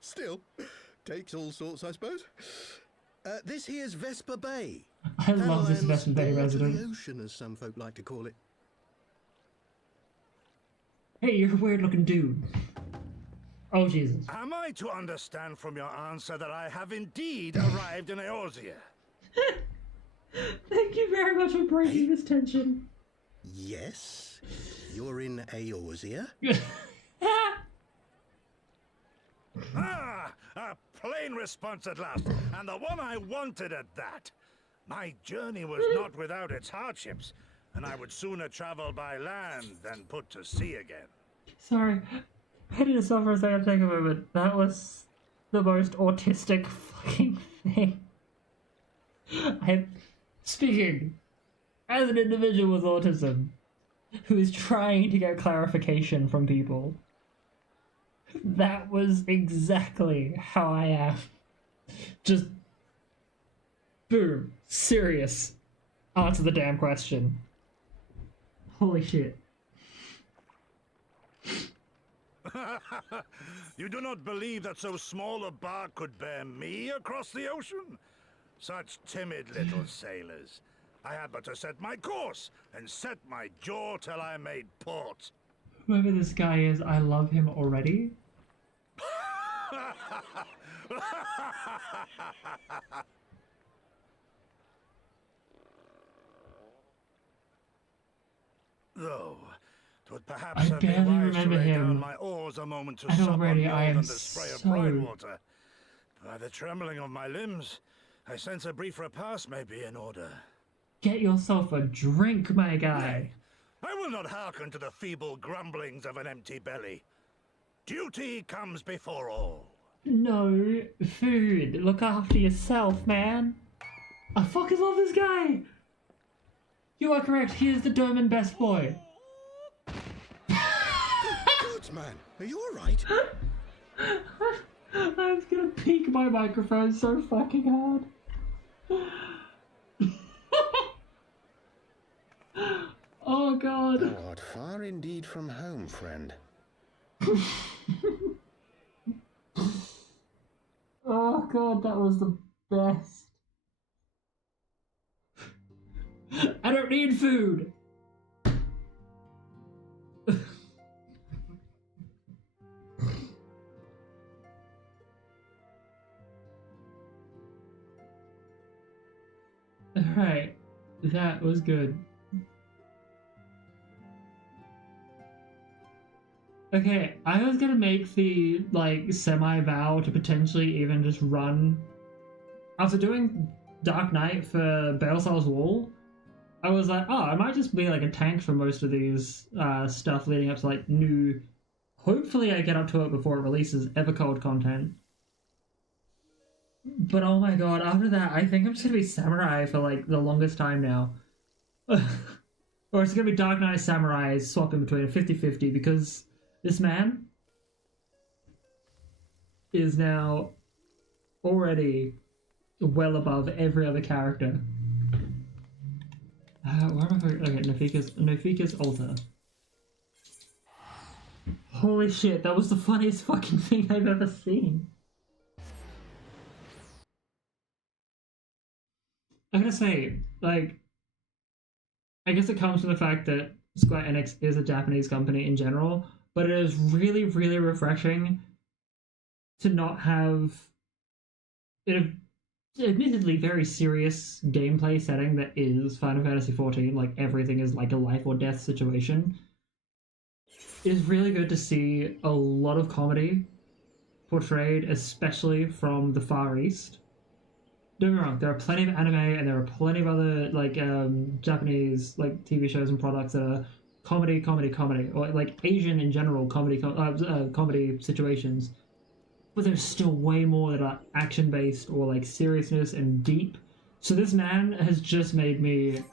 Still, takes all sorts, I suppose. This here's Vesper Bay. I love this Vesper Bay door resident. to the ocean, as some folk like to call it. Hey, you're a weird-looking dude. Oh, Jesus. Am I to understand from your answer that I have indeed arrived in Eorzea? Thank you very much for breaking this tension. Yes, you're in Eorzea. Ah, a plain response at last, and the one I wanted at that. My journey was not without its hardships, and I would sooner travel by land than put to sea again. Sorry, I need to stop for a second. Take a moment. That was the most autistic fucking thing. I'm speaking as an individual with autism who is trying to get clarification from people. That was exactly how I am. Just boom, serious. Answer the damn question. Holy shit. You do not believe that so small a bark could bear me across the ocean? Such timid little sailors. I had but to set my course and set my jaw till I made port. Whoever this guy is, I love him already. Though, 'twould perhaps I have been barely wise to remember lay down him. my oars a moment to And sup on already more I am than the spray of so- brine water. By the trembling of my limbs, I sense a brief repast may be in order. Get yourself a drink, my guy. I will not hearken to the feeble grumblings of an empty belly. Duty comes before all. No, food. Look after yourself, man. I fucking love this guy. You are correct. He is the Doman best boy. Good man, are you alright? I was gonna peek my microphone so fucking hard. Oh god. Thou art far indeed from home, friend. Oh god, that was the best. I don't need food. Alright, that was good. Okay, I was gonna make the, like, semi-vow to potentially even just run... After doing Dark Knight for Baelsar's Wall, I was like, oh, I might just be, like, a tank for most of these stuff leading up to, like, new... Hopefully I get up to it before it releases Evercold content. But oh my god, after that, I think I'm just gonna be Samurai for, like, the longest time now. Or it's gonna be Dark Knight Samurai swapping between a 50-50 because... This man is now already well above every other character. Where am I? Okay, Nafika's altar. Holy shit, that was the funniest fucking thing I've ever seen. I'm gonna say, like, I guess it comes from the fact that Square Enix is a Japanese company in general, but it is really, really refreshing to not have an admittedly very serious gameplay setting that is Final Fantasy XIV, like everything is like a life or death situation. It is really good to see a lot of comedy portrayed, especially from the Far East. Don't get me wrong, there are plenty of anime and there are plenty of other like Japanese like TV shows and products that are comedy, or like Asian in general comedy situations, but there's still way more that are action-based or like seriousness and deep. So this man has just made me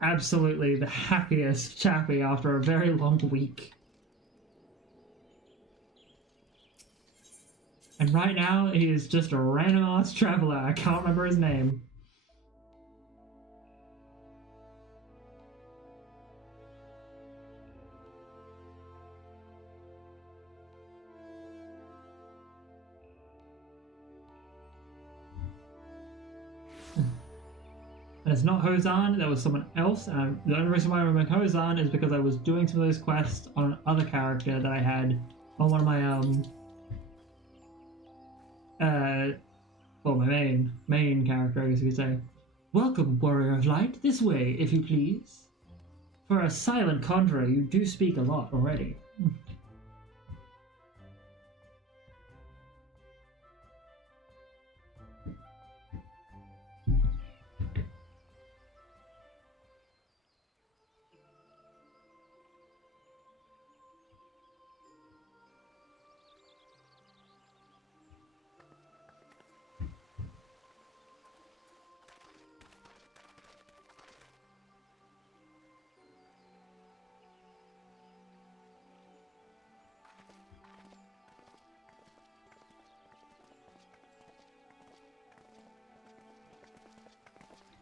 absolutely the happiest chappy after a very long week. And right now, he is just a random-ass traveler. I can't remember his name. It's not Hozan, that was someone else. And the only reason why I remember Hozan is because I was doing some of those quests on another character that I had on one of my well, my main character, I guess you could say. Welcome, Warrior of Light. This way, if you please. For a silent conjurer, you do speak a lot already.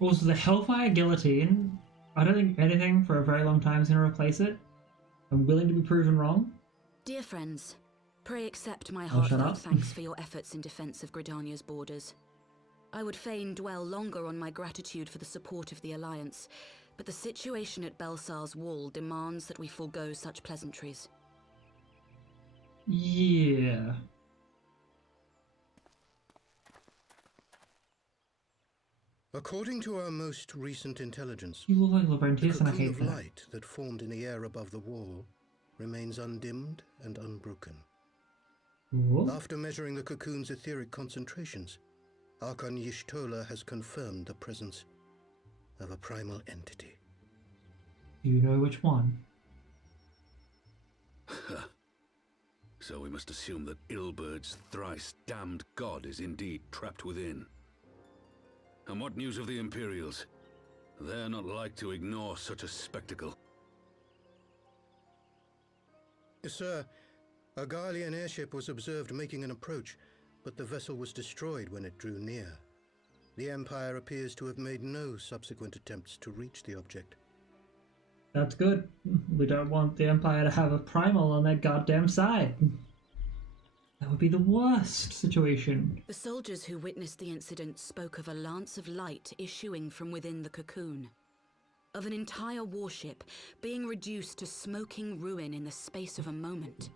Also, the Hellfire Guillotine, I don't think anything for a very long time is going to replace it. I'm willing to be proven wrong. Dear friends, pray accept my shut heartfelt up. thanks for your efforts in defense of Gridania's borders. I would fain dwell longer on my gratitude for the support of the Alliance, but the situation at Belsar's Wall demands that we forego such pleasantries. Yeah. According to our most recent intelligence, You look like the Lavrentius and I cocoon hate of that. light that formed in the air above the wall remains undimmed and unbroken. Ooh. After measuring the cocoon's etheric concentrations, Archon Y'shtola has confirmed the presence of a primal entity. Do you know which one? So we must assume that Ilbert's thrice damned god is indeed trapped within. And what news of the Imperials? They're not like to ignore such a spectacle. Sir, a Garlean airship was observed making an approach, but the vessel was destroyed when it drew near. The Empire appears to have made no subsequent attempts to reach the object. That's good. We don't want the Empire to have a primal on their goddamn side. That would be the worst situation. The soldiers who witnessed the incident spoke of a lance of light issuing from within the cocoon. Of an entire warship being reduced to smoking ruin in the space of a moment.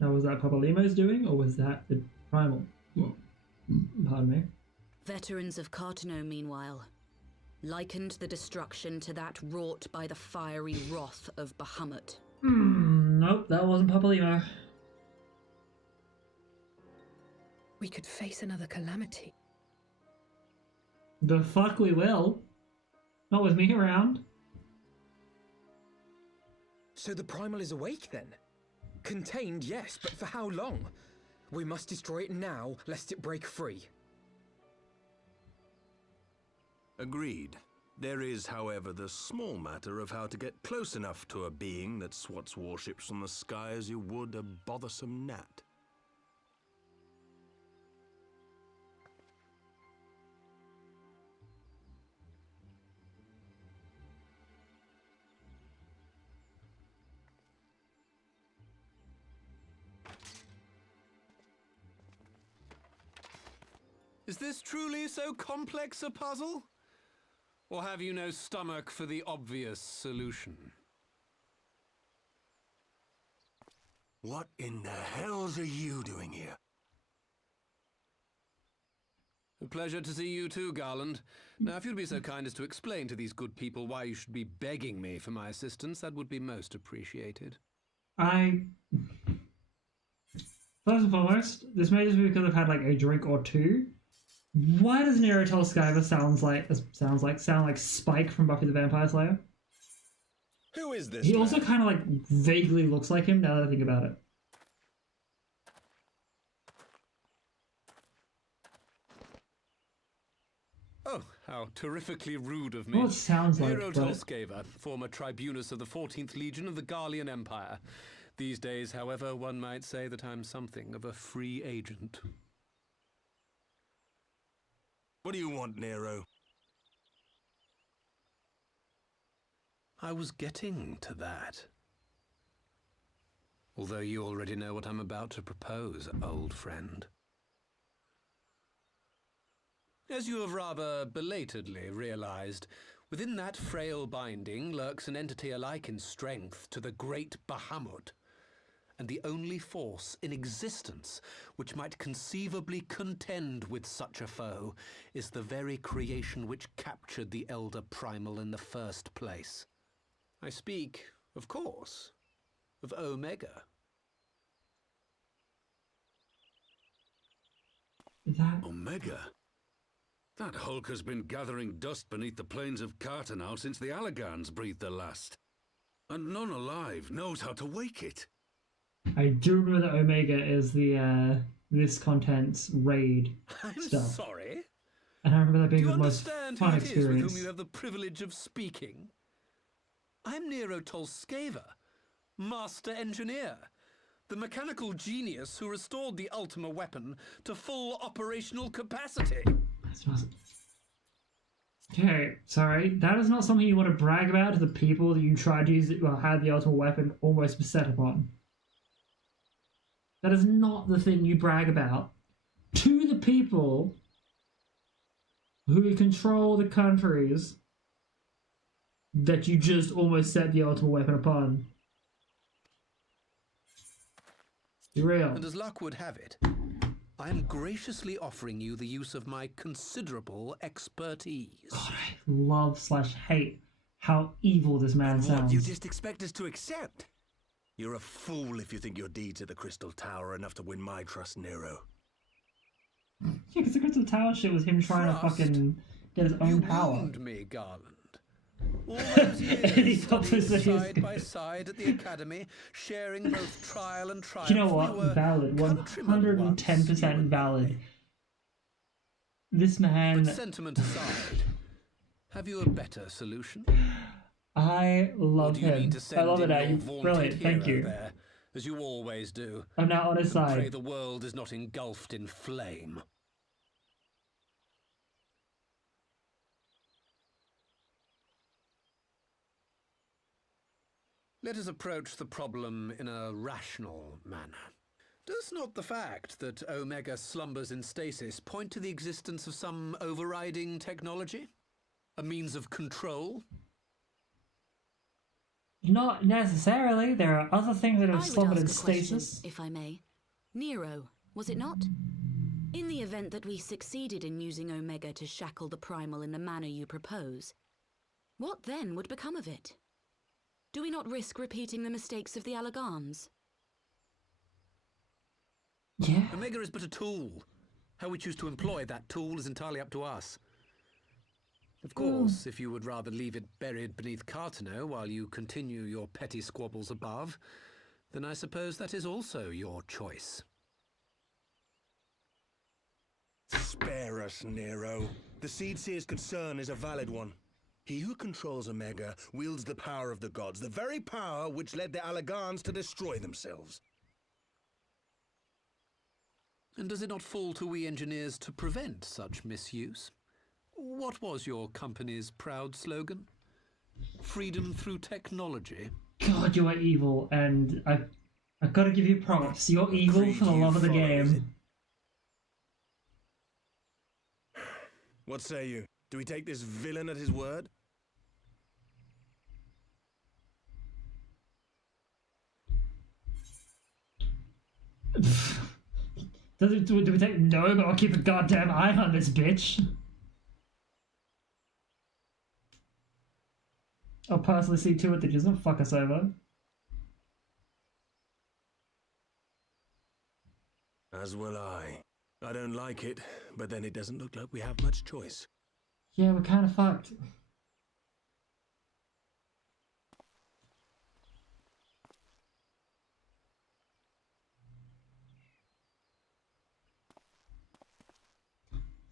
Now, was that Papalimo's doing, or was that the primal? Pardon me. Veterans of Cartano, meanwhile, likened the destruction to that wrought by the fiery wrath of Bahamut. Nope, that wasn't Papalimo. We could face another calamity. The fuck we will. Not with me around. So the primal is awake then? Contained, yes, but for how long? We must destroy it now, lest it break free. Agreed. There is, however, the small matter of how to get close enough to a being that swats warships from the sky as you would a bothersome gnat. Is this truly so complex a puzzle? Or have you no stomach for the obvious solution? What in the hells are you doing here? A pleasure to see you too, Garland. Now, if you'd be so kind as to explain to these good people why you should be begging me for my assistance, that would be most appreciated. First and foremost, this may just be because I've had like a drink or two. Why does Nero tell Skyver sound like Spike from Buffy the Vampire Slayer? Who is this? He man? also kind of like vaguely looks like him now that I think about it. Oh, how terrifically rude of me. Well, it sounds like, Nero but- Tolskeva, former tribunus of the 14th Legion of the Garlean Empire. These days, however, one might say that I'm something of a free agent. What do you want, Nero? I was getting to that. Although you already know what I'm about to propose, old friend. As you have rather belatedly realized, within that frail binding lurks an entity alike in strength to the great Bahamut, and the only force in existence which might conceivably contend with such a foe is the very creation which captured the Elder Primal in the first place. I speak, of course, of Omega. Omega? That hulk has been gathering dust beneath the plains of Cartanal since the Allagans breathed their last. And none alive knows how to wake it. I do remember that Omega is the this content's raid stuff. Sorry? And I remember that being the most Understand fun who it is with experience. whom you have the privilege of speaking? I'm Nero Tolskeva, Master Engineer, the mechanical genius who restored the Ultima weapon to full operational capacity. Okay, sorry. That is not something you want to brag about to the people that you tried to use it, well, had the Ultima weapon almost beset upon. That is not the thing you brag about to the people who control the countries that you just almost set the Ultima weapon upon. Be real. And as luck would have it, I am graciously offering you the use of my considerable expertise. God, I love/hate how evil this man sounds. What, you just expect us to accept? You're a fool if you think your deeds at the Crystal Tower are enough to win my trust, Nero. Yeah, because the Crystal Tower shit was him trying to fucking get his own power. You wound me, Garland. All those years studying side by side at the academy, sharing both trial and triumph. You know what? Valid. 110% valid. This man... But sentiment aside, have you a better solution? I love him. I love it, He's brilliant. Thank you. There, as you always do. I'm now on his side. Pray the world is not engulfed in flame. Let us approach the problem in a rational manner. Does not the fact that Omega slumbers in stasis point to the existence of some overriding technology? A means of control? Not necessarily. There are other things that have slumbered in stasis. If I may. Nero, was it not? In the event that we succeeded in using Omega to shackle the Primal in the manner you propose, what then would become of it? Do we not risk repeating the mistakes of the Allagans? Yeah. Omega is but a tool. How we choose to employ that tool is entirely up to us. Of course, if you would rather leave it buried beneath Cartano while you continue your petty squabbles above, then I suppose that is also your choice. Spare us, Nero. The Seedseer's concern is a valid one. He who controls Omega wields the power of the gods, the very power which led the Allagans to destroy themselves. And does it not fall to we engineers to prevent such misuse? What was your company's proud slogan? Freedom through technology? God, you are evil, and I've got to give you props. You're evil for the love of the game. What say you? Do we take this villain at his word? Do we take no, but I'll keep a goddamn eye on this bitch. I'll personally see to it that he doesn't fuck us over. As will I. I don't like it, but then it doesn't look like we have much choice. Yeah, we're kind of fucked.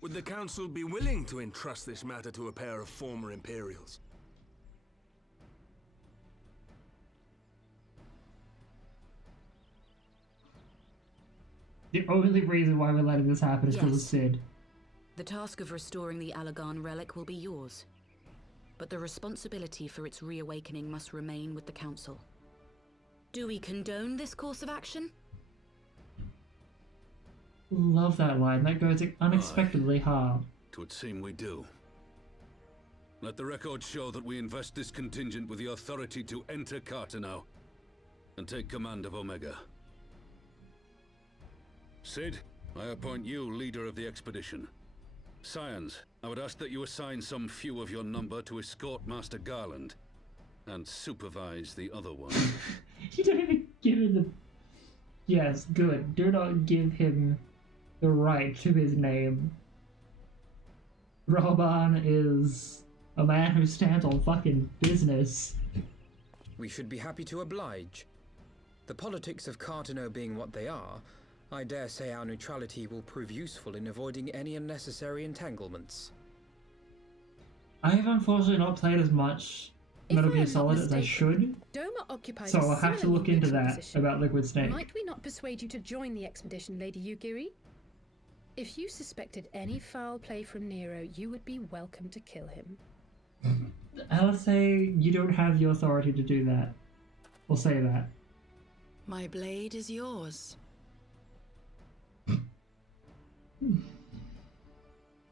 Would the Council be willing to entrust this matter to a pair of former Imperials? The only reason why we're letting this happen is because of Sid. The task of restoring the Allagan relic will be yours, but the responsibility for its reawakening must remain with the Council. Do we condone this course of action? Love that line. That goes unexpectedly hard. 'twould seem we do. Let the record show that we invest this contingent with the authority to enter Carteneau and take command of Omega. Cid, I appoint you leader of the expedition. Scions, I would ask that you assign some few of your number to escort Master Garland and supervise the other one. You don't even give him the... Yes, good. Do not give him the right to his name. Roban is a man who stands on fucking business. We should be happy to oblige. The politics of Carteneau being what they are, I dare say our neutrality will prove useful in avoiding any unnecessary entanglements. I have unfortunately not played as much Metal Gear Solid as I should, Doma occupies so a I'll have to look similarly into neutral that position. about Liquid Snake. Might we not persuade you to join the expedition, Lady Yugiri? If you suspected any foul play from Nero, you would be welcome to kill him. I'll say you don't have the authority to do that. We'll say that. My blade is yours.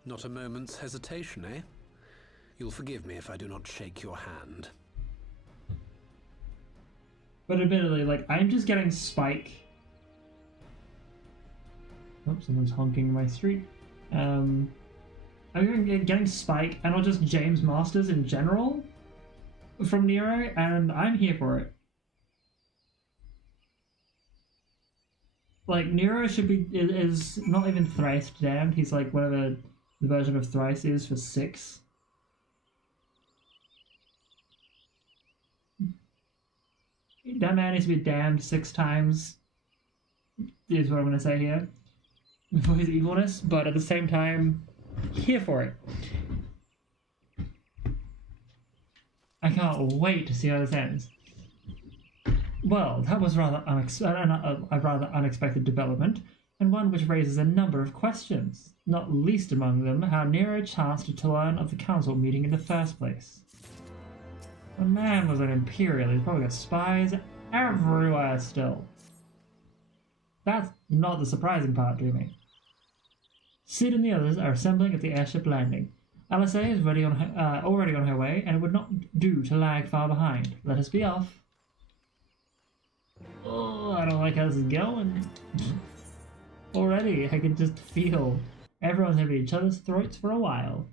Not a moment's hesitation, eh? You'll forgive me if I do not shake your hand. But admittedly, like, I'm just getting Spike. Oh, someone's honking in my street. I'm getting Spike, and not just James Masters in general from Nero, and I'm here for it. Like, Nero should be, is not even thrice damned. He's like whatever the version of thrice is for 6. That man needs to be damned 6 times, is what I'm going to say here, for his evilness, but at the same time, here for it. I can't wait to see how this ends. Well, that was rather a rather unexpected development, and one which raises a number of questions, not least among them how Nero chanced to learn of the council meeting in the first place. The man was an Imperial, he's probably got spies everywhere still. That's not the surprising part to me. Cid and the others are assembling at the airship landing. Alisaie is already on her way, and it would not do to lag far behind. Let us be off. Oh, I don't like how this is going. Already, I can just feel everyone's at each other's throats for a while.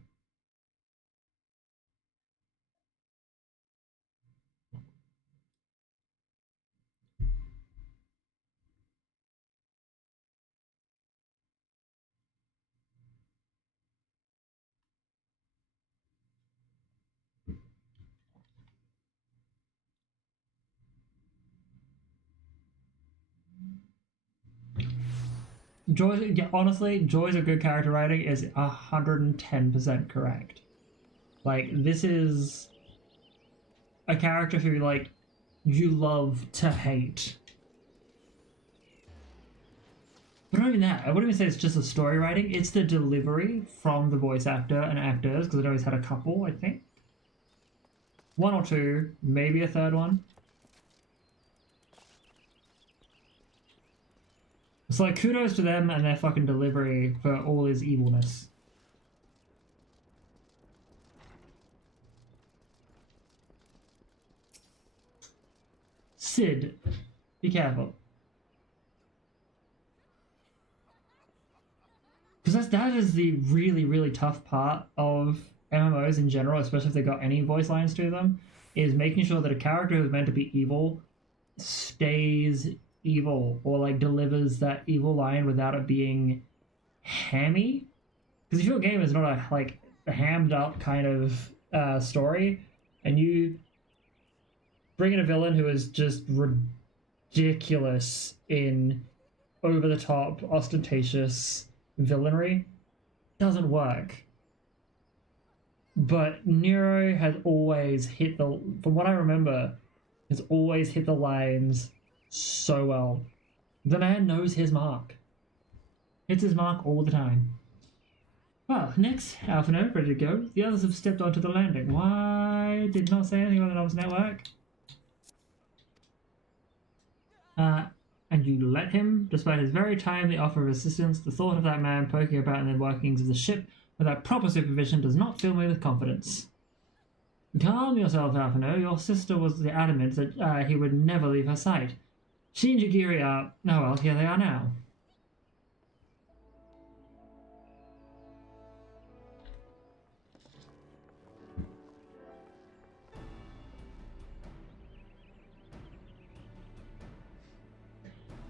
Honestly, Joy's a good character writing is 110% correct. Like, this is a character who, like, you love to hate. But not even that. I wouldn't even say it's just the story writing, it's the delivery from the voice actor and actors, because I know he's had a couple, I think. 1 or 2, maybe a third one. It's like, kudos to them and their fucking delivery for all his evilness. Cid, be careful. Because that is the really, really tough part of MMOs in general, especially if they've got any voice lines to them, is making sure that a character who's meant to be evil stays evil, or like delivers that evil line without it being hammy. Because if your game is not a like a hammed up kind of story, and you bring in a villain who is just ridiculous in over the top, ostentatious villainry, doesn't work. But Nero has always hit the, from what I remember, has always hit the lines so well. The man knows his mark. Hits his mark all the time. Well, next, Alpha Node, ready to go. The others have stepped onto the landing. Why did not say anything on the Novus network? And you let him, despite his very timely offer of assistance. The thought of that man poking about in the workings of the ship without proper supervision does not fill me with confidence. Calm yourself, Alphino. Your sister was adamant that he would never leave her sight. She and Jagiri are... Oh well, here they are now.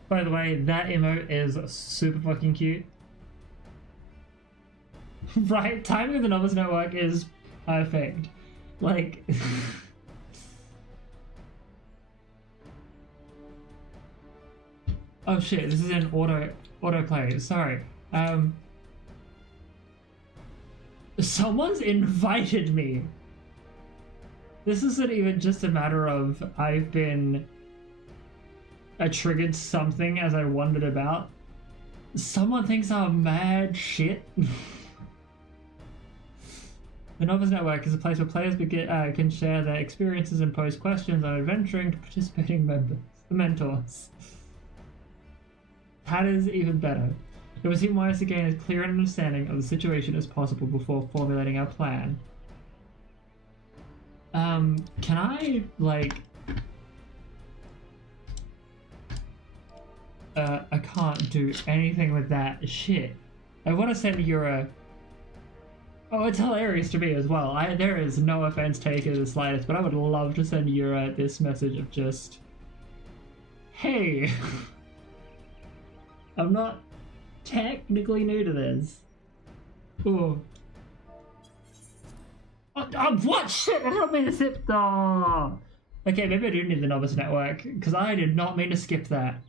By the way, that emote is super fucking cute. Right, timing of the Novice Network is perfect. Like... Oh shit, this is in autoplay, sorry. Someone's invited me! This isn't even just a matter of I've been... I triggered something as I wondered about. Someone thinks I'm mad shit. The Novice Network is a place where players can share their experiences and pose questions on adventuring to participating mentors. That is even better. It would seem wise to gain as clear an understanding of the situation as possible before formulating our plan. Can I, like... I can't do anything with that shit. I want to send Yura... Oh, it's hilarious to me as well. There is no offense taken in the slightest, but I would love to send Yura this message of just... Hey! I'm not technically new to this. Ooh. What? Shit, I don't mean to skip... Oh. Okay, maybe I do need the Novice Network, because I did not mean to skip that.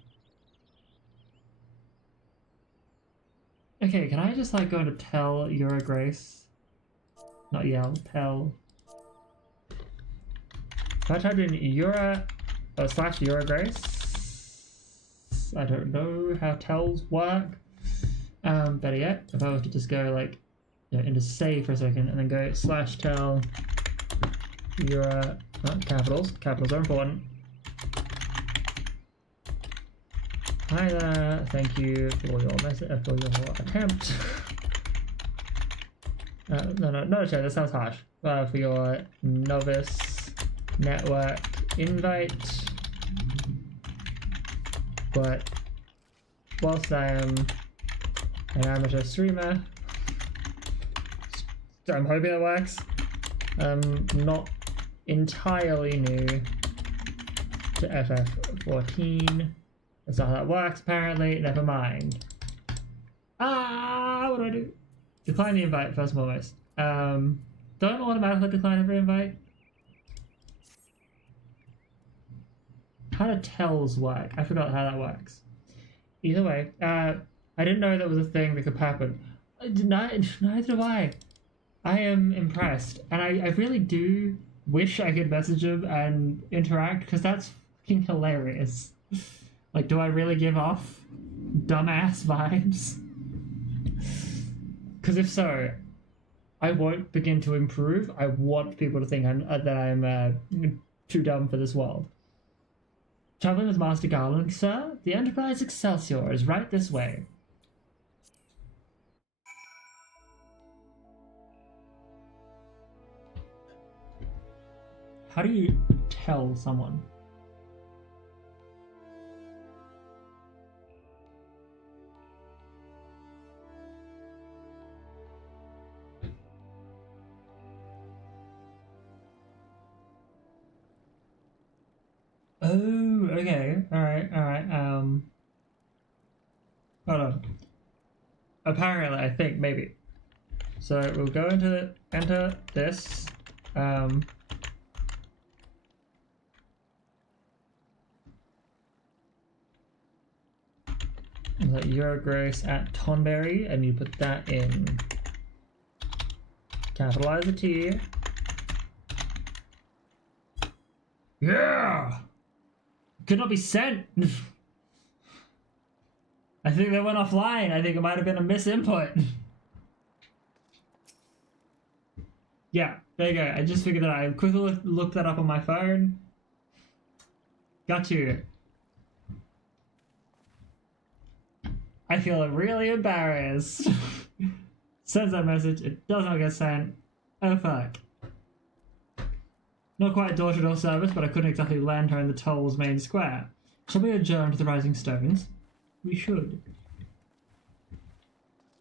Okay, can I just like go to tell Yura Grace? Not yell, tell. If I type in Yura / Yura Grace, I don't know how tells work. Better yet, if I was to just go like into save for a second and then go /tell Yura capitals. Capitals are important. Hi there, thank you for your message, for your attempt. No, that sounds harsh. For your Novice Network invite. But whilst I am an amateur streamer, I'm hoping that works. I'm not entirely new to FF14. That's not how that works, apparently. Never mind. What do I do? Decline the invite, first and foremost. Don't automatically decline every invite. How do tells work? I forgot how that works. Either way, I didn't know that was a thing that could happen. Neither do I. I am impressed. And I really do wish I could message him and interact, because that's fucking hilarious. Like, do I really give off dumbass vibes? Because if so, I won't begin to improve. I want people to think that I'm too dumb for this world. Traveling with Master Garland, sir? The Enterprise Excelsior is right this way. How do you tell someone? Oh, okay. Alright. Hold on. Apparently, I think, maybe. So, we'll go into enter this. Yura Grace at Tonberry, and you put that in. Capitalize the T. Yeah! Could not be sent! I think they went offline. I think it might have been a misinput. Yeah, there you go. I just figured that out. I quickly looked that up on my phone. Got you. I feel really embarrassed. Sends that message, it does not get sent. Oh fuck. Not quite door-to-door service, but I couldn't exactly land her in the toll's main square. Shall we adjourn to the Rising Stones? We should.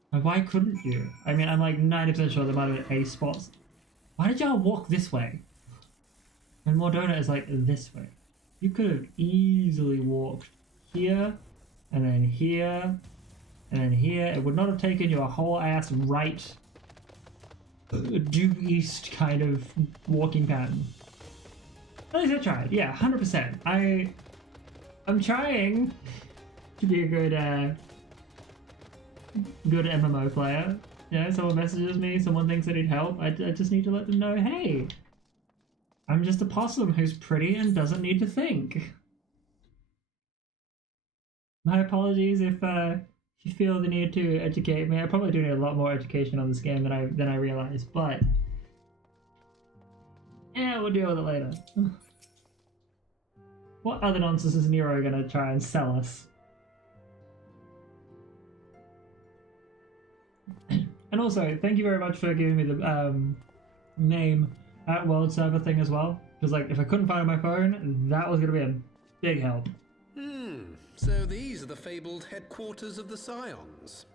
Why couldn't you? I mean, I'm like 90% sure there might have been a spot. Why did y'all walk this way? And Mordona is like this way. You could have easily walked here, and then here, and then here. It would not have taken you a whole ass right, due east kind of walking pattern. At least I tried. Yeah, 100%. I'm trying to be a good MMO player. You know, someone messages me, someone thinks they need help. I just need to let them know, hey, I'm just a possum who's pretty and doesn't need to think. My apologies if you feel the need to educate me. I probably do need a lot more education on this game than I realized, but yeah, we'll deal with it later. What other nonsense is Nero gonna try and sell us? And also, thank you very much for giving me the name at World Server thing as well. Because like, if I couldn't find it on my phone, that was gonna be a big help. So these are the fabled headquarters of the Scions.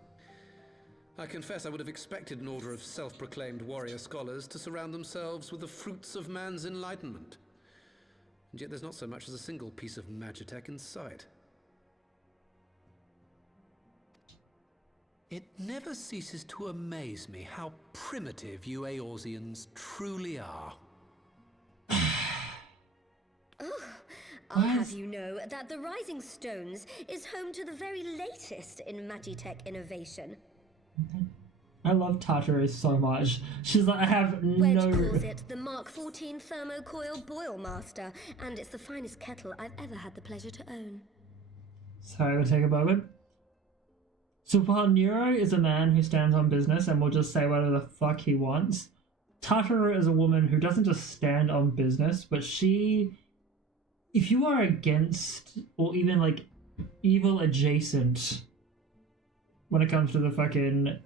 I confess I would have expected an order of self-proclaimed warrior scholars to surround themselves with the fruits of man's enlightenment. And yet there's not so much as a single piece of magitech in sight. It never ceases to amaze me how primitive you Eorzeans truly are. I'll have you know that the Rising Stones is home to the very latest in magitech innovation. I love Tartarus so much. She's like, I have Wedge no... calls it the Mark XIV Thermocoil Boil Master, and it's the finest kettle I've ever had the pleasure to own. Sorry, we'll take a moment. So while Nero is a man who stands on business and will just say whatever the fuck he wants, Tartaru is a woman who doesn't just stand on business, but she... If you are against, or even like evil adjacent, when it comes to the fucking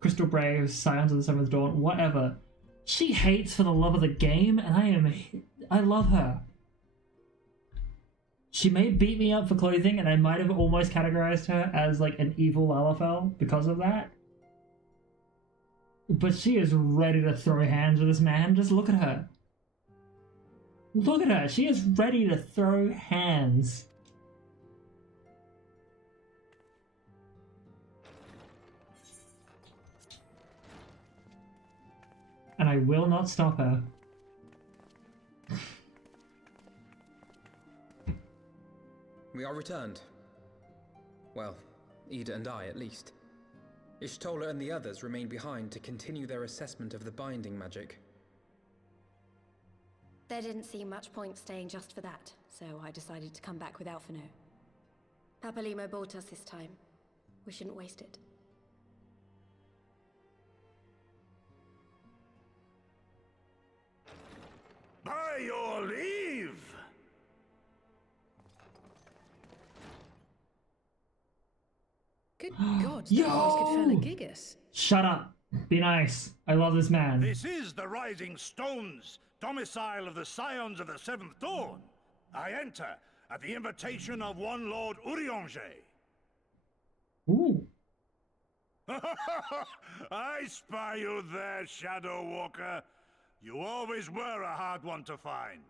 Crystal Brave, Scions of the Seventh Dawn, whatever, she hates for the love of the game, and I love her. She may beat me up for clothing, and I might have almost categorized her as like an evil Lalafell because of that. But she is ready to throw hands with this man. Just look at her. Look at her. She is ready to throw hands. And I will not stop her. We are returned. Well, Ida and I, at least. Ishtola and the others remain behind to continue their assessment of the binding magic. There didn't seem much point staying just for that, so I decided to come back with Alphino. Papalymo bought us this time. We shouldn't waste it. By your leave! Good God, that voice could fell a gigas. Shut up. Be nice. I love this man. This is the Rising Stones, domicile of the Scions of the Seventh Dawn. I enter at the invitation of one Lord Urianger. Ooh. I spy you there, Shadow Walker. You always were a hard one to find.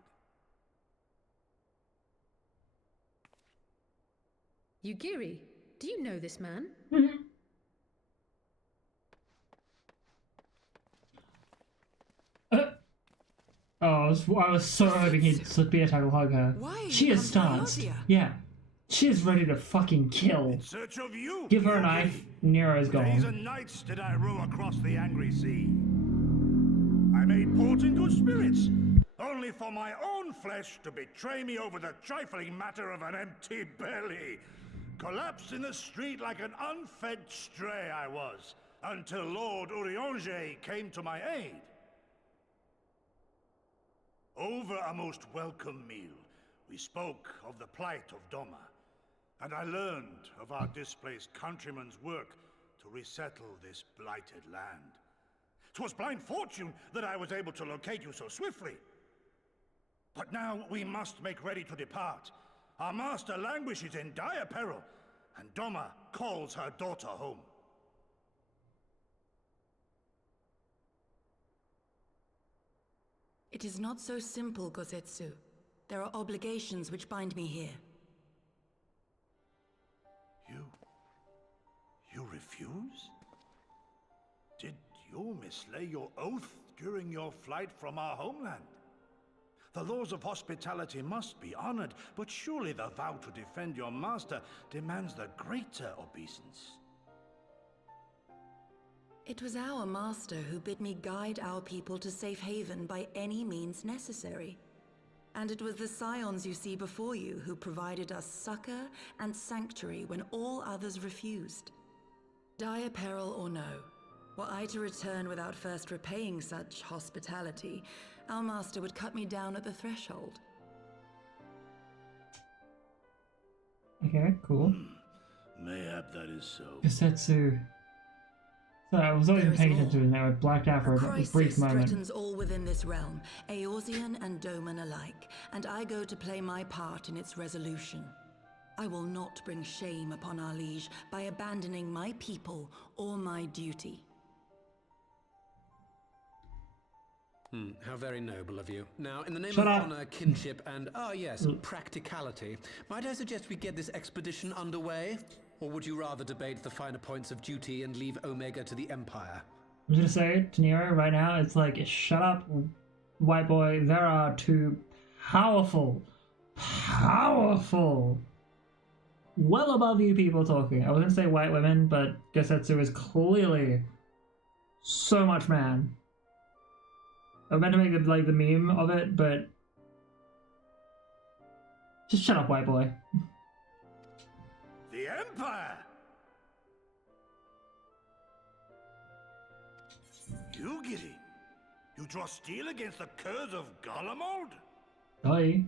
Yugiri, do you know this man? I was so hoping he'd be able to hug her. She is stanced. Yeah. She is ready to fucking kill. In search of you, give her a knife, Nero's gone. Days and nights did I row across the angry sea. I made port in good spirits, only for my own flesh to betray me over the trifling matter of an empty belly. Collapsed in the street like an unfed stray I was, until Lord Urianger came to my aid. Over a most welcome meal, we spoke of the plight of Doma, and I learned of our displaced countrymen's work to resettle this blighted land. 'Twas blind fortune that I was able to locate you so swiftly. But now we must make ready to depart. Our master languishes in dire peril, and Doma calls her daughter home. It is not so simple, Gosetsu. There are obligations which bind me here. You refuse? Did you mislay your oath during your flight from our homeland? The laws of hospitality must be honored, but surely the vow to defend your master demands the greater obeisance. It was our master who bid me guide our people to safe haven by any means necessary. And it was the Scions you see before you who provided us succor and sanctuary when all others refused. Dire peril or no, were I to return without first repaying such hospitality, our master would cut me down at the threshold. Okay, cool. Mayhap that is so. Gosetsu. So I was not even paying attention to it now. I blacked out for a brief moment. Threatens all within this realm, Eorzean and Doman alike, and I go to play my part in its resolution. I will not bring shame upon our liege by abandoning my people or my duty. How very noble of you. Now, in the name of honor, kinship, and, practicality, might I suggest we get this expedition underway? Or would you rather debate the finer points of duty and leave Omega to the Empire? I'm just gonna say to Nero right now, it's like, shut up, white boy. There are two powerful, well above you people talking. I was gonna say white women, but Gosetsu is clearly so much man. I meant to make the meme of it, but just shut up, white boy. The Empire! You get in. You draw steel against the curse of Garlemald? Aye.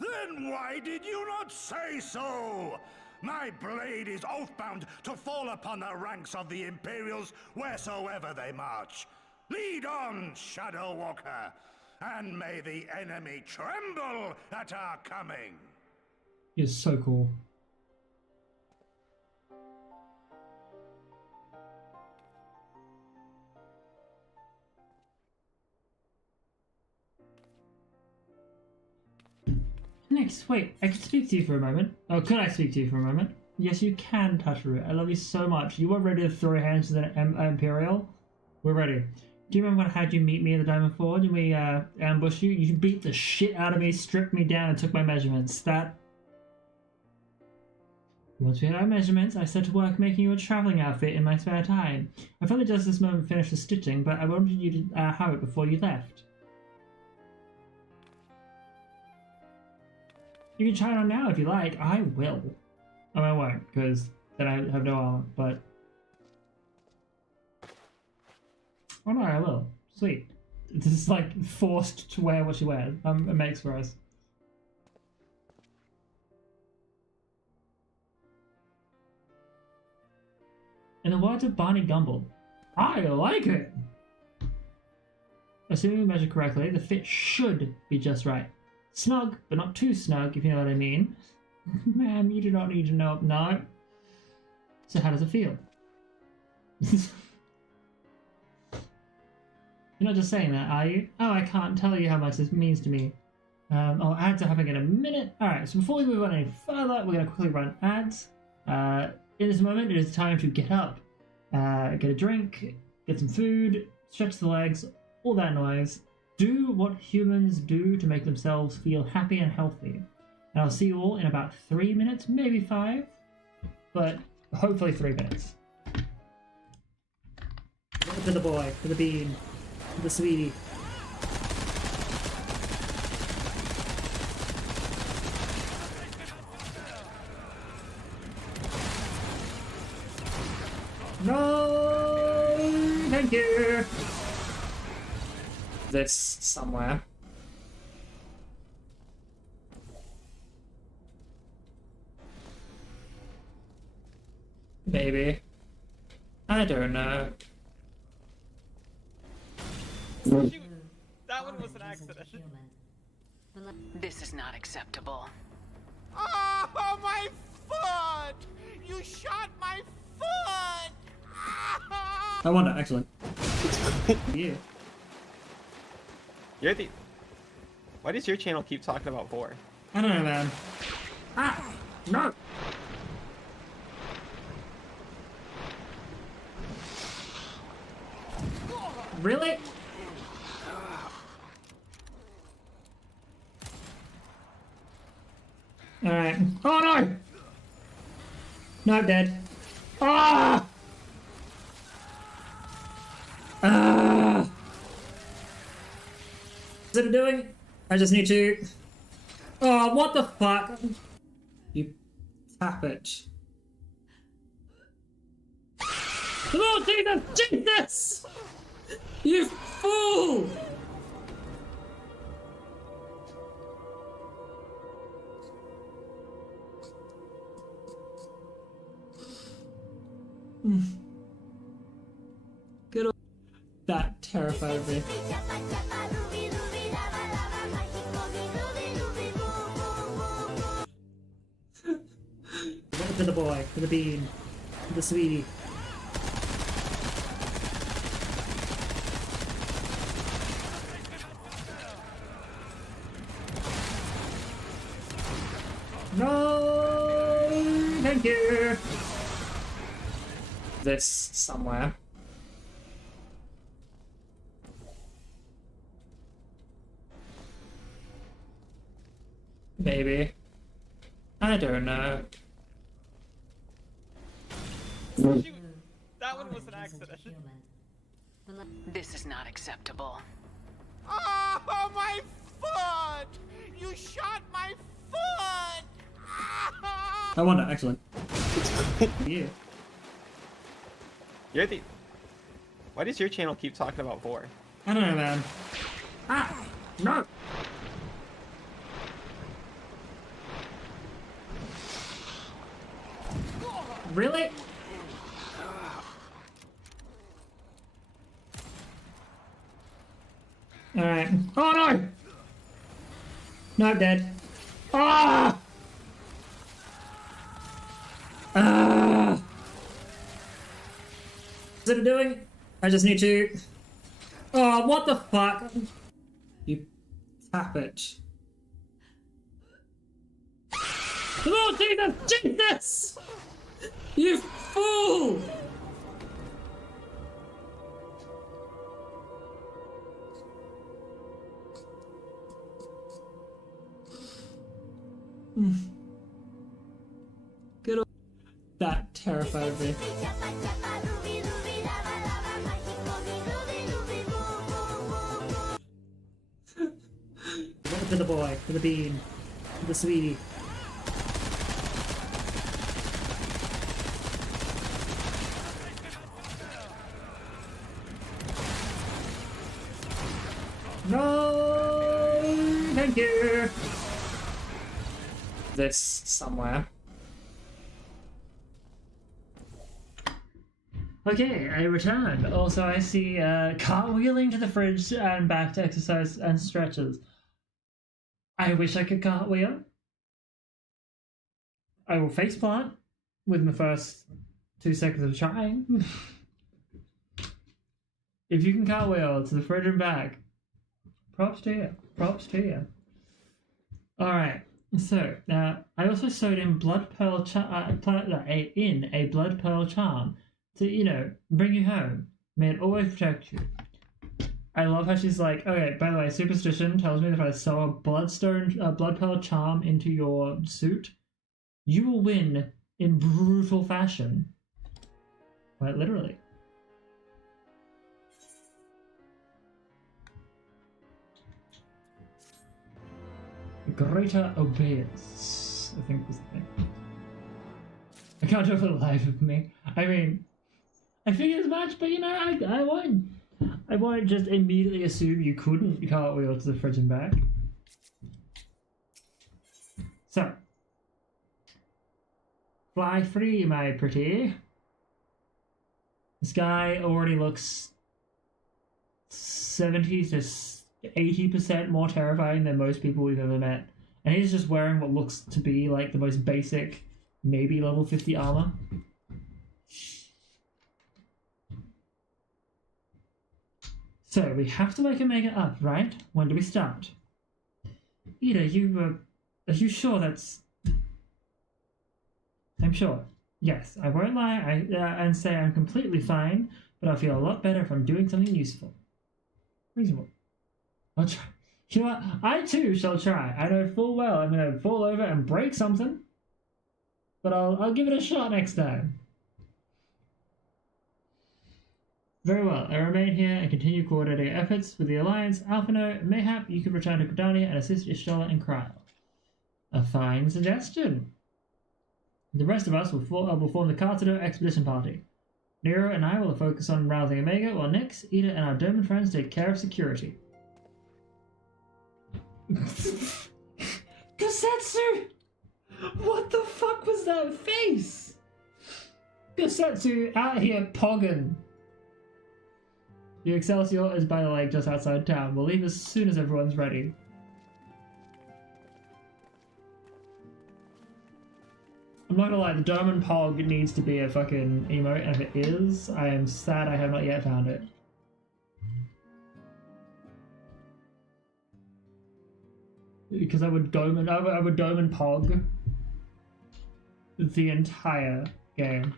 Then why did you not say so? My blade is oath-bound to fall upon the ranks of the Imperials wheresoever they march. Lead on, Shadow Walker, and may the enemy tremble at our coming. It's so cool. Next, wait, I could speak to you for a moment. Oh, could I speak to you for a moment? Yes, you can, Tataru. I love you so much. You are ready to throw hands to the Imperial? We're ready. Do you remember when I had you meet me at the Diamond Forge and we ambushed you? You beat the shit out of me, stripped me down, and took my measurements. Once we had our measurements, I set to work making you a traveling outfit in my spare time. I've only just this moment finished the stitching, but I wanted you to have it before you left. You can try it on now if you like. I will. Oh, I won't, because then I have no armor, but... Oh no, I will. Sweet. This is like forced to wear what she wears. It makes for us. In the words of Barney Gumble, I like it! Assuming we measure correctly, the fit should be just right. Snug, but not too snug, if you know what I mean. Ma'am, you do not need to know. No. So how does it feel? You're not just saying that, are you? Oh, I can't tell you how much this means to me. I'll ads are happening in a minute. Alright, so before we move on any further, we're going to quickly run ads. In this moment, it is time to get up, get a drink, get some food, stretch the legs, all that noise. Do what humans do to make themselves feel happy and healthy. And I'll see you all in about 3 minutes, maybe 5, but hopefully 3 minutes. For the boy, for the bean, for the sweetie. No, thank you. This somewhere. Maybe. I don't know. Shoot! That one was an accident. This is not acceptable. Oh, my foot! You shot my foot! I won it, excellent. Yeah. You're the... Why does your channel keep talking about 4? I don't know, man. Ah! No! Really? Alright. Oh no! No, I'm dead. Ah! Ah! Is it doing? I just need to... Oh, what the fuck? You tap it. Oh, Jesus! Jesus! You fool! Good old... That terrified me. To the boy, to the bean, to the sweetie. No, thank you. This somewhere. Maybe. I don't know. Shoot! That one was an accident. This is not acceptable. Oh, my foot! You shot my foot! I won it, excellent. Yeah. You're the... Why does your channel keep talking about 4? I don't know, man. Ah! No! Really? Alright. Oh no! No, I'm dead. Ah! Ah! Is it doing? I just need to... Oh, what the fuck? You tap it. Oh, Jesus! Jesus! You fool! Good old... That terrified me. To the boy, to the bean, to the sweetie. No, thank you. This somewhere. Okay, I returned. Also, I see cartwheeling to the fridge and back to exercise and stretches. I wish I could cartwheel. I will faceplant with my first 2 seconds of trying. If you can cartwheel to the fridge and back, props to you. Props to you. Alright, so now I also sewed in blood pearl in a blood pearl charm to, you know, bring you home. May it always protect you. I love how she's like, okay, by the way, superstition tells me that if I sew a blood pearl charm into your suit, you will win in brutal fashion. Quite literally. Greater obeisance, I think was the thing. I can't do it for the life of me. I mean, I figured as much, but you know, I won't. I won't just immediately assume you couldn't cartwheel to the fridge and back. So, fly free, my pretty. This guy already looks 70 to 80% more terrifying than most people we've ever met. And he's just wearing what looks to be like the most basic, maybe level 50 armor. So, we have to wake Omega up, right? When do we start? Ida, are you sure that's... I'm sure. Yes, I won't lie and say I'm completely fine, but I feel a lot better if I'm doing something useful. Reasonable. I'll try. You know what? I too shall try. I know full well I'm going to fall over and break something, but I'll give it a shot next time. Very well. I remain here and continue coordinating efforts with the Alliance. Alphino, mayhap you could return to Gridania and assist Y'shtola and Krile. A fine suggestion. The rest of us will form the Cartado Expedition Party. Nero and I will focus on rousing Omega, while Nyx, Ida, and our Doman friends take care of security. Gosetsu! What the fuck was that face? Gosetsu out here pogging. The Excelsior is by the lake just outside town. We'll leave as soon as everyone's ready. I'm not gonna lie, the Doman Pog needs to be a fucking emote, and if it is, I am sad I have not yet found it. Because I would Doman Pog the entire game.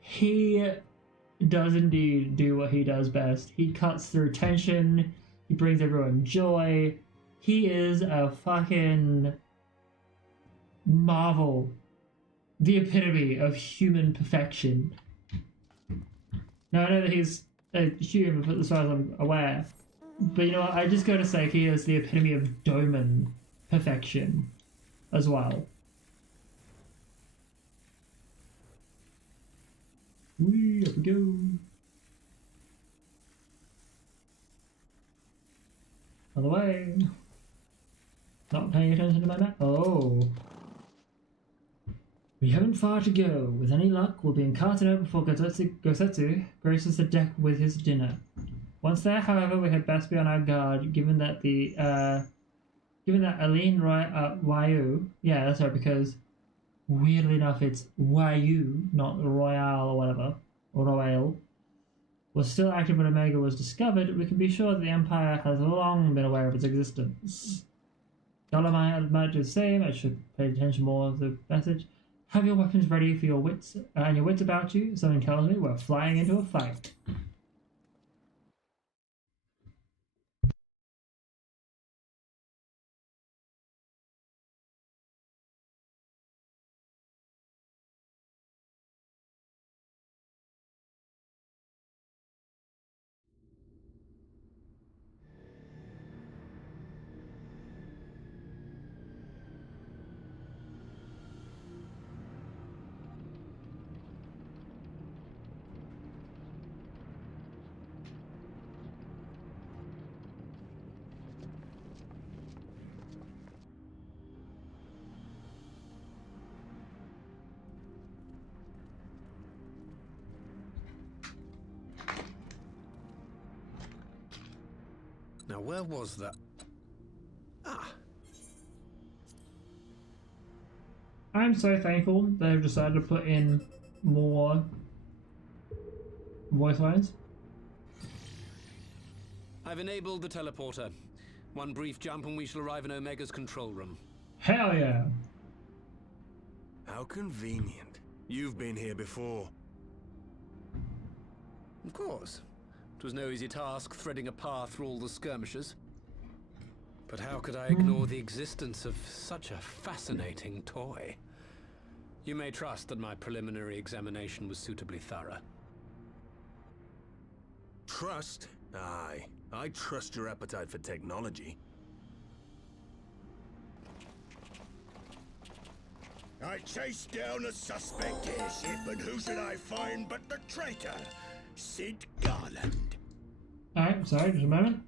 He does indeed do what he does best. He cuts through tension, he brings everyone joy. He is a fucking marvel. The epitome of human perfection. Now I know that he's a human as far as I'm aware, but you know what, I just gotta say he is the epitome of Doman perfection as well. Whee, up we go. On the way. Not paying attention to my map. Oh. We haven't far to go. With any luck, we'll be in Cartado before Gosetsu graces the deck with his dinner. Once there, however, we had best be on our guard, given that Aline Wayou, yeah, that's right, because weirdly enough it's Wayou, not Royale or whatever, or Royale, was still active when Omega was discovered. We can be sure that the Empire has long been aware of its existence. Dolomite might do the same. I should pay attention more to the message. Have your weapons ready for your wits, and your wits about you. Something tells me we're flying into a fight. Now, where was that? Ah. I'm so thankful they've decided to put in more voice lines. I've enabled the teleporter. One brief jump and we shall arrive in Omega's control room. Hell yeah! How convenient. You've been here before. Of course. It was no easy task threading a path through all the skirmishes. But how could I ignore the existence of such a fascinating toy? You may trust that my preliminary examination was suitably thorough. Trust? Aye. I trust your appetite for technology. I chased down a suspect airship, and who should I find but the traitor, Sid Garland. Alright, sorry, just a moment.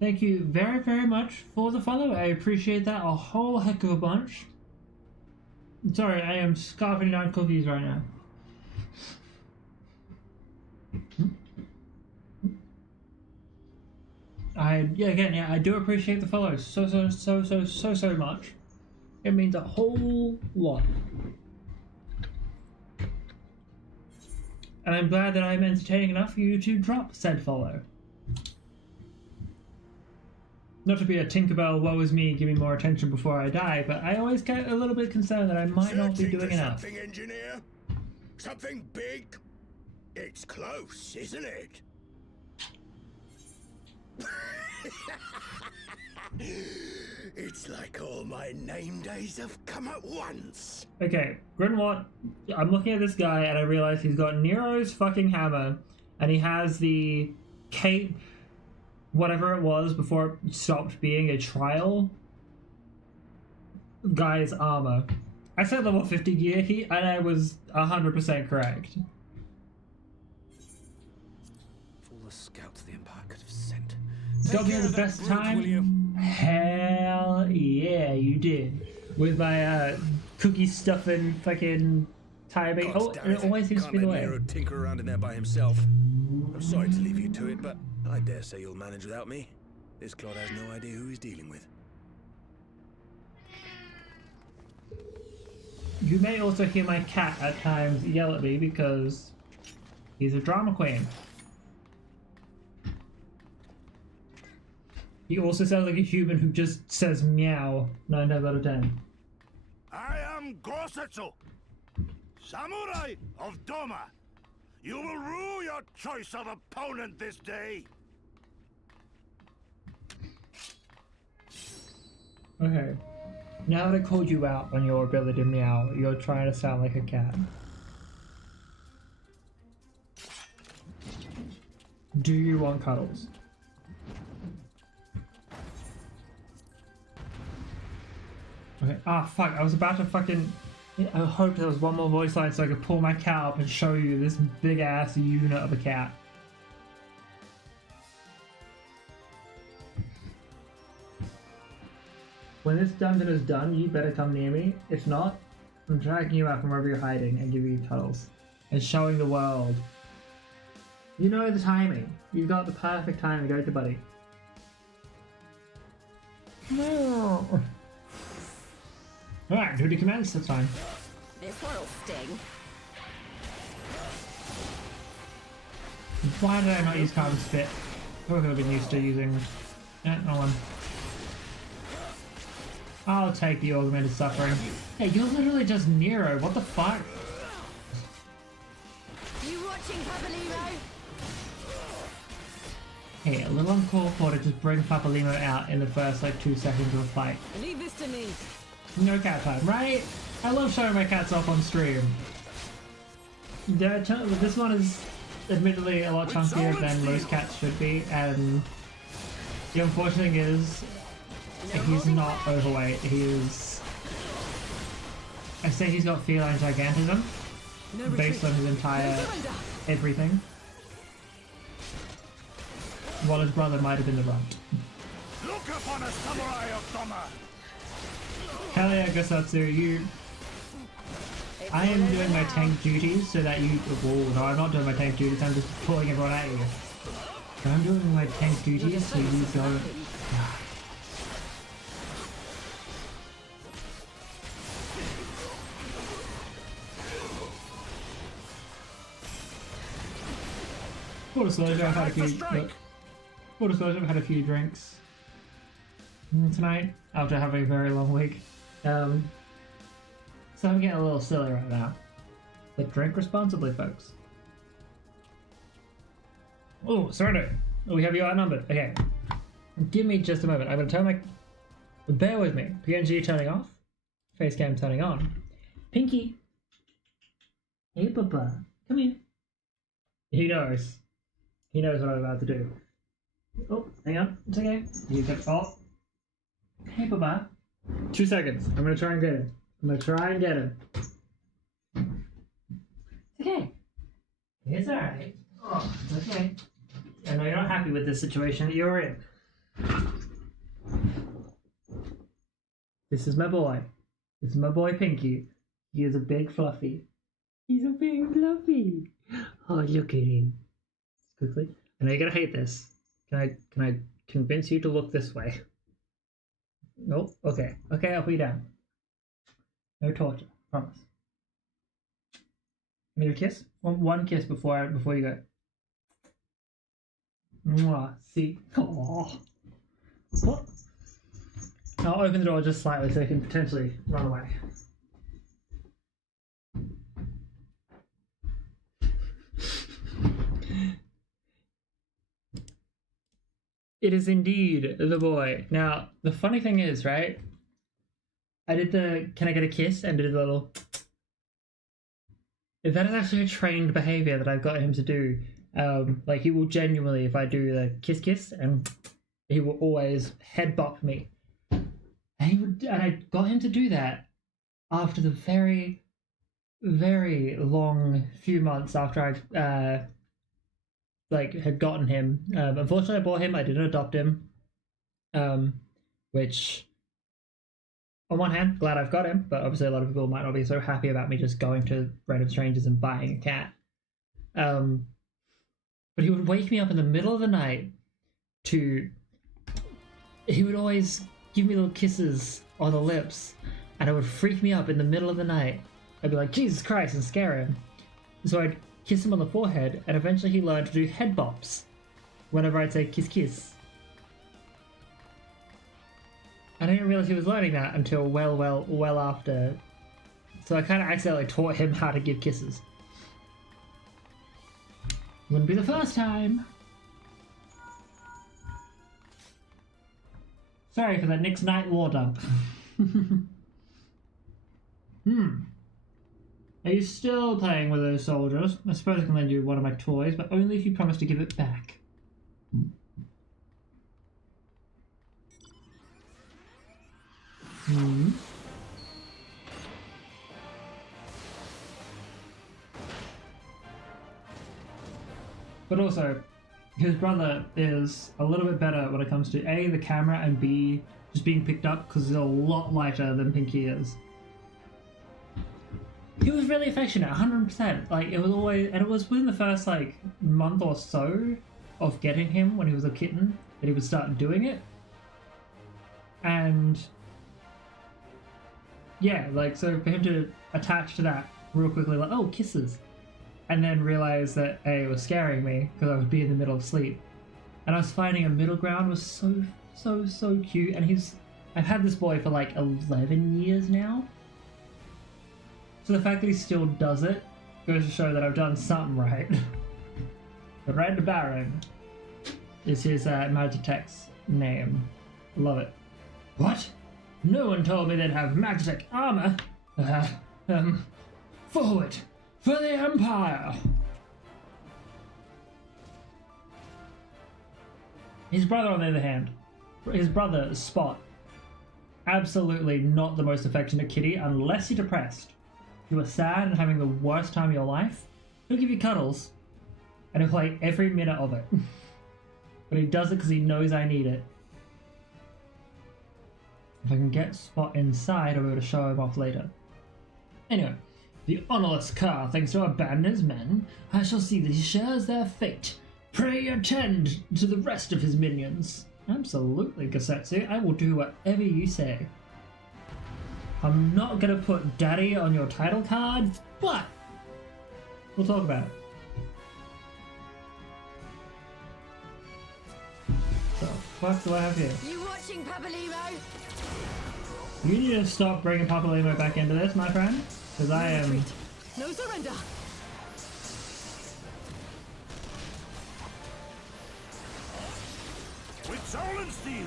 Thank you very, very much for the follow. I appreciate that a whole heck of a bunch. Sorry, I am scarfing down cookies right now. I do appreciate the follows so much. It means a whole lot. And I'm glad that I'm entertaining enough for you to drop said follow. Not to be a Tinkerbell, woe is me, give me more attention before I die, but I always get a little bit concerned that I might not be doing enough. Something, engineer? Something big? It's close, isn't it? It's like all my name days have come at once. Okay, Grinwat, I'm looking at this guy and I realize he's got Nero's fucking hammer and he has the cape, whatever it was before it stopped being a trial guy's armor. I said level 50 gear and I was 100% correct. Of all the scouts the Empire could have sent. Got me at the best time? Hell yeah, you did. With my cookie stuffing fucking tire bait. Oh, and it always seems to be the way. Nero tinker around in there by himself. I'm sorry to leave you to it, but I dare say you'll manage without me. This clod has no idea who he's dealing with. You may also hear my cat at times yell at me because he's a drama queen. He also sounds like a human who just says meow 9 times out of 10. I am Gosetsu, Samurai of Doma. You will rue your choice of opponent this day. Okay. Now that I called you out on your ability to meow, you're trying to sound like a cat. Do you want cuddles? Okay. Ah, fuck. I was about to fucking... I hoped there was one more voice line so I could pull my cat up and show you this big ass unit of a cat. When this dungeon is done, you better come near me. If not, I'm dragging you out from wherever you're hiding and giving you cuddles. And showing the world. You know the timing. You've got the perfect time to go to buddy. No. Alright, duty commence, that's fine. This one'll sting. Why did I not use Carbon Spit? I would have been used to using... no one. I'll take the augmented suffering. Hey, you're literally just Nero, what the fuck? You watching, Papalimo? Hey, a little uncalled for to just bring Papalimo out in the first like 2 seconds of a fight. Leave this to me. No cat time, right? I love showing my cats off on stream. This one is admittedly a lot chunkier than most cats should be, and the unfortunate thing is he's not overweight. He is... I say he's got feline gigantism based on his entire everything. While his brother might have been the runt. Look upon a samurai of Doma. Hell yeah, Gosatsu, you... I am doing my tank duties so that you... Whoa, no, I'm not doing my tank duties, I'm just pulling everyone at you. But I'm doing my tank duties so you don't... Full disclosure, I've had a few... Full disclosure, I've had a few drinks tonight after having a very long week. So I'm getting a little silly right now. But drink responsibly, folks. Oh, sorry. We have you outnumbered. Okay. Give me just a moment. I'm going to turn my... Bear with me. PNG turning off. Facecam turning on. Pinky. Hey, Papa. Come here. He knows. He knows what I'm about to do. Oh, hang on. It's okay. You can... Oh. Hey, Papa. 2 seconds. I'm going to try and get him. I'm going to try and get him. It's okay. It's alright. Oh, it's okay. I know you're not happy with this situation that you're in. This is my boy. This is my boy Pinky. He is a big fluffy. He's a big fluffy. Oh, look at him. Quickly. I know you're gonna hate this. Can I convince you to look this way? Nope. Okay. Okay, I'll put you down. No torture. Promise. Give me a kiss. One kiss before you go. Mwah. See? Oh. What? I'll open the door just slightly so he can potentially run away. It is indeed the boy. Now, the funny thing is, right? I did the can I get a kiss and did a little. That is actually a trained behavior that I've got him to do. Like he will genuinely, if I do the kiss, and he will always head bop me. And I got him to do that after the very, very long few months after I had gotten him. Unfortunately, I bought him. I didn't adopt him, which on one hand, glad I've got him, but obviously a lot of people might not be so happy about me just going to random strangers and buying a cat. But he would wake me up in the middle of the night he would always give me little kisses on the lips, and it would freak me up in the middle of the night. I'd be like, Jesus Christ, and scare him. So I'd kiss him on the forehead, and eventually he learned to do head bops whenever I'd say kiss kiss. And I didn't realize he was learning that until well after. So I kind of accidentally taught him how to give kisses. Wouldn't be the first time. Sorry for that Nick's Night War dump. Are you still playing with those soldiers? I suppose I can lend you one of my toys, but only if you promise to give it back. But also, his brother is a little bit better when it comes to A, the camera, and B, just being picked up, because he's a lot lighter than Pinky is. He was really affectionate, 100%. Like, it was always, and it was within the first, like, month or so of getting him when he was a kitten that he would start doing it. And yeah, like, so for him to attach to that real quickly, like, oh, kisses. And then realize that A, it was scaring me because I would be in the middle of sleep. And I was finding a middle ground was so cute. And I've had this boy for like 11 years now. So the fact that he still does it goes to show that I've done something right. The Red Baron is his Magitech's name. Love it. What? No one told me they'd have Magitech armor. Forward for the Empire. His brother, on the other hand, his brother Spot, absolutely not the most affectionate kitty unless you're depressed. If you are sad and having the worst time of your life, he'll give you cuddles, and he'll play every minute of it. But he does it because he knows I need it. If I can get Spot inside, I'll be able to show him off later. Anyway, the honorless Car thinks to abandon his men. I shall see that he shares their fate. Pray attend to the rest of his minions. Absolutely, Gosetsu. I will do whatever you say. I'm not going to put Daddy on your title card, but we'll talk about it. So, what do I have here? You watching, Papalymo? You need to stop bringing Papalymo back into this, my friend, because I am... No surrender! With soul and steel!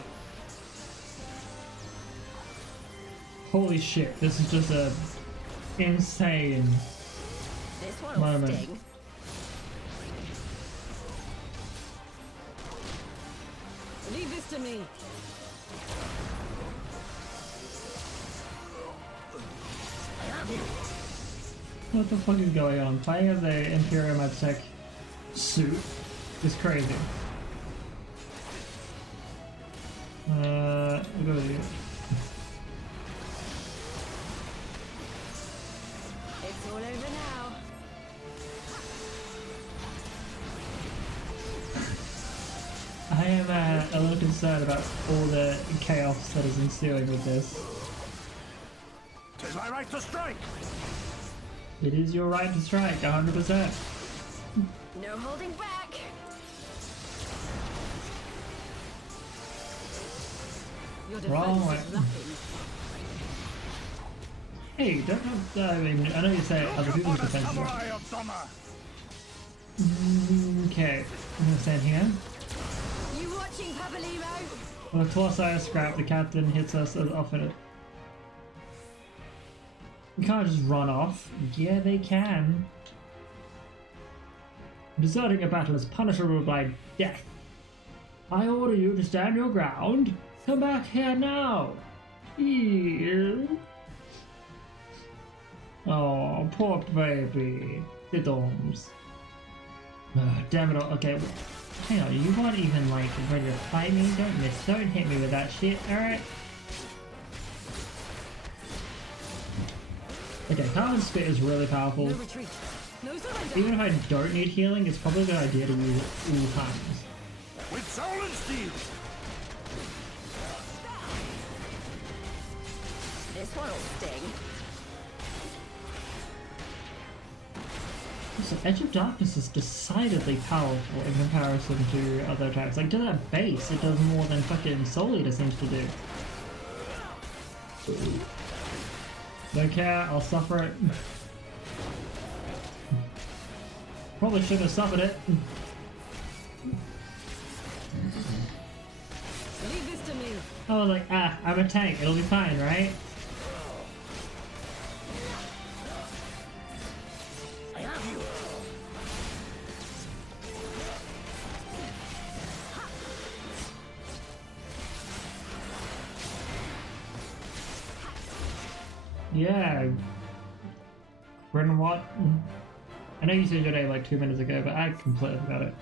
Holy shit, this is just a insane moment. Sting. Leave this to me. What the fuck is going on? Playing as a Imperial Magitech suit is crazy. We'll go with you. It's all over now. I am a little concerned about all the chaos that is ensuing with this. 'Tis my right to strike! It is your right to strike, 100%. No holding back. Your Wrong defense way. is nothing. Hey, don't I mean, I know you say other people's defense. Okay, I'm gonna stand here. You watching, Papalymo? Well, of course I scrap. The captain hits us off in it. We can't just run off. Yeah, they can. Deserting a battle is punishable by death. I order you to stand your ground. Come back here now. Here. Oh, poor baby. The dorms. Damn it. Okay, hang on. You weren't even like ready to fight me. Don't hit me with that shit. All right. Okay, Carbon Spit is really powerful. No retreat. No surrender. Even if I don't need healing, it's probably a good idea to use it all times. With soul and steel! This one'll sting. So Edge of Darkness is decidedly powerful in comparison to other attacks. Like, to that base, it does more than fucking Soul Eater seems to do. Don't care, I'll suffer it. Probably should have suffered it. Leave this to me. I was like, I'm a tank, it'll be fine, right? I have you! Yeah. Brennan, what? I know you said your name like 2 minutes ago, but I completely forgot it.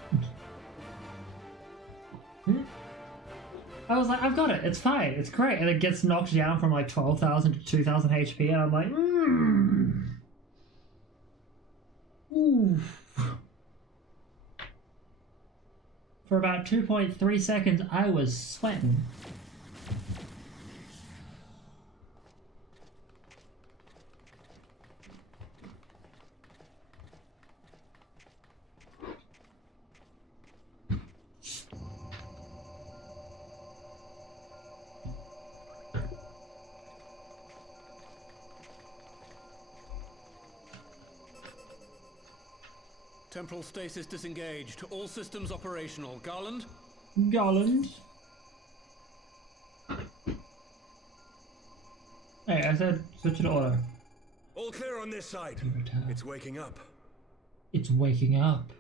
I was like, I've got it, it's fine, it's great. And it gets knocked down from like 12,000 to 2,000 HP, and I'm like, Ooh. For about 2.3 seconds, I was sweating. Temporal stasis disengaged. All systems operational. Garland? Garland? Hey, I said switch to auto. All clear on this side. It's waking up. It's waking up.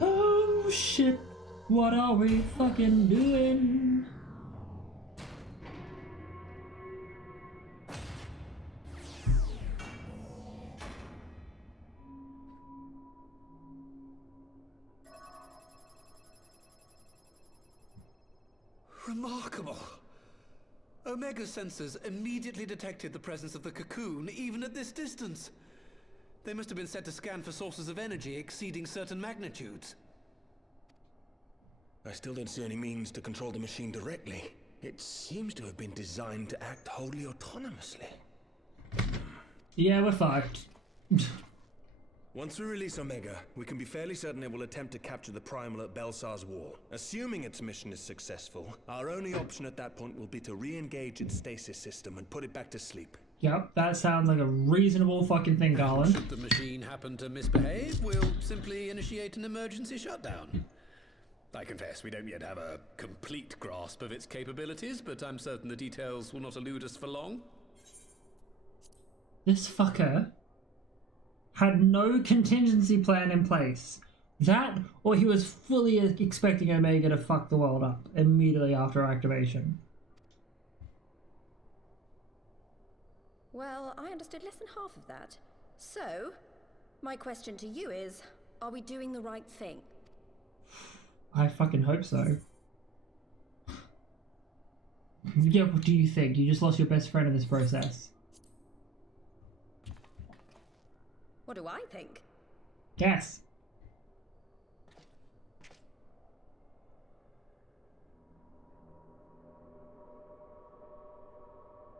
Oh shit. What are we fucking doing? Remarkable. Omega sensors immediately detected the presence of the cocoon, even at this distance. They must have been set to scan for sources of energy exceeding certain magnitudes. I still don't see any means to control the machine directly. It seems to have been designed to act wholly autonomously. Yeah, we're fucked. Once we release Omega, we can be fairly certain it will attempt to capture the Primal at Belsar's Wall. Assuming its mission is successful, our only option at that point will be to re-engage its stasis system and put it back to sleep. Yep, that sounds like a reasonable fucking thing, Garland. Should the machine happen to misbehave, we'll simply initiate an emergency shutdown. I confess, we don't yet have a complete grasp of its capabilities, but I'm certain the details will not elude us for long. This fucker had no contingency plan in place. That, or he was fully expecting Omega to fuck the world up immediately after activation. Well, I understood less than half of that. So, my question to you is, are we doing the right thing? I fucking hope so. Yeah, what do you think? You just lost your best friend in this process. What do I think? Yes.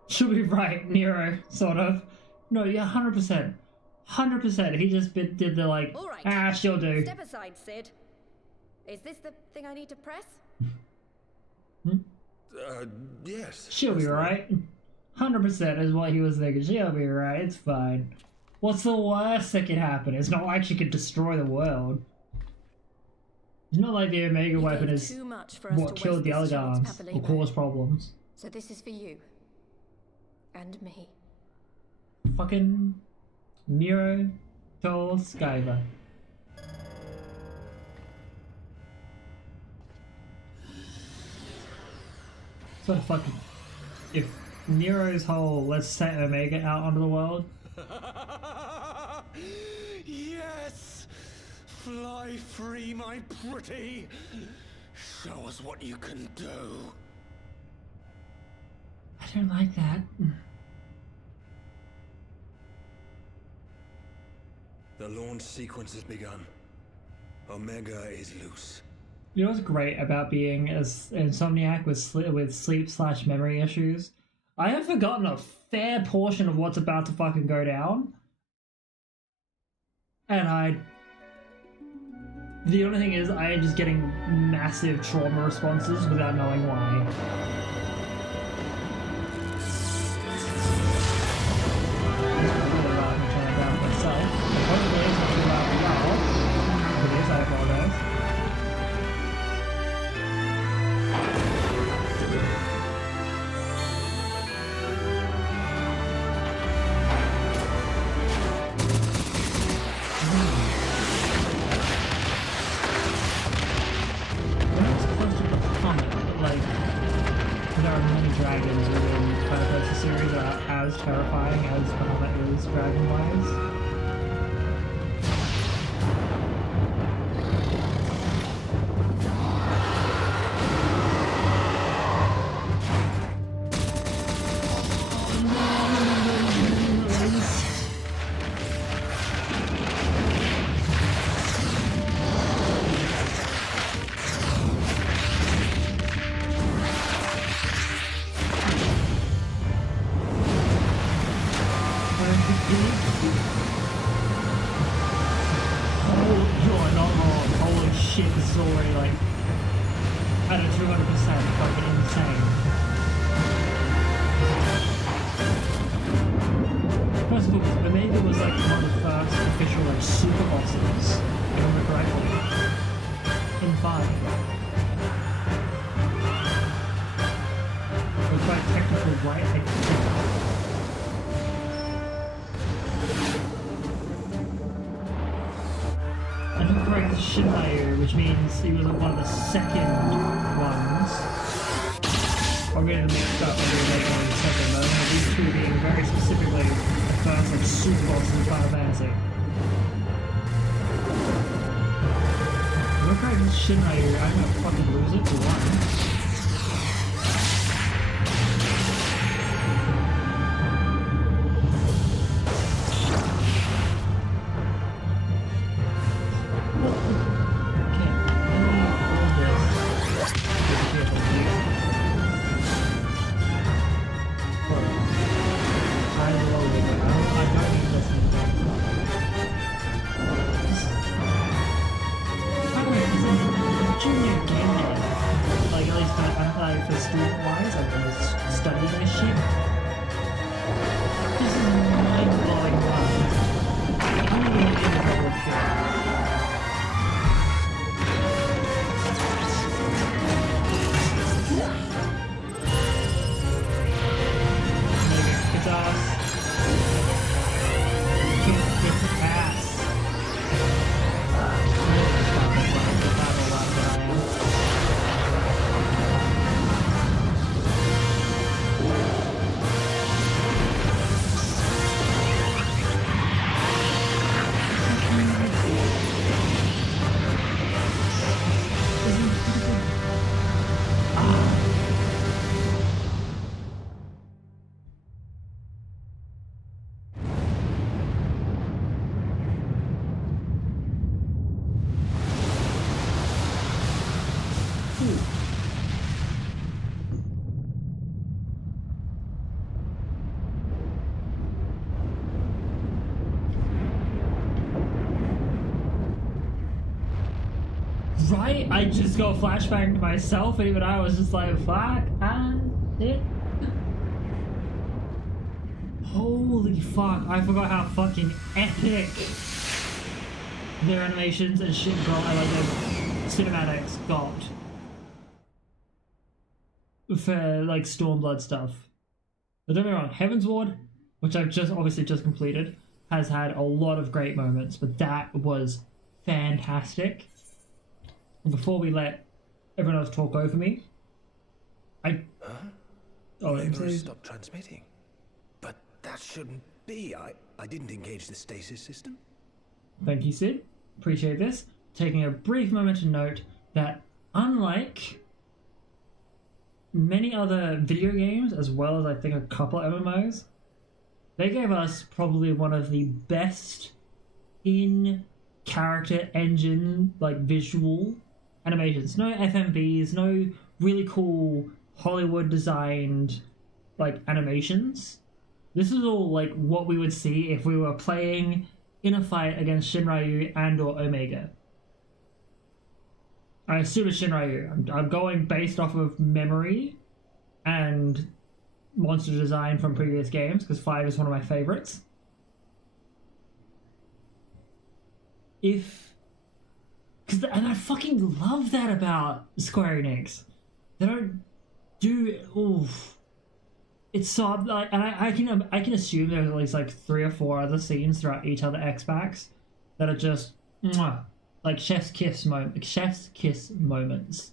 She'll be right, Nero, sort of. No, yeah, 100%. 100%. He just did the like, all right. She'll do. Step aside, Sid. Is this the thing I need to press? Yes. She'll be right. 100% is what he was thinking. She'll be right. It's fine. What's the worst that could happen? It's not like she could destroy the world. It's not like the Omega weapon is what killed the Elegans or caused problems. So this is for you. And me. Fucking Nero told Skyver. So fucking if Nero's whole let's set Omega out onto the world. Yes! Fly free, my pretty! Show us what you can do. I don't like that. The launch sequence has begun. Omega is loose. You know what's great about being an insomniac with sleep/memory issues? I have forgotten a fair portion of what's about to fucking go down. And the only thing is I am just getting massive trauma responses without knowing why. I apologize. There are many dragons within Final Fantasy series that are as terrifying as Bahamut is dragon-wise. Which means he was one of the second ones. I'm getting mixed up and remaking in the second, though. These two being very specifically the first like super boss in Final Fantasy. Look at this Shinryu, I'm gonna fucking lose it for one. I just got flashback to myself, and even I was just like, fuck, it. Holy fuck, I forgot how fucking epic their animations and shit got, like their cinematics got for like Stormblood stuff. But don't get me wrong, Heavensward, which I've obviously just completed, has had a lot of great moments, but that was fantastic. And before we let everyone else talk over me, Laborers stopped transmitting. But that shouldn't be. I didn't engage the stasis system. Thank you, Sid. Appreciate this. Taking a brief moment to note that unlike many other video games, as well as I think a couple of MMOs, they gave us probably one of the best in-character engine, like visual animations. No FMVs, no really cool Hollywood designed like animations. This is all like what we would see if we were playing in a fight against Shinryu and or Omega. I assume it's Shinryu. I'm going based off of memory and monster design from previous games, because 5 is one of my favorites. And I fucking love that about Square Enix. They don't do, it's so, like, and I can assume there's at least like 3 or 4 other scenes throughout each other X-Packs that are just like chef's kiss moments.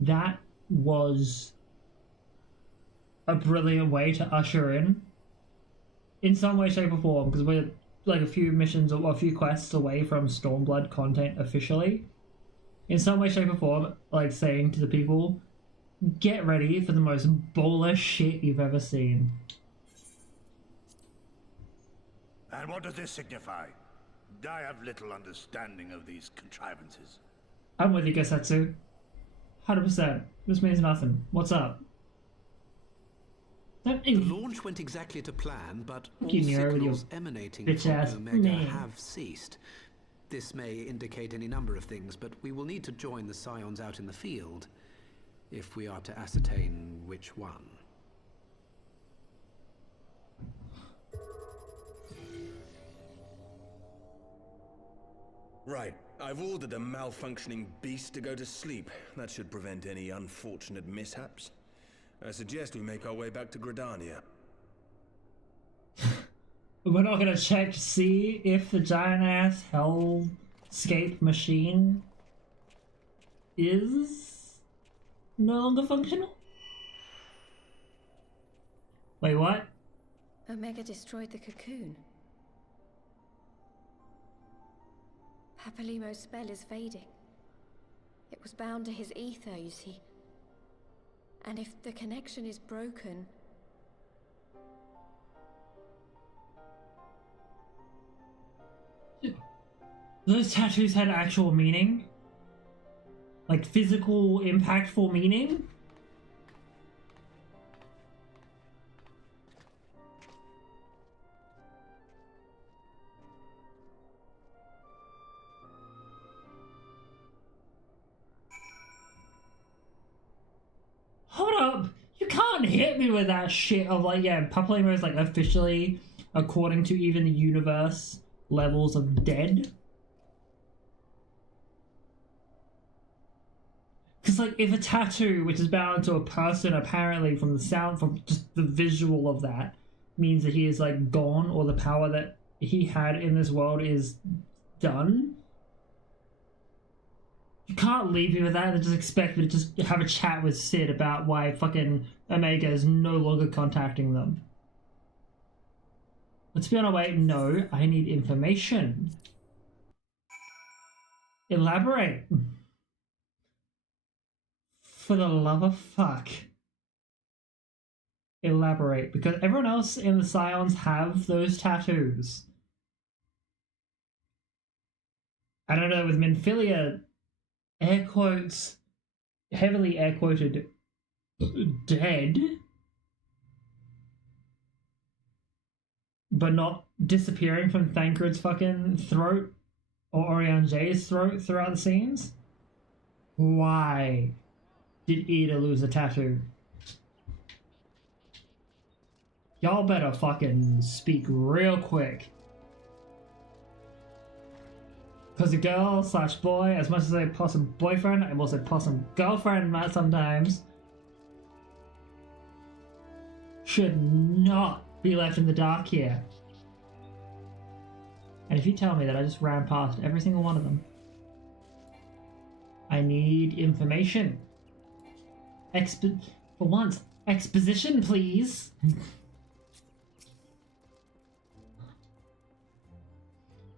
That was a brilliant way to usher in some way, shape, or form, because we're like a few missions or a few quests away from Stormblood content officially. In some way, shape, or form, like saying to the people, get ready for the most baller shit you've ever seen. And what does this signify? I have little understanding of these contrivances. I'm with you, Gesatsu. 100%. This means nothing. What's up? The launch went exactly to plan, but all You know, signals emanating bitch from ass Omega name. have ceased. This may indicate any number of things, but we will need to join the Scions out in the field if we are to ascertain which one. Right. I've ordered a malfunctioning beast to go to sleep. That should prevent any unfortunate mishaps. I suggest we make our way back to Gridania. We're not gonna check to see if the giant-ass hellscape machine is no longer functional? Wait, what? Omega destroyed the cocoon. Papalymo's spell is fading. It was bound to his ether, you see. And if the connection is broken... Those tattoos had actual meaning? Like physical, impactful meaning? Hold up! You can't hit me with that shit of like, yeah, Papalymo is like officially, according to even the universe, levels of dead. Because like, if a tattoo, which is bound to a person apparently from the sound, from just the visual of that, means that he is like gone, or the power that he had in this world is done, you can't leave me with that and just expect me to just have a chat with Sid about why fucking Omega is no longer contacting them. Let's be on our way. No, I need information. Elaborate. For the love of fuck. Elaborate. Because everyone else in the Scions have those tattoos. I don't know, with Minfilia, air quotes, heavily air quoted, dead, but not disappearing from Thancred's fucking throat or Oriange's throat throughout the scenes. Why did Ida lose a tattoo? Y'all better fucking speak real quick. Because a girl slash boy, as much as I possum boyfriend, I'm also possum girlfriend sometimes, should not be left in the dark here. And if you tell me that I just ran past every single one of them, I need information. For once, exposition, please.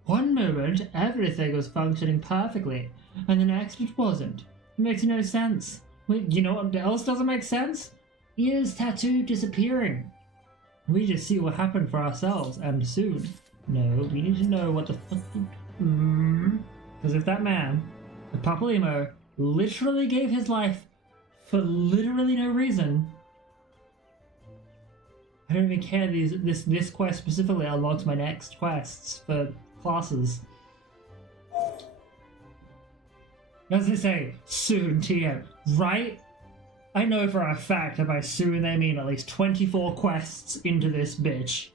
One moment, everything was functioning perfectly, and the next it wasn't. It makes no sense. Wait, you know what else doesn't make sense? Ida's tattoo disappearing. We just see what happened for ourselves, and soon. No, we need to know what the fuck. Because if that man, if Papalymo, literally gave his life for literally no reason, I don't even care. This quest specifically unlocks my next quests for classes. As they say, soon, TM, right? I know for a fact that by soon they mean at least 24 quests into this bitch.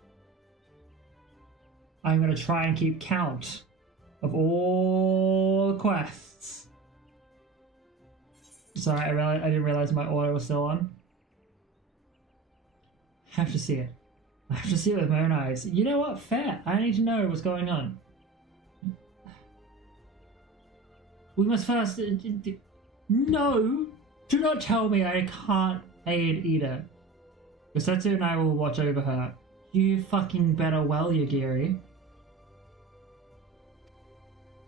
I'm gonna try and keep count of all quests. Sorry, I didn't realize my audio was still on. I have to see it. I have to see it with my own eyes. You know what? Fair. I need to know what's going on. We must first... No! Do not tell me I can't aid Ida. Usetsu and I will watch over her. You fucking better well, Yagiri.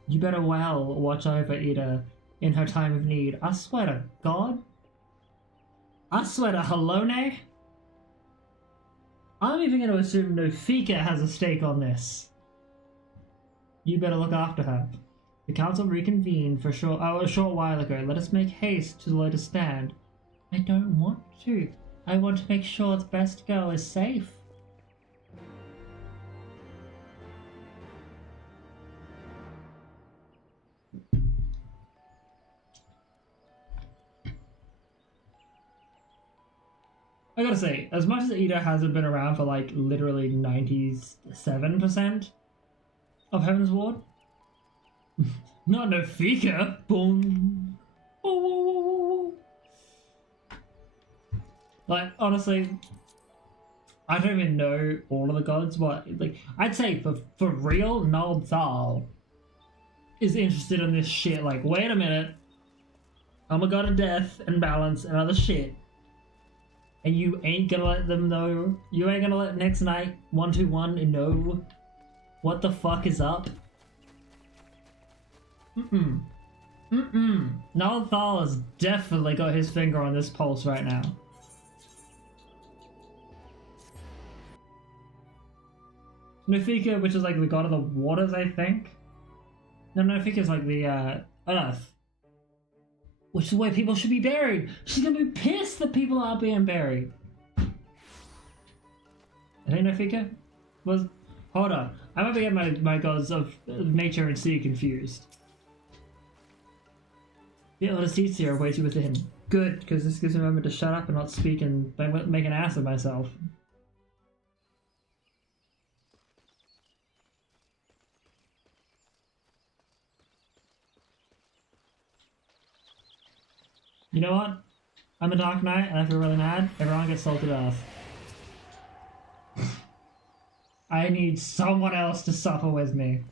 You better well watch over Ida in her time of need. I swear to God. I swear to Halone. I'm even going to assume Nofika has a stake on this. You better look after her. The council reconvened for a short while ago. Let us make haste to the latest stand. I don't want to. I want to make sure the best girl is safe. I gotta say, as much as Ida hasn't been around for like literally 97% of Heaven's Ward, not Nofika. Boom. Like, honestly, I don't even know all of the gods, but like, I'd say for real, Nald Thal is interested in this shit. Like, wait a minute, I'm a god of death and balance and other shit. And you ain't gonna let them know. You ain't gonna let next night 121 know what the fuck is up. Nald Thal has definitely got his finger on this pulse right now. Nofika, which is like the god of the waters, I think. No, Nofika is like the earth. Which is where people should be buried. She's gonna be pissed that people aren't being buried. I think Nofika was... Hold on. I might be getting my gods of nature and sea confused. The other seats here awaits you within. Good, because this gives me a moment to shut up and not speak and make an ass of myself. You know what? I'm a Dark Knight and I feel really mad. Everyone gets salted off. I need someone else to suffer with me.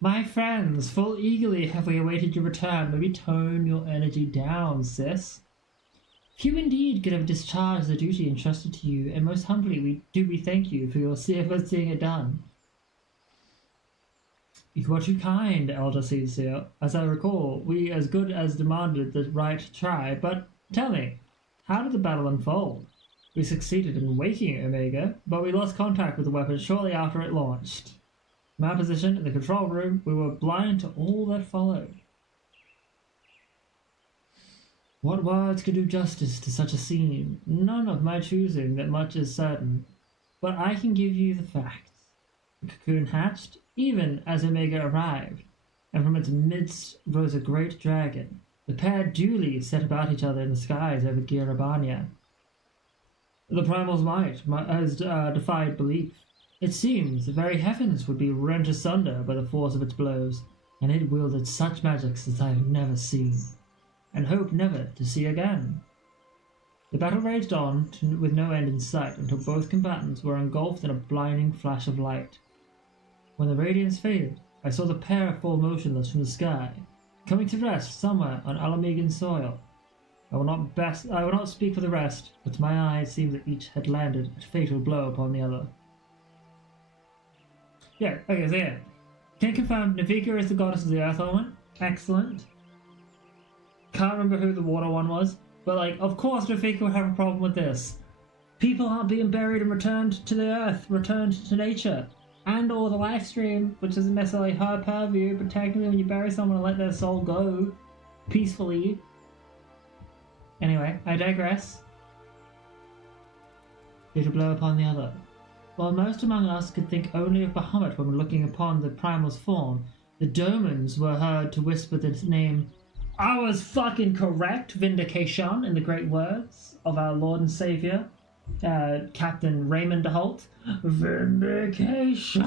My friends, full eagerly have we awaited your return. Maybe tone your energy down, sis. Few indeed could have discharged the duty entrusted to you, and most humbly we thank you for your seeing it done. You are too kind, Elder Seedseer. As I recall, we as good as demanded the right to try, but tell me, how did the battle unfold? We succeeded in waking Omega, but we lost contact with the weapon shortly after it launched. From our position in the control room, we were blind to all that followed. What words could do justice to such a scene? None of my choosing that much is certain, but I can give you the facts. The cocoon hatched, even as Omega arrived, and from its midst rose a great dragon. The pair duly set about each other in the skies over Girabania. The primal's might has defied belief. It seems the very heavens would be rent asunder by the force of its blows, and it wielded such magics as I have never seen, and hope never to see again. The battle raged on with no end in sight until both combatants were engulfed in a blinding flash of light. When the radiance faded, I saw the pair fall motionless from the sky, coming to rest somewhere on Alamegan soil. I will not speak for the rest, but to my eye it seemed that each had landed a fatal blow upon the other. Yeah, okay, so yeah. Can confirm Navika is the goddess of the earth element. Excellent. Can't remember who the water one was, but like, of course Navika would have a problem with this. People aren't being buried and returned to the earth, returned to nature. And or the life stream, which isn't necessarily her purview, but technically when you bury someone and let their soul go peacefully. Anyway, I digress. Fatal blow upon the other. While most among us could think only of Bahamut when looking upon the primal's form, the Domans were heard to whisper the name, "I was fucking correct, Vindication," in the great words of our Lord and Saviour, Captain Raymond Holt. Vindication!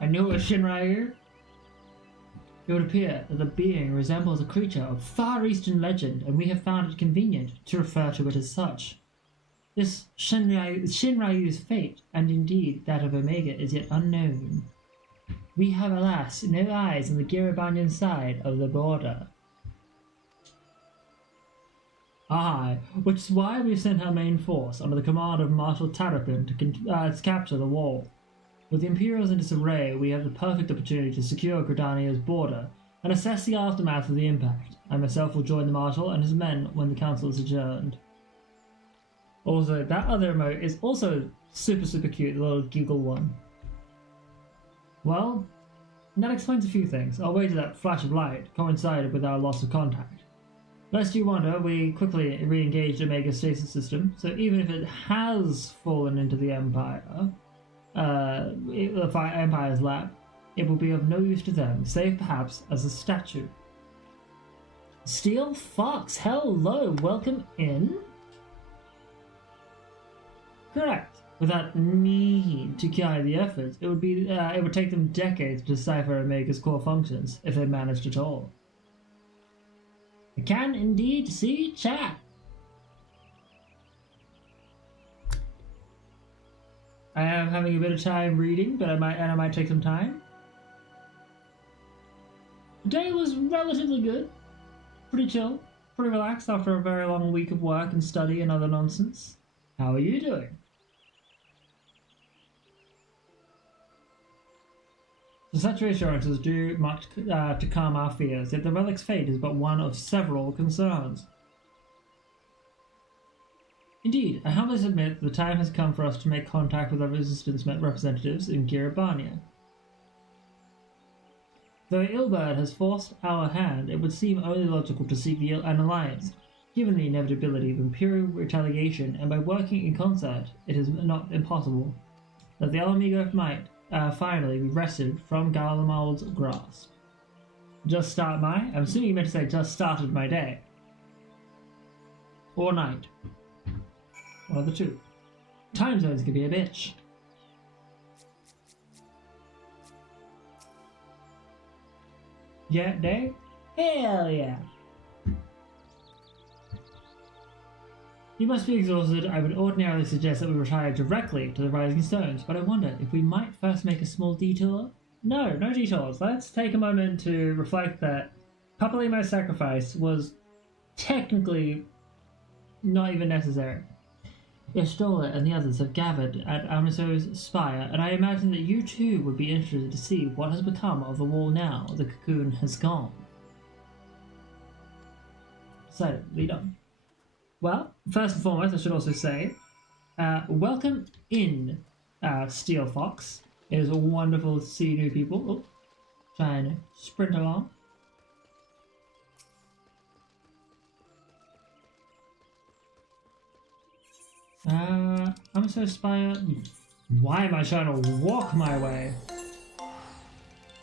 I knew it was Shinryu. It would appear that the being resembles a creature of Far Eastern legend, and we have found it convenient to refer to it as such. This Shinryu's fate, and indeed that of Omega, is yet unknown. We have, alas, no eyes on the Girabanyan side of the border. Aye, which is why we sent our main force under the command of Marshal Tarapin to capture the wall. With the Imperials in disarray, we have the perfect opportunity to secure Gridania's border and assess the aftermath of the impact. I myself will join the Marshal and his men when the council is adjourned. Also, that other emote is also super cute, the little giggle one. Well, that explains a few things. I'll wager that flash of light coincided with our loss of contact. Lest you wonder, we quickly re-engaged Omega's stasis system, so even if it has fallen into the Empire, the Empire's lap, it will be of no use to them, save perhaps as a statue. Steel Fox, hello, welcome in. Correct. Without need to guide the efforts, it would take them decades to decipher Omega's core functions, if they managed at all. I can indeed see chat. I am having a bit of time reading, but I might take some time. The day was relatively good. Pretty chill, pretty relaxed after a very long week of work and study and other nonsense. How are you doing? The such reassurances do much to calm our fears, yet the relic's fate is but one of several concerns. Indeed, I humbly submit that the time has come for us to make contact with our resistance representatives in Girabania. Though Ilberd has forced our hand, it would seem only logical to seek an alliance, given the inevitability of Imperial retaliation, and by working in concert, it is not impossible that the Alamigo might finally be wrested from Garlemald's grasp. I'm assuming you meant to say just started my day. Or night. One of the two. Time zones can be a bitch. Yeah, day? Hell yeah. You must be exhausted. I would ordinarily suggest that we retire directly to the Rising Stones, but I wonder if we might first make a small detour? No detours. Let's take a moment to reflect that Papalymo's sacrifice was technically not even necessary. Y'shtola and the others have gathered at Amiso's spire, and I imagine that you too would be interested to see what has become of the wall now the cocoon has gone. So, lead on. Well, first and foremost, I should also say, welcome in, Steel Fox. It is wonderful to see new people. Oh, trying to sprint along. Amiso Spire, Why am I trying to walk my way?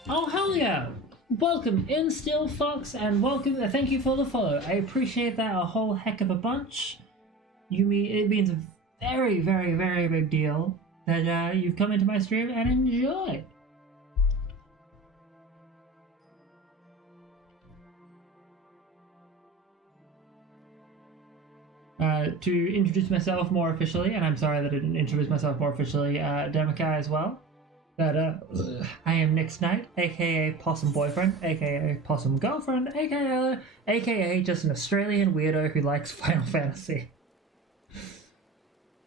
Oh, hell yeah! Welcome in, Steel Fox, and welcome. Thank you for the follow. I appreciate that a whole heck of a bunch. It means a very, very, very big deal that you've come into my stream and enjoy. To introduce myself more officially, and I'm sorry that I didn't introduce myself more officially, Demakai as well, that I am Nick's Knight, aka Possum Boyfriend, aka Possum Girlfriend, aka just an Australian weirdo who likes Final Fantasy.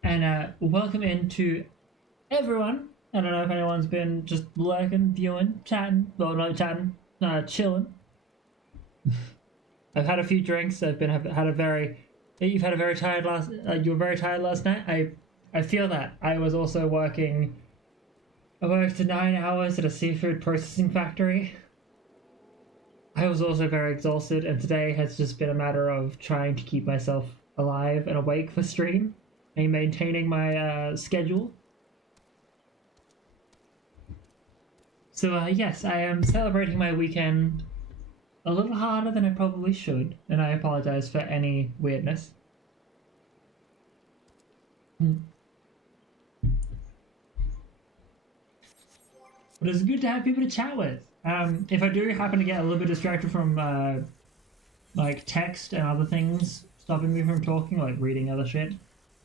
And welcome into everyone. I don't know if anyone's been just lurking, viewing, chatting, well, not chatting, chilling. I've had a few drinks. You've had a very tired last. You were very tired last night. I feel that. I was also working. I worked 9 hours at a seafood processing factory. I was also very exhausted, and today has just been a matter of trying to keep myself alive and awake for stream and maintaining my schedule. So yes, I am celebrating my weekend a little harder than I probably should, and I apologize for any weirdness. But it's good to have people to chat with. If I do happen to get a little bit distracted from like text and other things stopping me from talking, like reading other shit,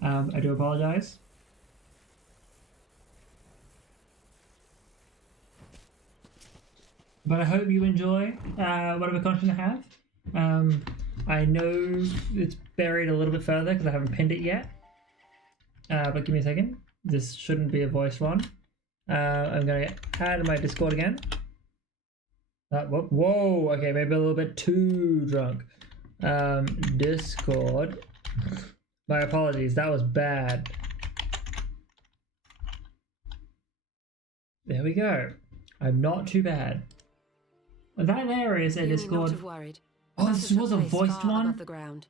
I do apologize. But I hope you enjoy whatever content I have. I know it's buried a little bit further because I haven't pinned it yet. But give me a second. This shouldn't be a voice one. I'm going to add my Discord again. Whoa, okay, maybe a little bit too drunk. Discord. My apologies, that was bad. There we go. I'm not too bad. That there is a Discord. Not have worried. Oh, this was a voiced one? Above the ground.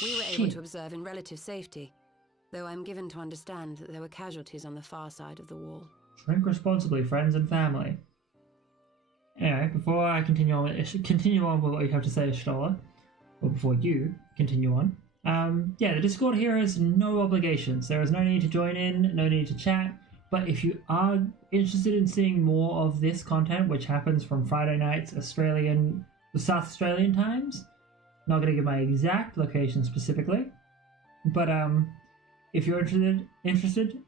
We were able to observe in relative safety, though I'm given to understand that there were casualties on the far side of the wall. Drink responsibly, friends and family. Anyway, before I continue on with what you have to say, Stola, or before you continue on, yeah, the Discord here is no obligations. There is no need to join in, no need to chat. But if you are interested in seeing more of this content, which happens from Friday nights, South Australian times, not going to give my exact location specifically, but if you're interested,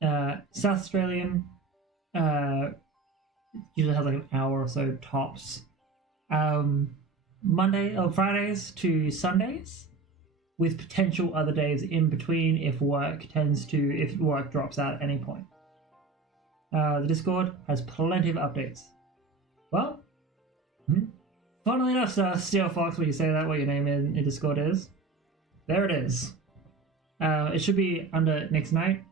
South Australian usually has like an hour or so tops. Fridays to Sundays, with potential other days in between if work drops out at any point. The Discord has plenty of updates. Well, funnily enough, Steel Fox, when you say that, what your name in Discord is, there it is. It should be under Nick's Night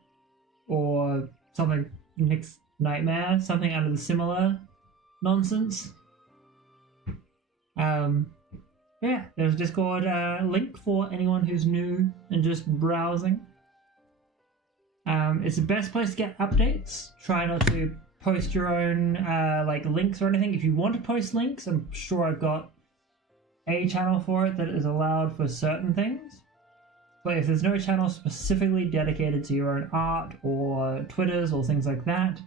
or something, Nick's Nightmare, something under the similar nonsense. Yeah, there's a Discord link for anyone who's new and just browsing. It's the best place to get updates. Try not to post your own like links or anything. If you want to post links, I'm sure I've got a channel for it that is allowed for certain things. But if there's no channel specifically dedicated to your own art or Twitters or things like that,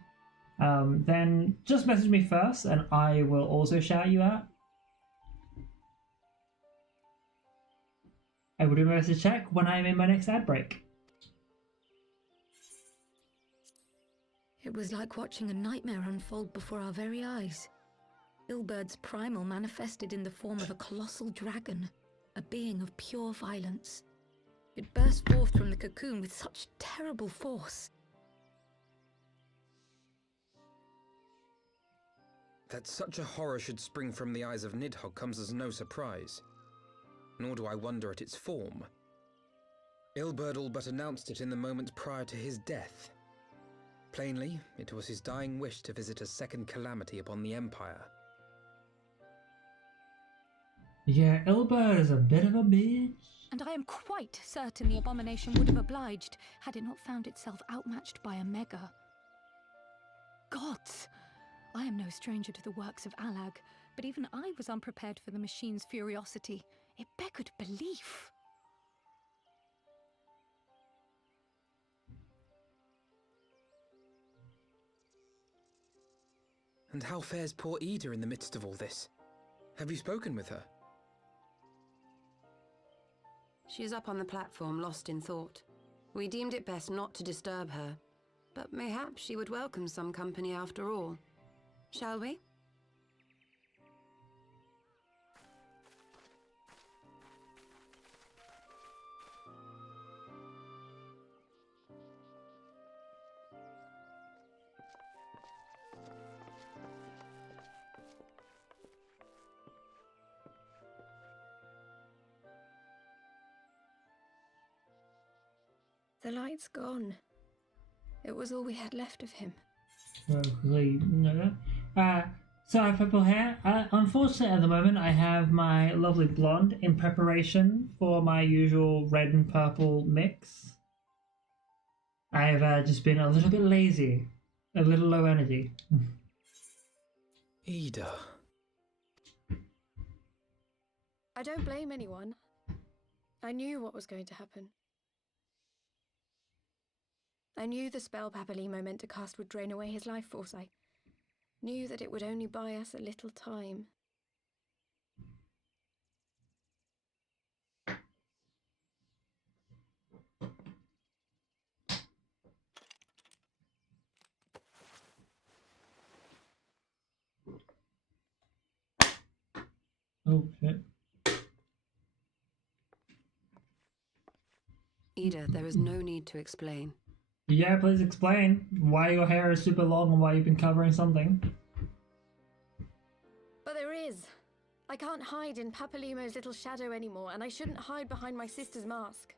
then just message me first and I will also shout you out. I will do my best to check when I'm in my next ad break. It was like watching a nightmare unfold before our very eyes. Ilberd's primal manifested in the form of a colossal dragon, a being of pure violence. It burst forth from the cocoon with such terrible force. That such a horror should spring from the eyes of Nidhogg comes as no surprise. Nor do I wonder at its form. Ilberd all but announced it in the moments prior to his death. Plainly, it was his dying wish to visit a second calamity upon the Empire. Yeah, Ilberd is a bit of a bitch. And I am quite certain the abomination would have obliged had it not found itself outmatched by a Mega. gods! I am no stranger to the works of Alag, but even I was unprepared for the machine's furiosity. It beckoned belief. And how fares poor Ida in the midst of all this? Have you spoken with her? She is up on the platform, lost in thought. We deemed it best not to disturb her, but mayhap she would welcome some company after all. Shall we? The light's gone. It was all we had left of him. Sorry, purple hair. Unfortunately, at the moment, I have my lovely blonde in preparation for my usual red and purple mix. I've just been a little bit lazy, a little low energy. Ida. I don't blame anyone. I knew what was going to happen. I knew the spell Papalymo meant to cast would drain away his life force. I knew that it would only buy us a little time. Oh, shit. Ida, there is no need to explain. Yeah, please explain why your hair is super long and why you've been covering something. But there is. I can't hide in Papalymo's little shadow anymore, and I shouldn't hide behind my sister's mask.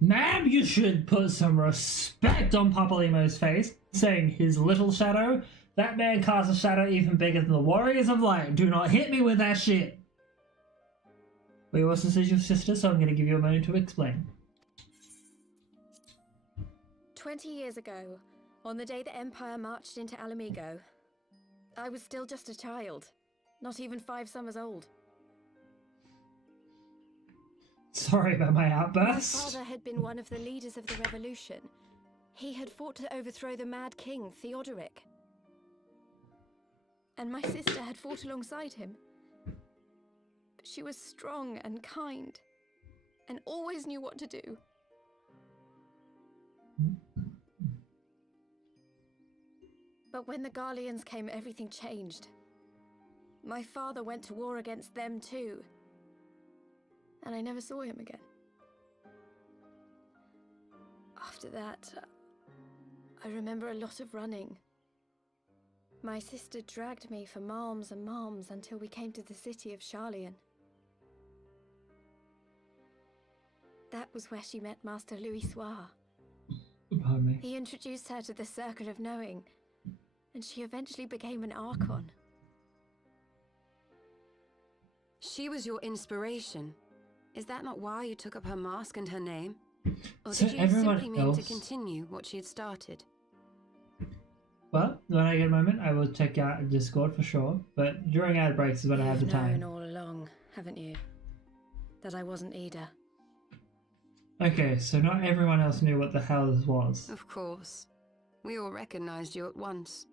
Ma'am, you should put some respect on Papalymo's face, saying his little shadow. That man casts a shadow even bigger than the Warriors of Light. Do not hit me with that shit. But you also said your sister, so I'm going to give you a moment to explain. 20 years ago, on the day the Empire marched into Alamigo, I was still just a child, not even 5 summers old. Sorry about my outburst. My father had been one of the leaders of the revolution. He had fought to overthrow the Mad King, Theodoric. And my sister had fought alongside him. But she was strong and kind, and always knew what to do. But when the Garleans came, everything changed. My father went to war against them too. And I never saw him again. After that, I remember a lot of running. My sister dragged me for malms and malms until we came to the city of Sharlayan. That was where she met Master Louisoix. Pardon me. He introduced her to the Circle of Knowing, and she eventually became an Archon. She was your inspiration. Is that not why you took up her mask and her name? Or So did you everyone simply mean to else- continue what she had started? Well, when I get a moment, I will check out Discord for sure. But during ad breaks is when I have the You've time. known all along, haven't you? That I wasn't Ida. Okay, so not everyone else knew what the hell this was. Of course. We all recognized you at once.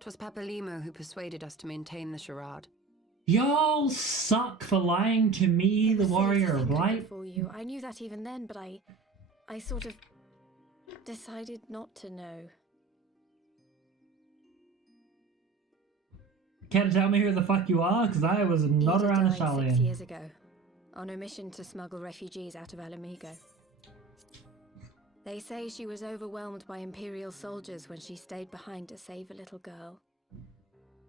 'Twas Papalymo who persuaded us to maintain the charade. Y'all suck for lying to me, the Warrior of Light. For you, I knew that even then, but I sort of decided not to know. Can't tell me who the fuck you are, because I was not Ida around the died 6 Sharlayan. years ago, on a mission to smuggle refugees out of Alamigo. They say she was overwhelmed by Imperial soldiers when she stayed behind to save a little girl.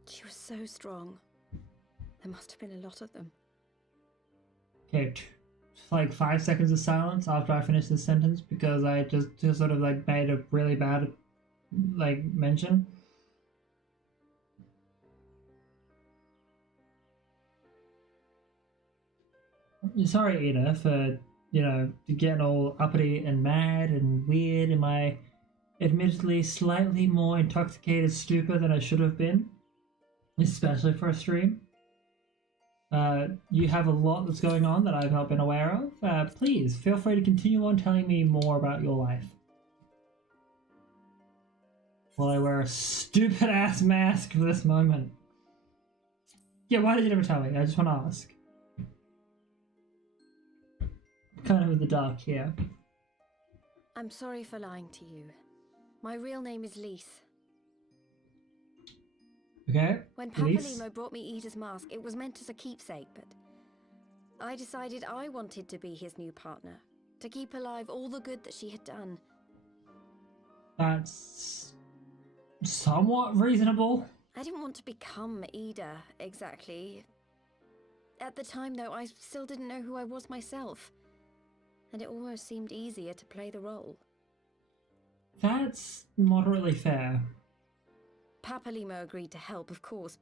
She was so strong. There must have been a lot of them. Okay, like 5 seconds of silence after I finish this sentence, because I just sort of like made a really bad like mention. Sorry, Ida, for, you know, getting all uppity and mad and weird in my admittedly slightly more intoxicated stupor than I should have been, especially for a stream. You have a lot that's going on that I've not been aware of. Please, feel free to continue on telling me more about your life. While I wear a stupid-ass mask for this moment. Yeah, why did you never tell me? I just want to ask. Kind of in the dark here. I'm sorry for lying to you. My real name is Lise. Okay. When Lise? Papalymo brought me Ida's mask, it was meant as a keepsake, but I decided I wanted to be his new partner, to keep alive all the good that she had done. That's somewhat reasonable. I didn't want to become Ida, exactly. At the time, though, I still didn't know who I was myself, and it almost seemed easier to play the role. That's moderately fair. Papalymo agreed to help, of course,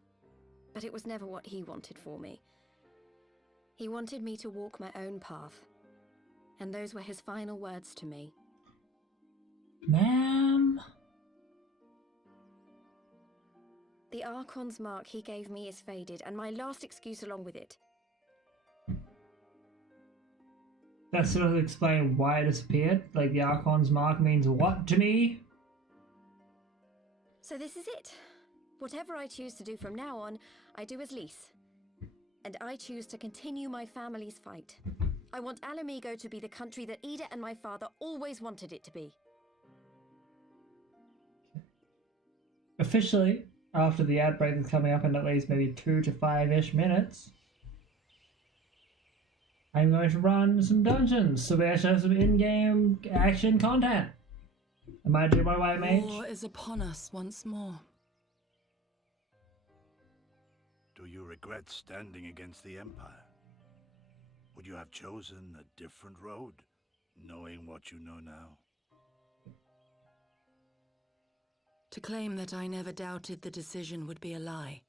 but it was never what he wanted for me. He wanted me to walk my own path, and those were his final words to me. Ma'am? The Archon's mark he gave me is faded, and my last excuse along with it. That sort of explain why it disappeared. Like, the Archon's mark means what to me? So this is it. Whatever I choose to do from now on, I do as Lise. And I choose to continue my family's fight. I want Ala Mhigo to be the country that Ida and my father always wanted it to be. Officially, after the ad break is coming up in at least maybe 2 to 5-ish minutes, I'm going to run some dungeons, so we actually have some in-game action content. Am I doing my white mage? War is upon us once more. Do you regret standing against the Empire? Would you have chosen a different road, knowing what you know now? To claim that I never doubted the decision would be a lie.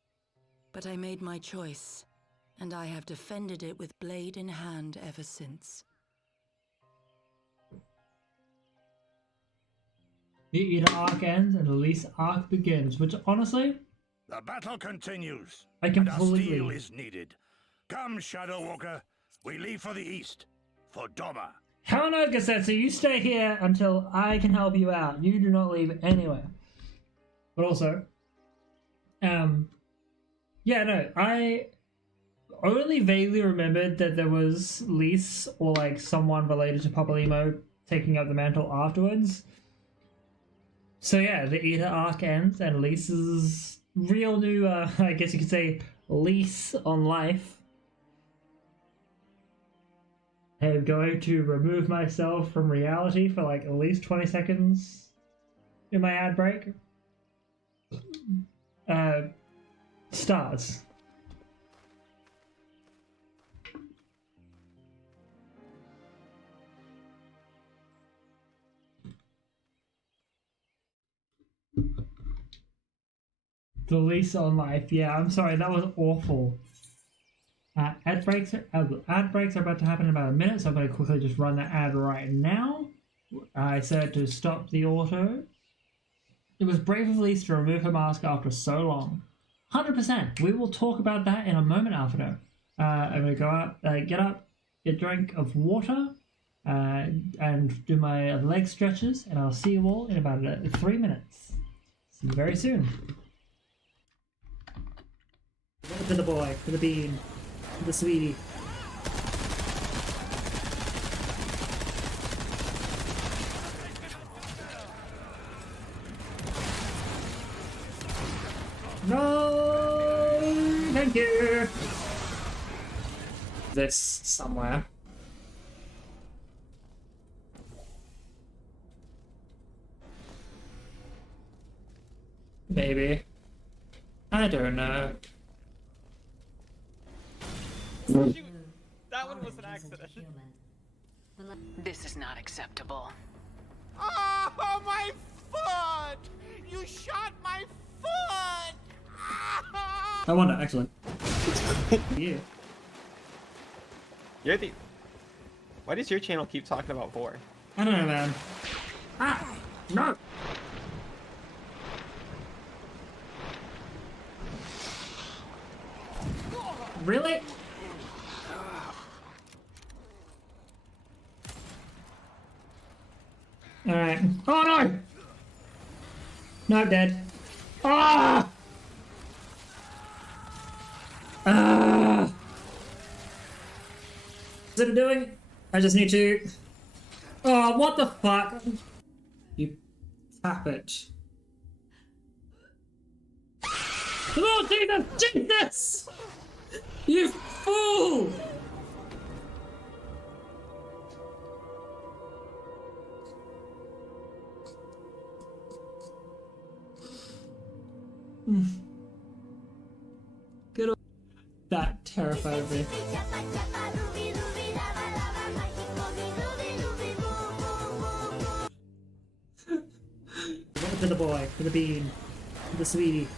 But I made my choice, and I have defended it with blade in hand ever since. The Ida arc ends and the Lise arc begins, which honestly... The battle continues, I and our completely... steel is needed. Come, Shadow Walker, we leave for the east, for Doma. Hell no, Gasetsu, you stay here until I can help you out. You do not leave anywhere. But also, yeah, no, I only vaguely remembered that there was Lise or like someone related to Papalymo taking up the mantle afterwards. So yeah, the Ida arc ends and Lise's real new, I guess you could say, lease on life. I'm going to remove myself from reality for like at least 20 seconds in my ad break. Stars. The lease on life. Yeah, I'm sorry, that was awful. Ad breaks are about to happen in about a minute, so I'm going to quickly just run that ad right now. I said to stop the auto. It was brave of Lise to remove her mask after so long. 100%. We will talk about that in a moment, Alfredo. I'm going to go out, get up, get a drink of water, and do my leg stretches, and I'll see you all in about 3 minutes. See you very soon. To the boy, to the bean, to the sweetie. No, thank you. This somewhere. Maybe. I don't know. Shoot! That one was an accident. This is not acceptable. Oh, my foot! You shot my foot! I wonder, actually. Yeah. You're the... Why does your channel keep talking about 4? I don't know, man. Ah! No! Really? Alright. Oh no! No, I'm dead. Ah! Ah! Is it doing? I just need to... Oh, what the fuck? You tap it. Oh, Jesus! Jesus! You fool! Good old... That terrified me. To the boy, to the bean, to the sweetie.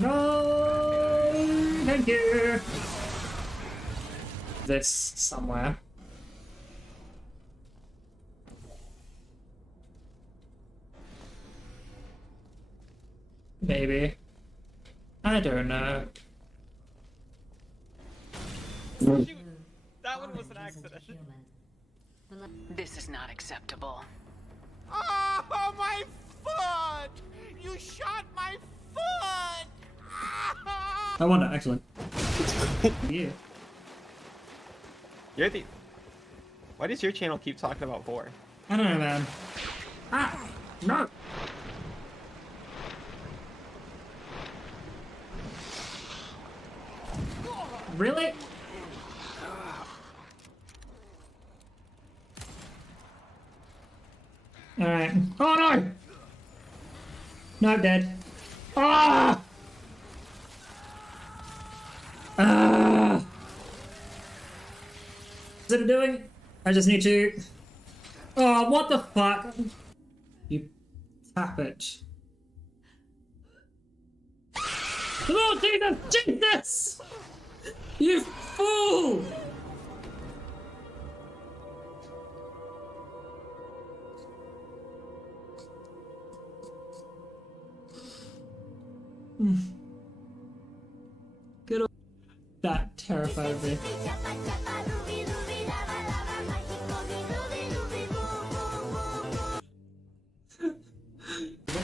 No, thank you. This somewhere. Maybe. I don't know. Shoot! That one was an accident. This is not acceptable. Oh, my foot! You shot my foot! I wonder, excellent. Yeah. You're the... Why does your channel keep talking about 4? I don't know, man. Ah! No! Really? Alright. Oh no! No, I'm dead. Ah! Ah! Is it doing? I just need to... Oh, what the fuck? You tap it. Oh, Jesus! Jesus! You fool! Good old... That terrified me.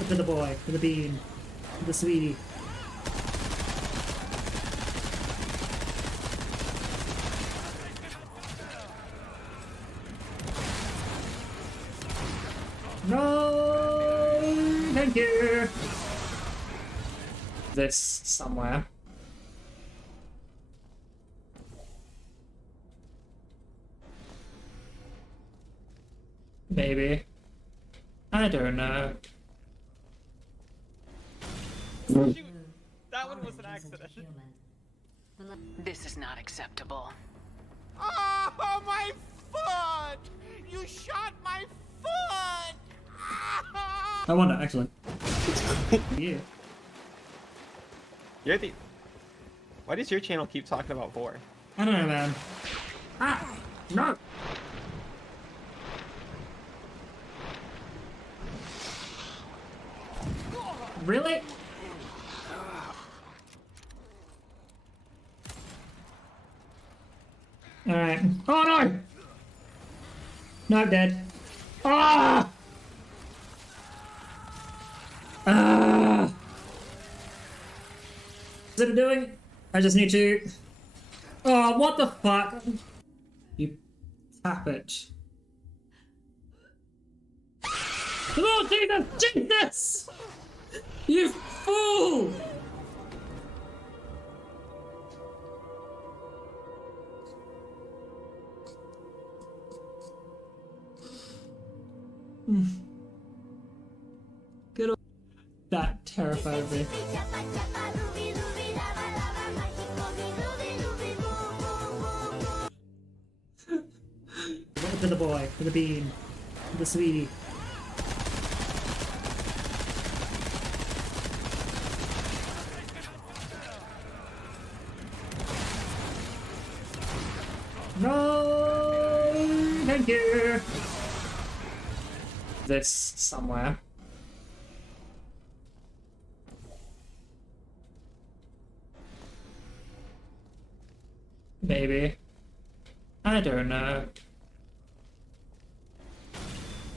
To the boy, to the bean, to the sweetie. No, thank you. This somewhere. Maybe. I don't know. Shoot! That one was an accident. This is not acceptable. Oh, my foot! You shot my foot! I wonder, excellent. Yeah. You're the... Why does your channel keep talking about 4? I don't know, man. Ah! No! Really? Alright. Oh no! No, I'm dead. Ah! Ah! Is it doing? I just need to... Oh, what the fuck? You tap it. Oh, Jesus! Jesus! You fool! Good old... That terrified me. To the boy, to the bean, to the sweetie. No, thank you. this somewhere. Maybe. I don't know.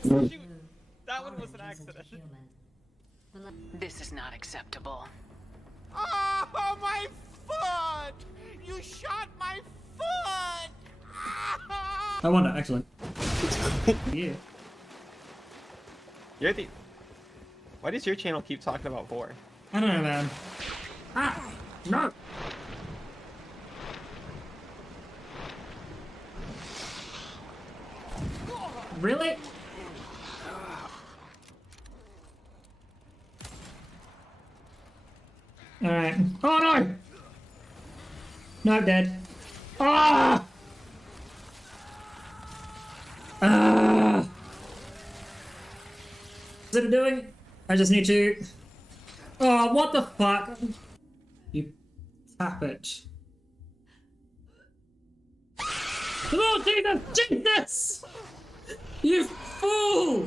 Shoot! That one was an accident. This is not acceptable. Oh, my foot! You shot my foot! I wonder, actually. Yeah. You're the... Why does your channel keep talking about 4? I don't know, man. Ah! No! Really? Alright. Oh no! Not dead. Ah! Ah! Is it doing? I just need to... Oh, what the fuck? You tap it. Oh, Jesus! Jesus! You fool!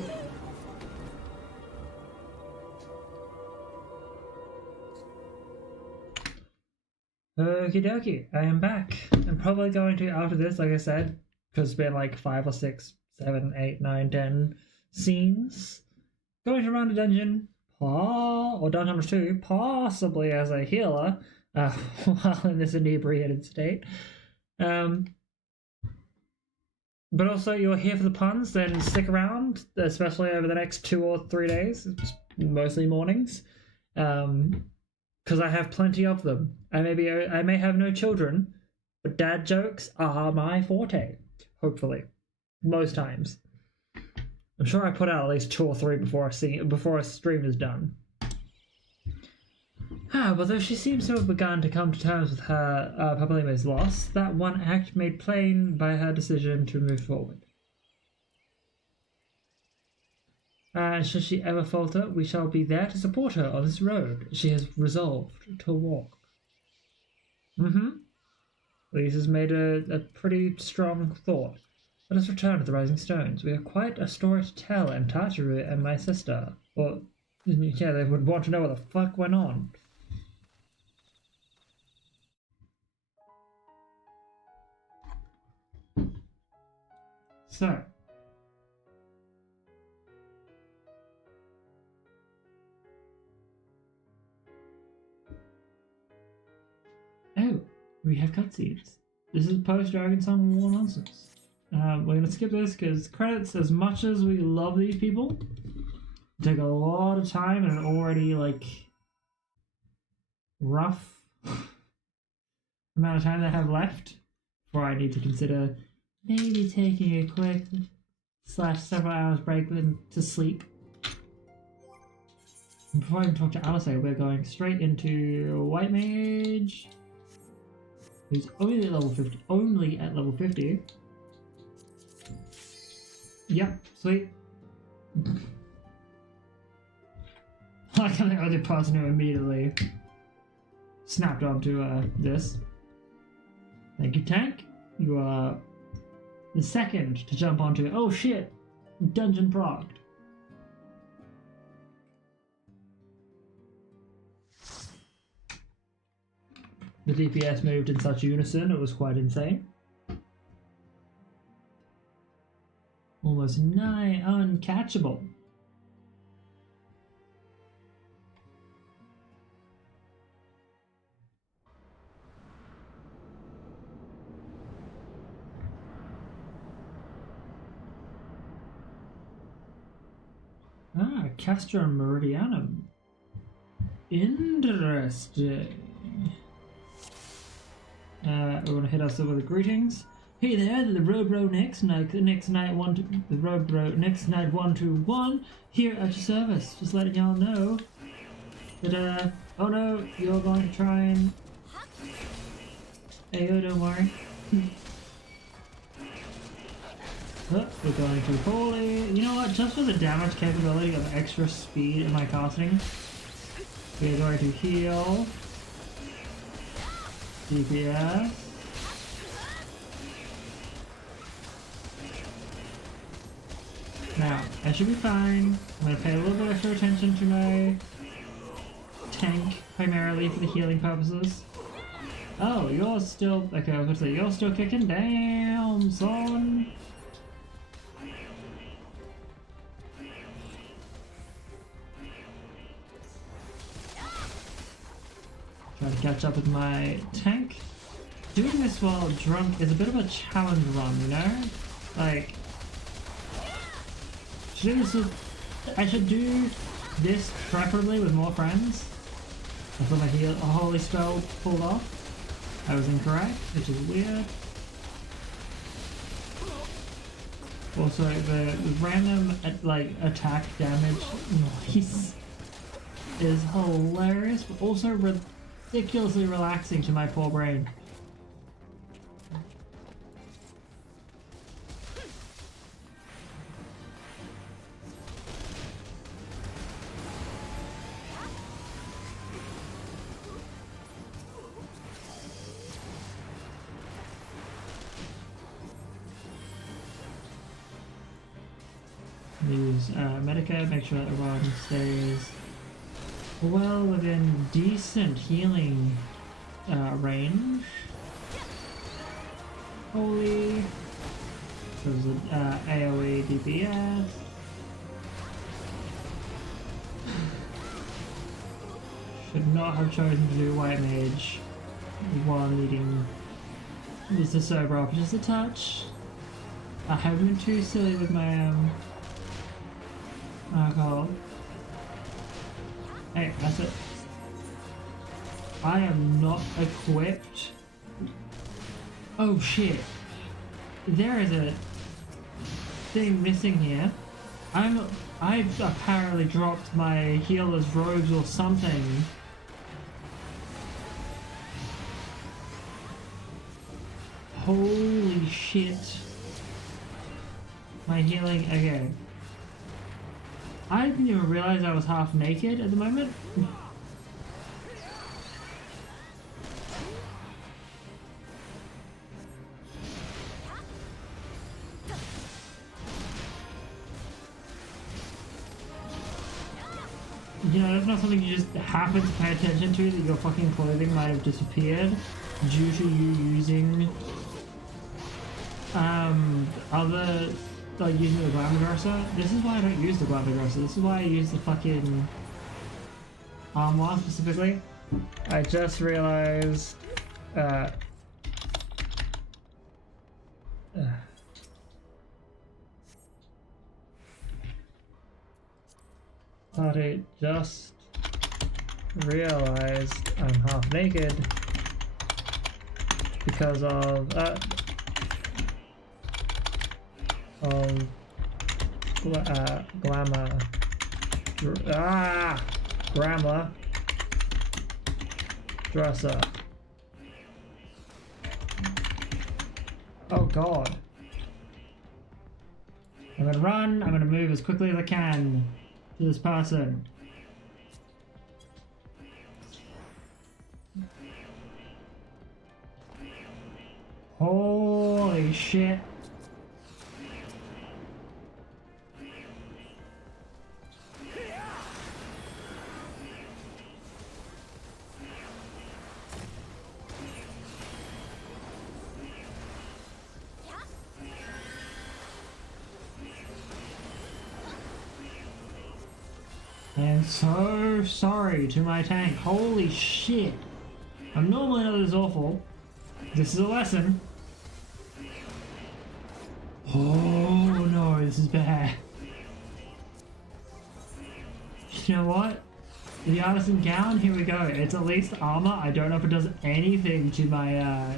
Okie dokie, I am back. I'm probably going to, after this, like I said, because it's been like 5 or 6, 7, 8, 9, 10 scenes, going to run a dungeon, or dungeon number 2, possibly as a healer, while in this inebriated state. But also, you're here for the puns, then stick around, especially over the next 2 or 3 days, mostly mornings, because I have plenty of them. I may have no children, but dad jokes are my forte, hopefully, most times. I'm sure I put out at least 2 or 3 before a stream is done. But though she seems to have begun to come to terms with her Papalymo's loss, that one act made plain by her decision to move forward. And should she ever falter, we shall be there to support her on this road she has resolved to walk. Lisa's made a pretty strong thought. Let us return to the Rising Stones. We have quite a story to tell, and Tartaru and my sister, well, yeah, they would want to know what the fuck went on. So, oh, we have cutscenes. This is post-Dragon Song War nonsense. We're gonna skip this because credits, as much as we love these people, take a lot of time and an already, like, rough amount of time they have left before I need to consider maybe taking a quick / several hours break to sleep. And before I even talk to Alisaie, we're going straight into White Mage, who's only at level 50. Only at level 50. Yep, sweet. Like I'm the only person who immediately snapped onto this. Thank you, Tank. You are the second to jump onto, oh shit, dungeon progged. The DPS moved in such unison, it was quite insane. Almost nigh uncatchable. Castrum Meridianum. Interesting. We're gonna hit us over the greetings. Hey there, the Robro next night 121 here at your service. Just letting y'all know that oh no, you're going to try and Ayo, don't worry. We're going to holy. You know what? Just for the damage capability of extra speed in my casting, we're going to heal DPS. Now, I should be fine. I'm gonna pay a little bit extra attention to my tank, primarily for the healing purposes. Oh, you're still... Okay, I was gonna say, you're still kicking? Damn, son! Try to catch up with my tank. Doing this while drunk is a bit of a challenge run, you know? Like... I should do this preferably with more friends. I thought a holy spell pulled off. I was incorrect, which is weird. Also, the random attack damage noise is hilarious, but also ridiculously relaxing to my poor brain. Use Medica, make sure that everyone stays well within decent healing range. Holy. There's AoE DPS. Should not have chosen to do White Mage while needing this to sober up just a touch. I haven't been too silly with my alcohol. Hey, that's it. I am not equipped. Oh shit. There is a thing missing here. I've apparently dropped my healer's robes or something. Holy shit. My healing, okay. I didn't even realize I was half naked at the moment. You know, that's not something you just happen to pay attention to, that your fucking clothing might have disappeared due to you using other, like using the glamour dresser. This is why I don't use the glamour dresser. This is why I use the fucking armoire specifically. I just realized I just realized I'm half naked because of glamour. Glamour dresser. Oh god. I'm gonna run, I'm gonna move as quickly as I can to this person. Holy shit. And so sorry to my tank. Holy shit. I'm normally not this awful. This is a lesson. Oh no, this is bad. You know what? The artisan gown, here we go. It's at least armor. I don't know if it does anything to my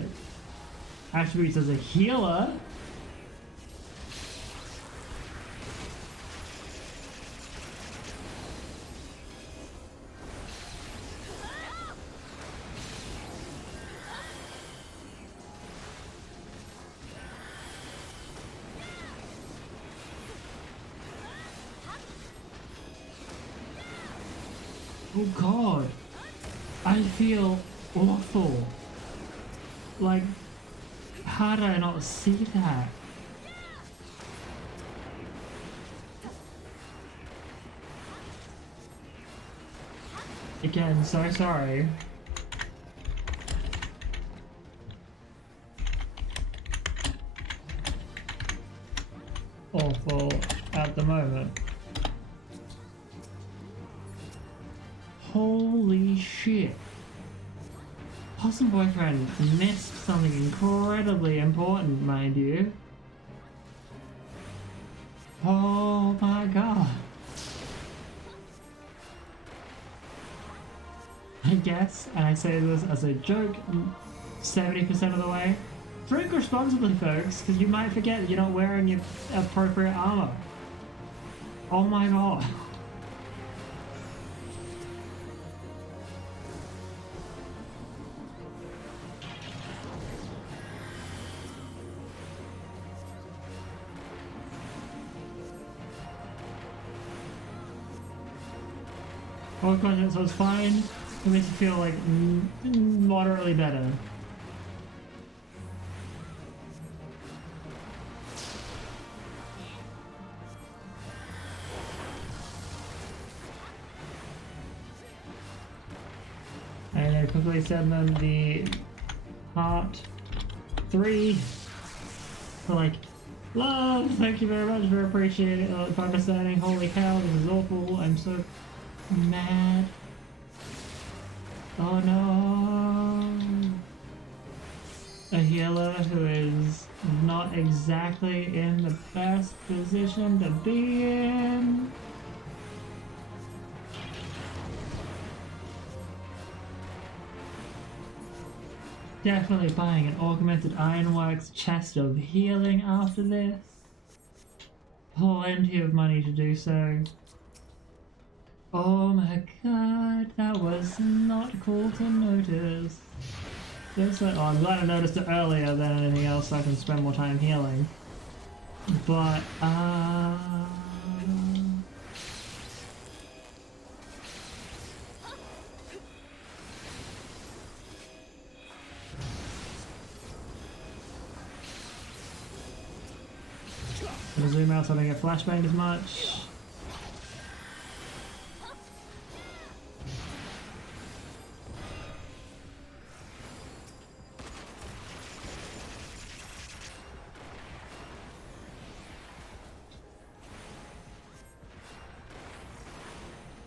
attributes as a healer. Oh god, I feel awful. Like, how did I not see that? Again, so sorry. Awful at the moment. Holy shit. Possum Boyfriend missed something incredibly important, mind you. Oh my god. I guess, and I say this as a joke 70% of the way, drink responsibly, folks, because you might forget that you're not wearing your appropriate armor. Oh my god. All content sounds fine. It makes you feel like moderately better. And I quickly send them the Part 3 for like, love, thank you very much for appreciating it, for understanding. Holy cow, this is awful. I'm so mad. Oh no. A healer who is not exactly in the best position to be in. Definitely buying an Augmented Ironworks chest of healing after this. Plenty of money to do so. Oh my god, that was not cool to notice. Just like, oh, I'm glad I noticed it earlier than anything else so I can spend more time healing. But, I'm gonna zoom out so I don't get flashbanged as much.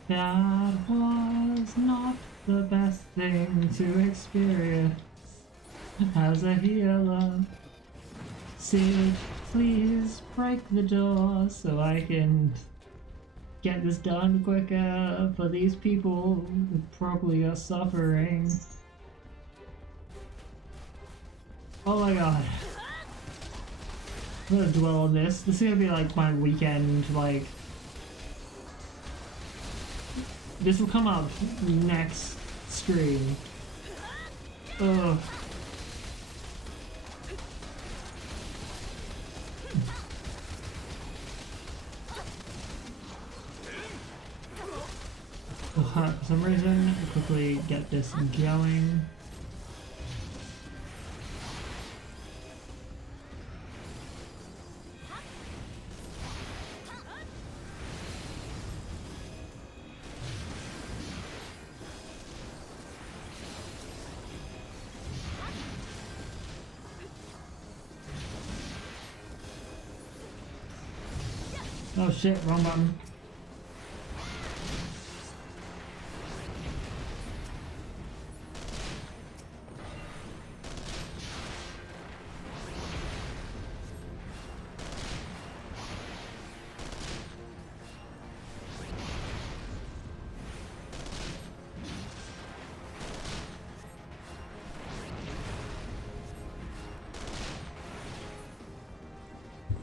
That was not the best thing to experience as a healer. Sid, please break the door so I can get this done quicker for these people who probably are suffering. Oh my god. I'm gonna dwell on this. This is gonna be like my weekend, like... This will come up next stream. Ugh. For some reason, quickly get this going. Oh shit, wrong button.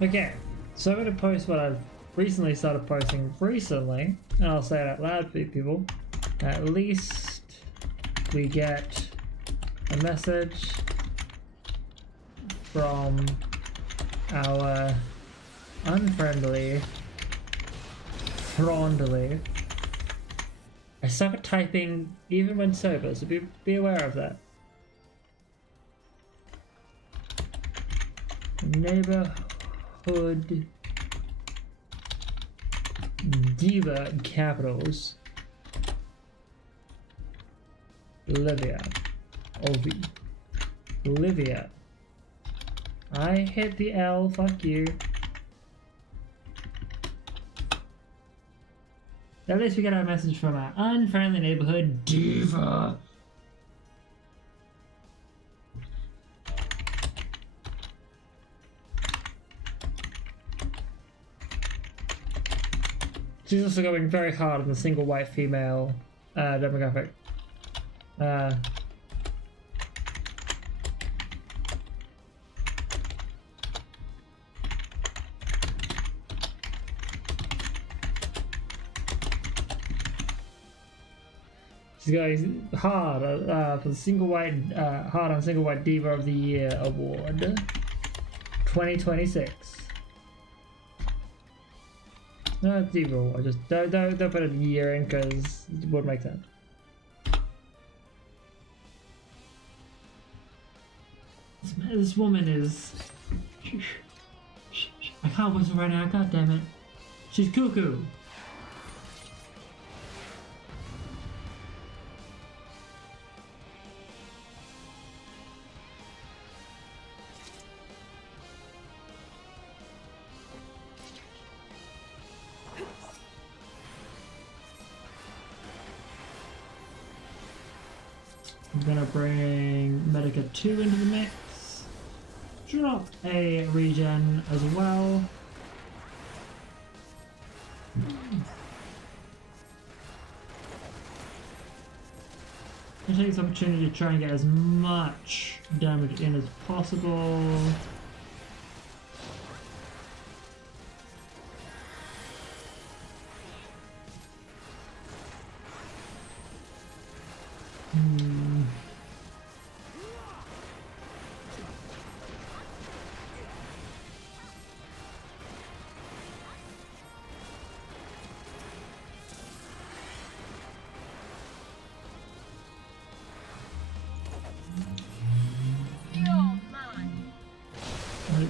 Okay, so I'm going to post what I've recently started posting recently, and I'll say it out loud for people. At least we get a message from our unfriendly Frondly. I suck at typing even when sober, so be aware of that. Neighborhood Diva in capitals. Olivia. Olivia. I hit the L, fuck you. At least we got our message from our unfriendly neighborhood diva. She's also going very hard on the single white female demographic. She's going hard for the single white, hard on single white diva of the year award, 2026. No, it's diva award. Just don't put a year in because it wouldn't make sense. This woman is. I can't whistle right now. God damn it. She's cuckoo. I'm gonna bring Medica 2 into the mix. Drop a regen as well. I'll take this opportunity to try and get as much damage in as possible.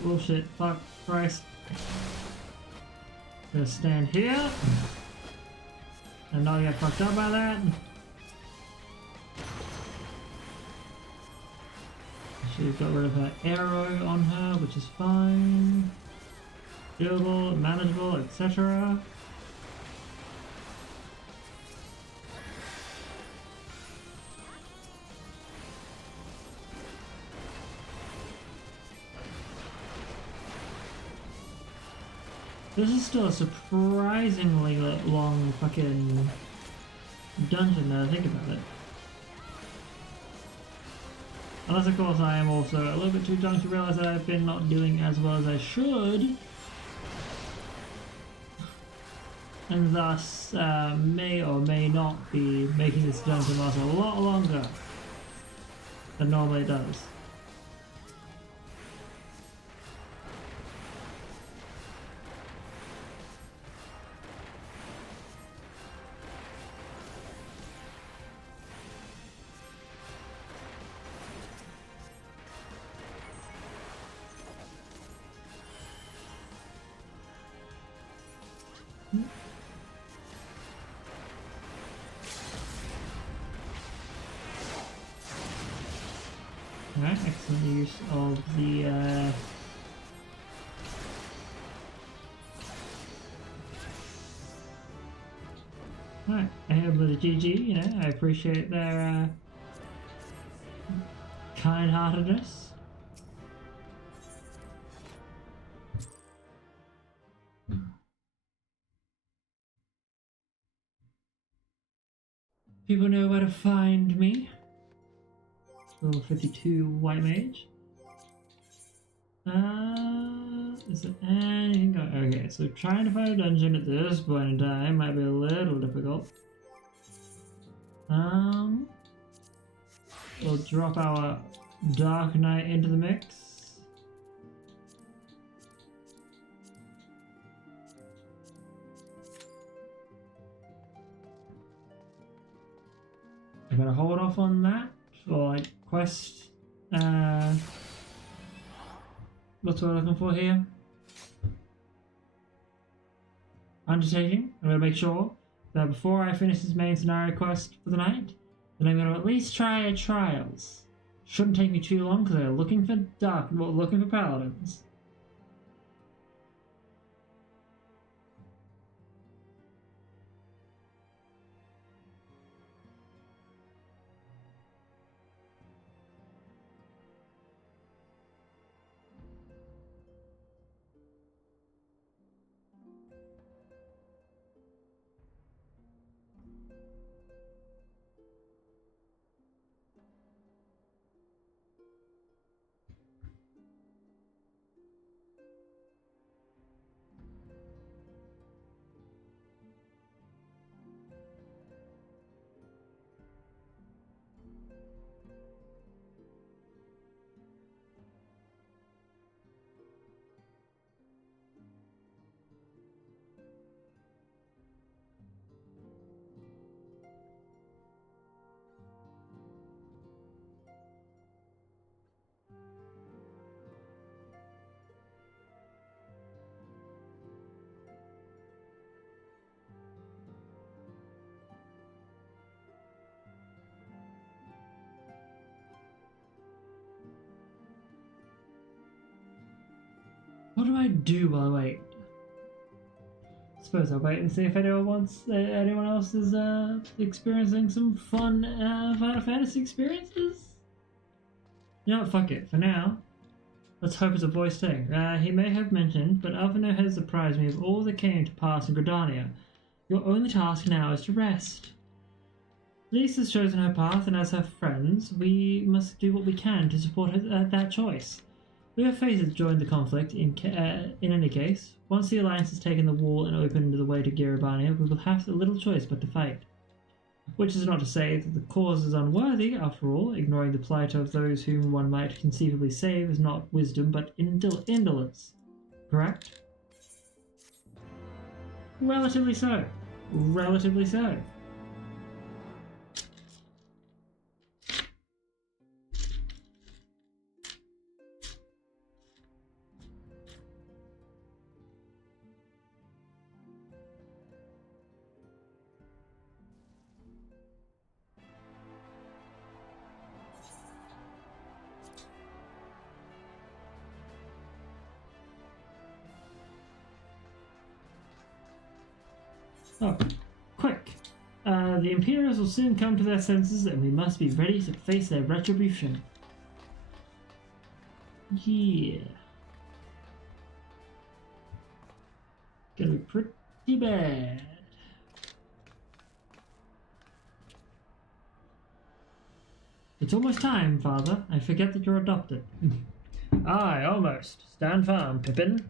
Bullshit, fuck Christ. Just stand here and not get fucked up by that. She's got rid of her arrow on her, which is fine. Doable, manageable, etc. This is still a surprisingly long fucking dungeon now I think about it. Unless of course I am also a little bit too drunk to realise that I've been not doing as well as I should. And thus may or may not be making this dungeon last a lot longer than normally it does. Alright, excellent use of the Alright, I have a bit of GG, you know, I appreciate their kind-heartedness. People know where to find me. Level 52 white mage. Is there anything going? Okay, so trying to find a dungeon at this point in time might be a little difficult. We'll drop our Dark Knight into the mix. I'm gonna hold off on that for like quest. What's what we're looking for here? Undertaking. I'm gonna make sure that before I finish this main scenario quest for the night, then I'm going to at least try a trials. Shouldn't take me too long because they're looking for looking for paladins. What do I do while I wait? Suppose I'll wait and see if anyone else is experiencing some fun Final Fantasy experiences. You know what, fuck it. For now, let's hope it's a voice thing. He may have mentioned, but Alphinaud has surprised me of all that came to pass in Gridania. Your only task now is to rest. Lise has chosen her path, and as her friends, we must do what we can to support her, that choice. We have fated to join the conflict in any case. Once the Alliance has taken the wall and opened the way to Garabania, we will have little choice but to fight. Which is not to say that the cause is unworthy, after all. Ignoring the plight of those whom one might conceivably save is not wisdom but indolence. Correct? Relatively so. Relatively so. Oh, quick! The Imperials will soon come to their senses and we must be ready to face their retribution. Yeah. Gonna be pretty bad. It's almost time, Father. I forget that you're adopted. Aye, almost. Stand firm, Pippin.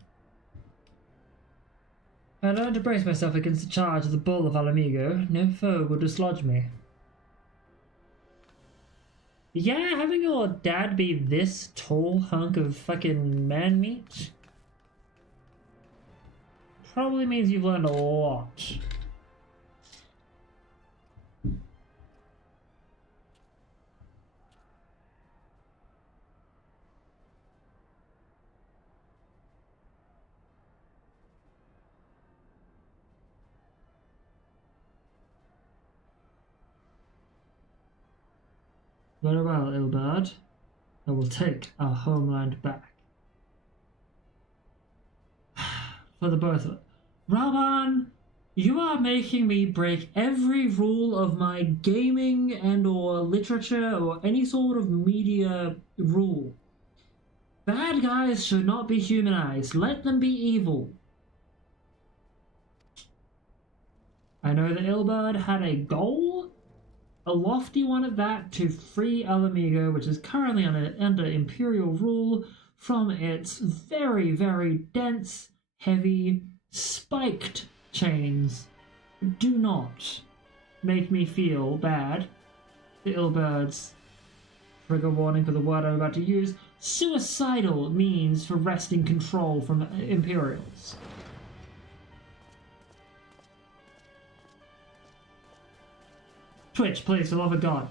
I learned to brace myself against the charge of the Bull of Alamigo. No foe will dislodge me. Yeah, having your dad be this tall hunk of fucking man meat probably means you've learned a lot. Very well, Ilberd. I will take our homeland back. For the both of us. Raban, you are making me break every rule of my gaming and or literature or any sort of media rule. Bad guys should not be humanized. Let them be evil. I know that Ilberd had a goal, a lofty one at that, to free Alamigo, which is currently under Imperial rule, from its very, very dense, heavy, spiked chains. Do not make me feel bad. The Ilberd's trigger warning for the word I'm about to use. Suicidal means for wresting control from Imperials. Twitch, please, for the love of God,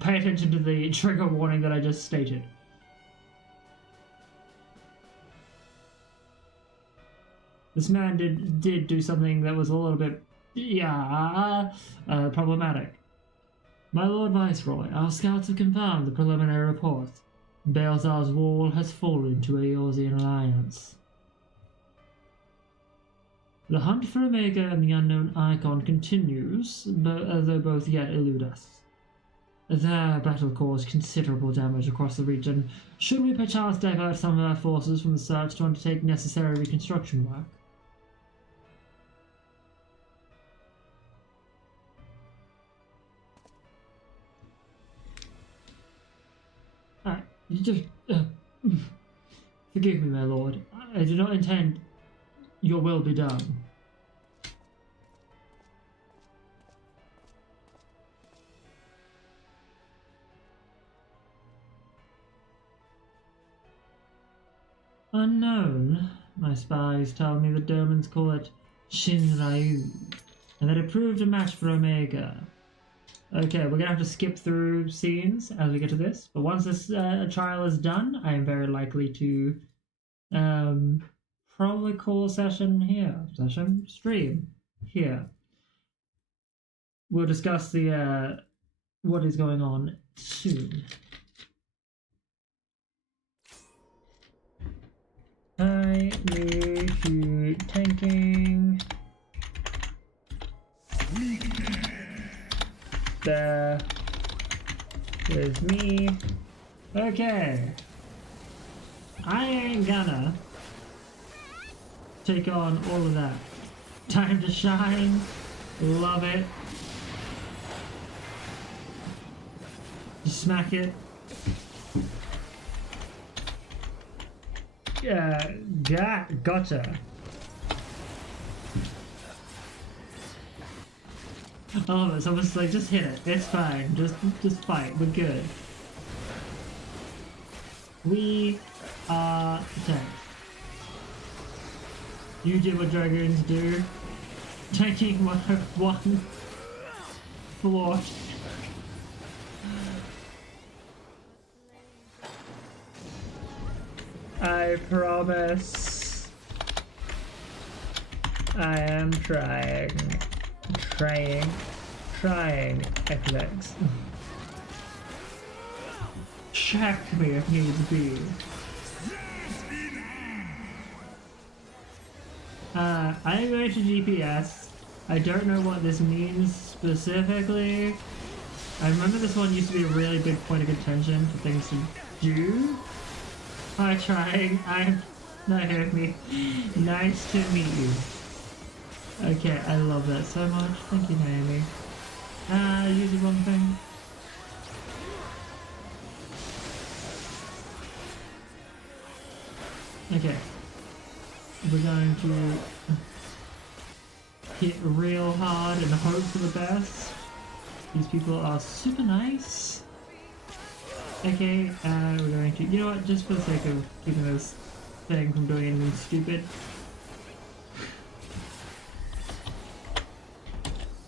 pay attention to the trigger warning that I just stated. This man did do something that was a little bit, problematic. My Lord Viceroy, our scouts have confirmed the preliminary report. Baelsar's wall has fallen to Eorzean alliance. The hunt for Omega and the unknown Icon continues, though both yet elude us. Their battle caused considerable damage across the region. Should we perchance divert some of our forces from the search to undertake necessary reconstruction work? Alright, just... forgive me, my lord. I do not intend your will be done. Unknown. My spies tell me the Domans call it Shinryu, and that it proved a match for Omega. Okay, we're gonna have to skip through scenes as we get to this, but once this trial is done, I am very likely to probably call a session here. Stream here. We'll discuss the what is going on soon. I need to tanking. There is me. Okay. I ain't gonna take on all of that. Time to shine. Love it. Smack it. Yeah, gotcha. I love it. So I'm just like, just hit it. It's fine. Just fight. We're good. We are tank. You did what dragons do. Tanking one floor. I promise I am trying, FX. Check me if needs be. I'm going to GPS. I don't know what this means specifically. I remember this one used to be a really big point of contention for things to do. Hi, trying. I'm not hearing me. Nice to meet you. Okay, I love that so much. Thank you, Naomi. I used the wrong thing. Okay. We're going to hit real hard and hope for the best. These people are super nice. Okay, we're going to, you know what, just for the sake of keeping this thing from doing anything stupid.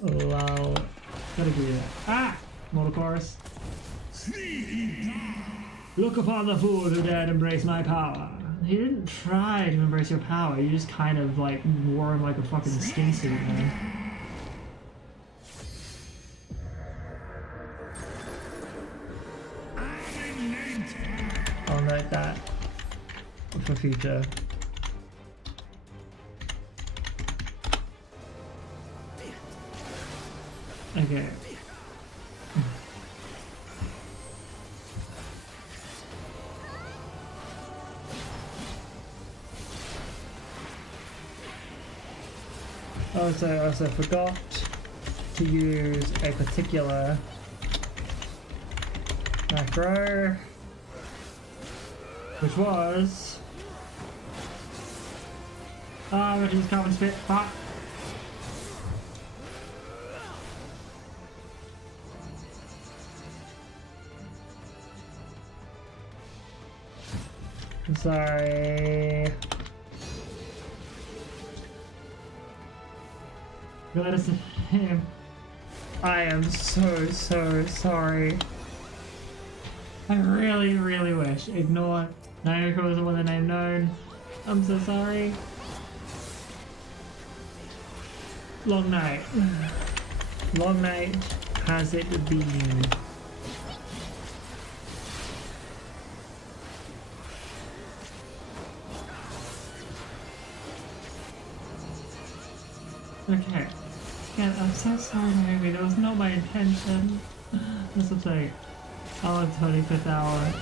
Lol. Gotta do that. Ah! Mortal chorus. Look upon the fool who dared embrace my power. He didn't try to embrace your power, you just kind of like wore him like a fucking skin suit, man. I'll note that for future. Okay. I also forgot to use a particular macro, which was which is carbon spit. Fuck. I'm sorry. Let us him. I am so sorry. I really wish. Ignore. Naoko was the one that I've known. I'm so sorry. Long night. Long night. has it been? Okay. Yeah, I'm so sorry, Naomi. That was not my intention. This will take our 25th hour.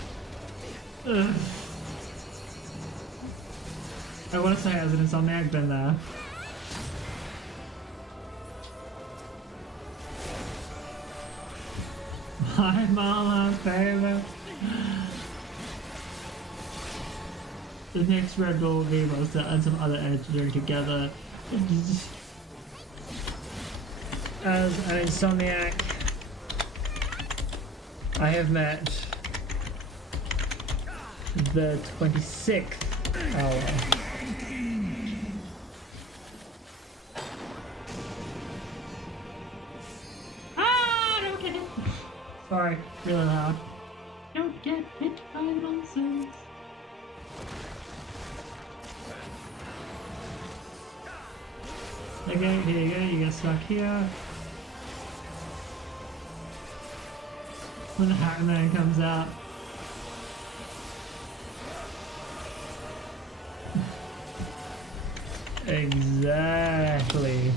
Ugh. I want to say as an Insomniac, been there. My mama favorite. The next Red Bull V-Monster and some other energy drink together. As an Insomniac, I have met the 26th hour. Ah, don't get hit. Sorry, really loud. Don't get hit by the nonsense. Okay, here you go, you get stuck here. When the Hatman comes out. Exactly.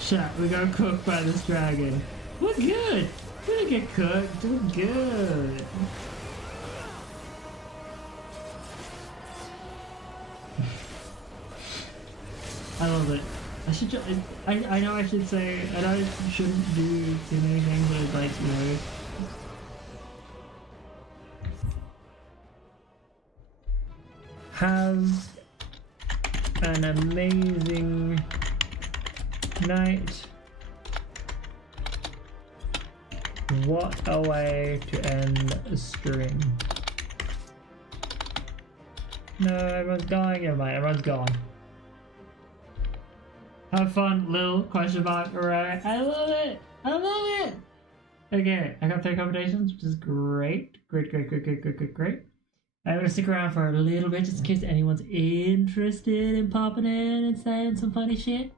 Chat, we got cooked by this dragon. We're good. We didn't get cooked. We're good. I love it. I should. I know I should say. I know I shouldn't do too many things, but it's like, you know. Have an amazing night. What a way to end a stream. No, everyone's going. Never mind, everyone's gone. Have fun, Lil, question mark, right? I love it! I love it! Okay, I got 3 accommodations, which is great. Great. I'm gonna stick around for a little bit just in case anyone's interested in popping in and saying some funny shit.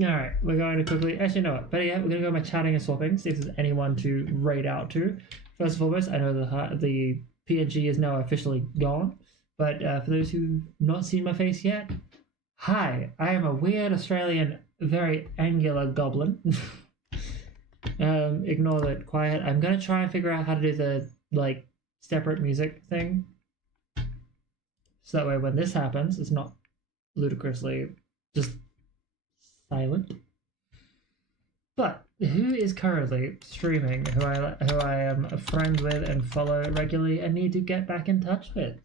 Alright, we're going to quickly, actually no, better yet, we're going to go by chatting and swapping, see if there's anyone to raid out to. First and foremost, I know the PNG is now officially gone, but for those who've not seen my face yet, hi, I am a weird Australian, very angular goblin. Ignore that quiet. I'm going to try and figure out how to do the, like, separate music thing. So that way when this happens, it's not ludicrously just silent. But who is currently streaming, who I am a friend with and follow regularly and need to get back in touch with?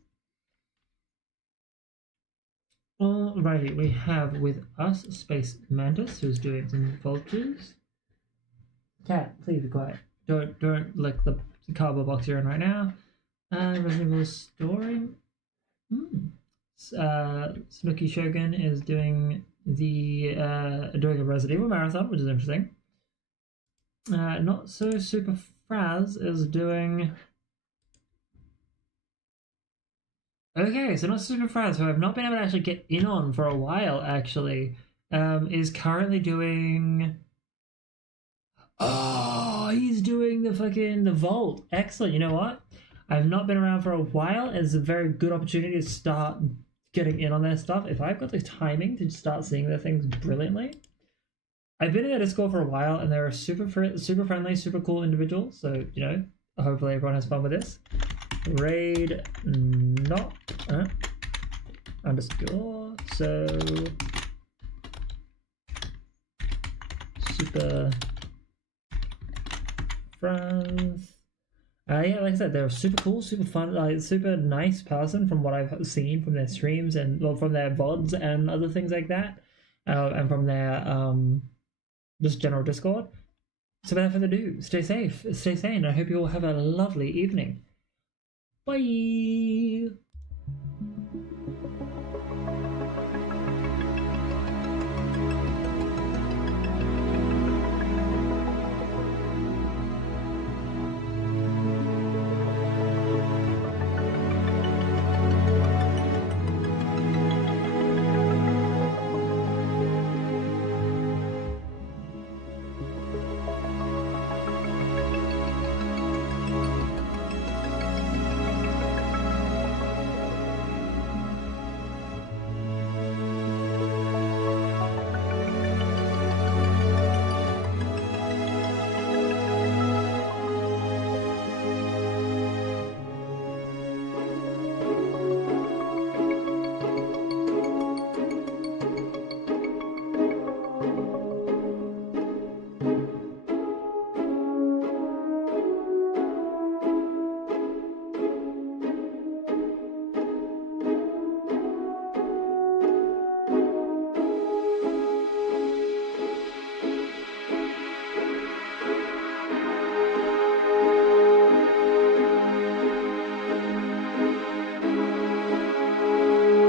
Alrighty, we have with us Space Mantis, who's doing some vultures. Cat, please be quiet. Don't lick the cardboard box you're in right now. Resident Evil Story. Snooky Shogun is doing a Resident Evil marathon, which is interesting. Not so super Fraz is doing. Okay, so not super Fraz, who I've not been able to actually get in on for a while. Actually, is currently doing. Oh, he's doing the vault. Excellent. You know what? I've not been around for a while. It's a very good opportunity to start getting in on their stuff. If I've got the timing to start seeing their things brilliantly. I've been in their Discord for a while, and they're super friendly, super cool individuals. So, you know, hopefully everyone has fun with this. Raid not underscore so super friends. Yeah, like I said, they're super cool, super fun, like super nice person from what I've seen from their streams and from their VODs and other things like that, and from their just general Discord. So without further ado, stay safe, stay sane. I hope you all have a lovely evening. Bye.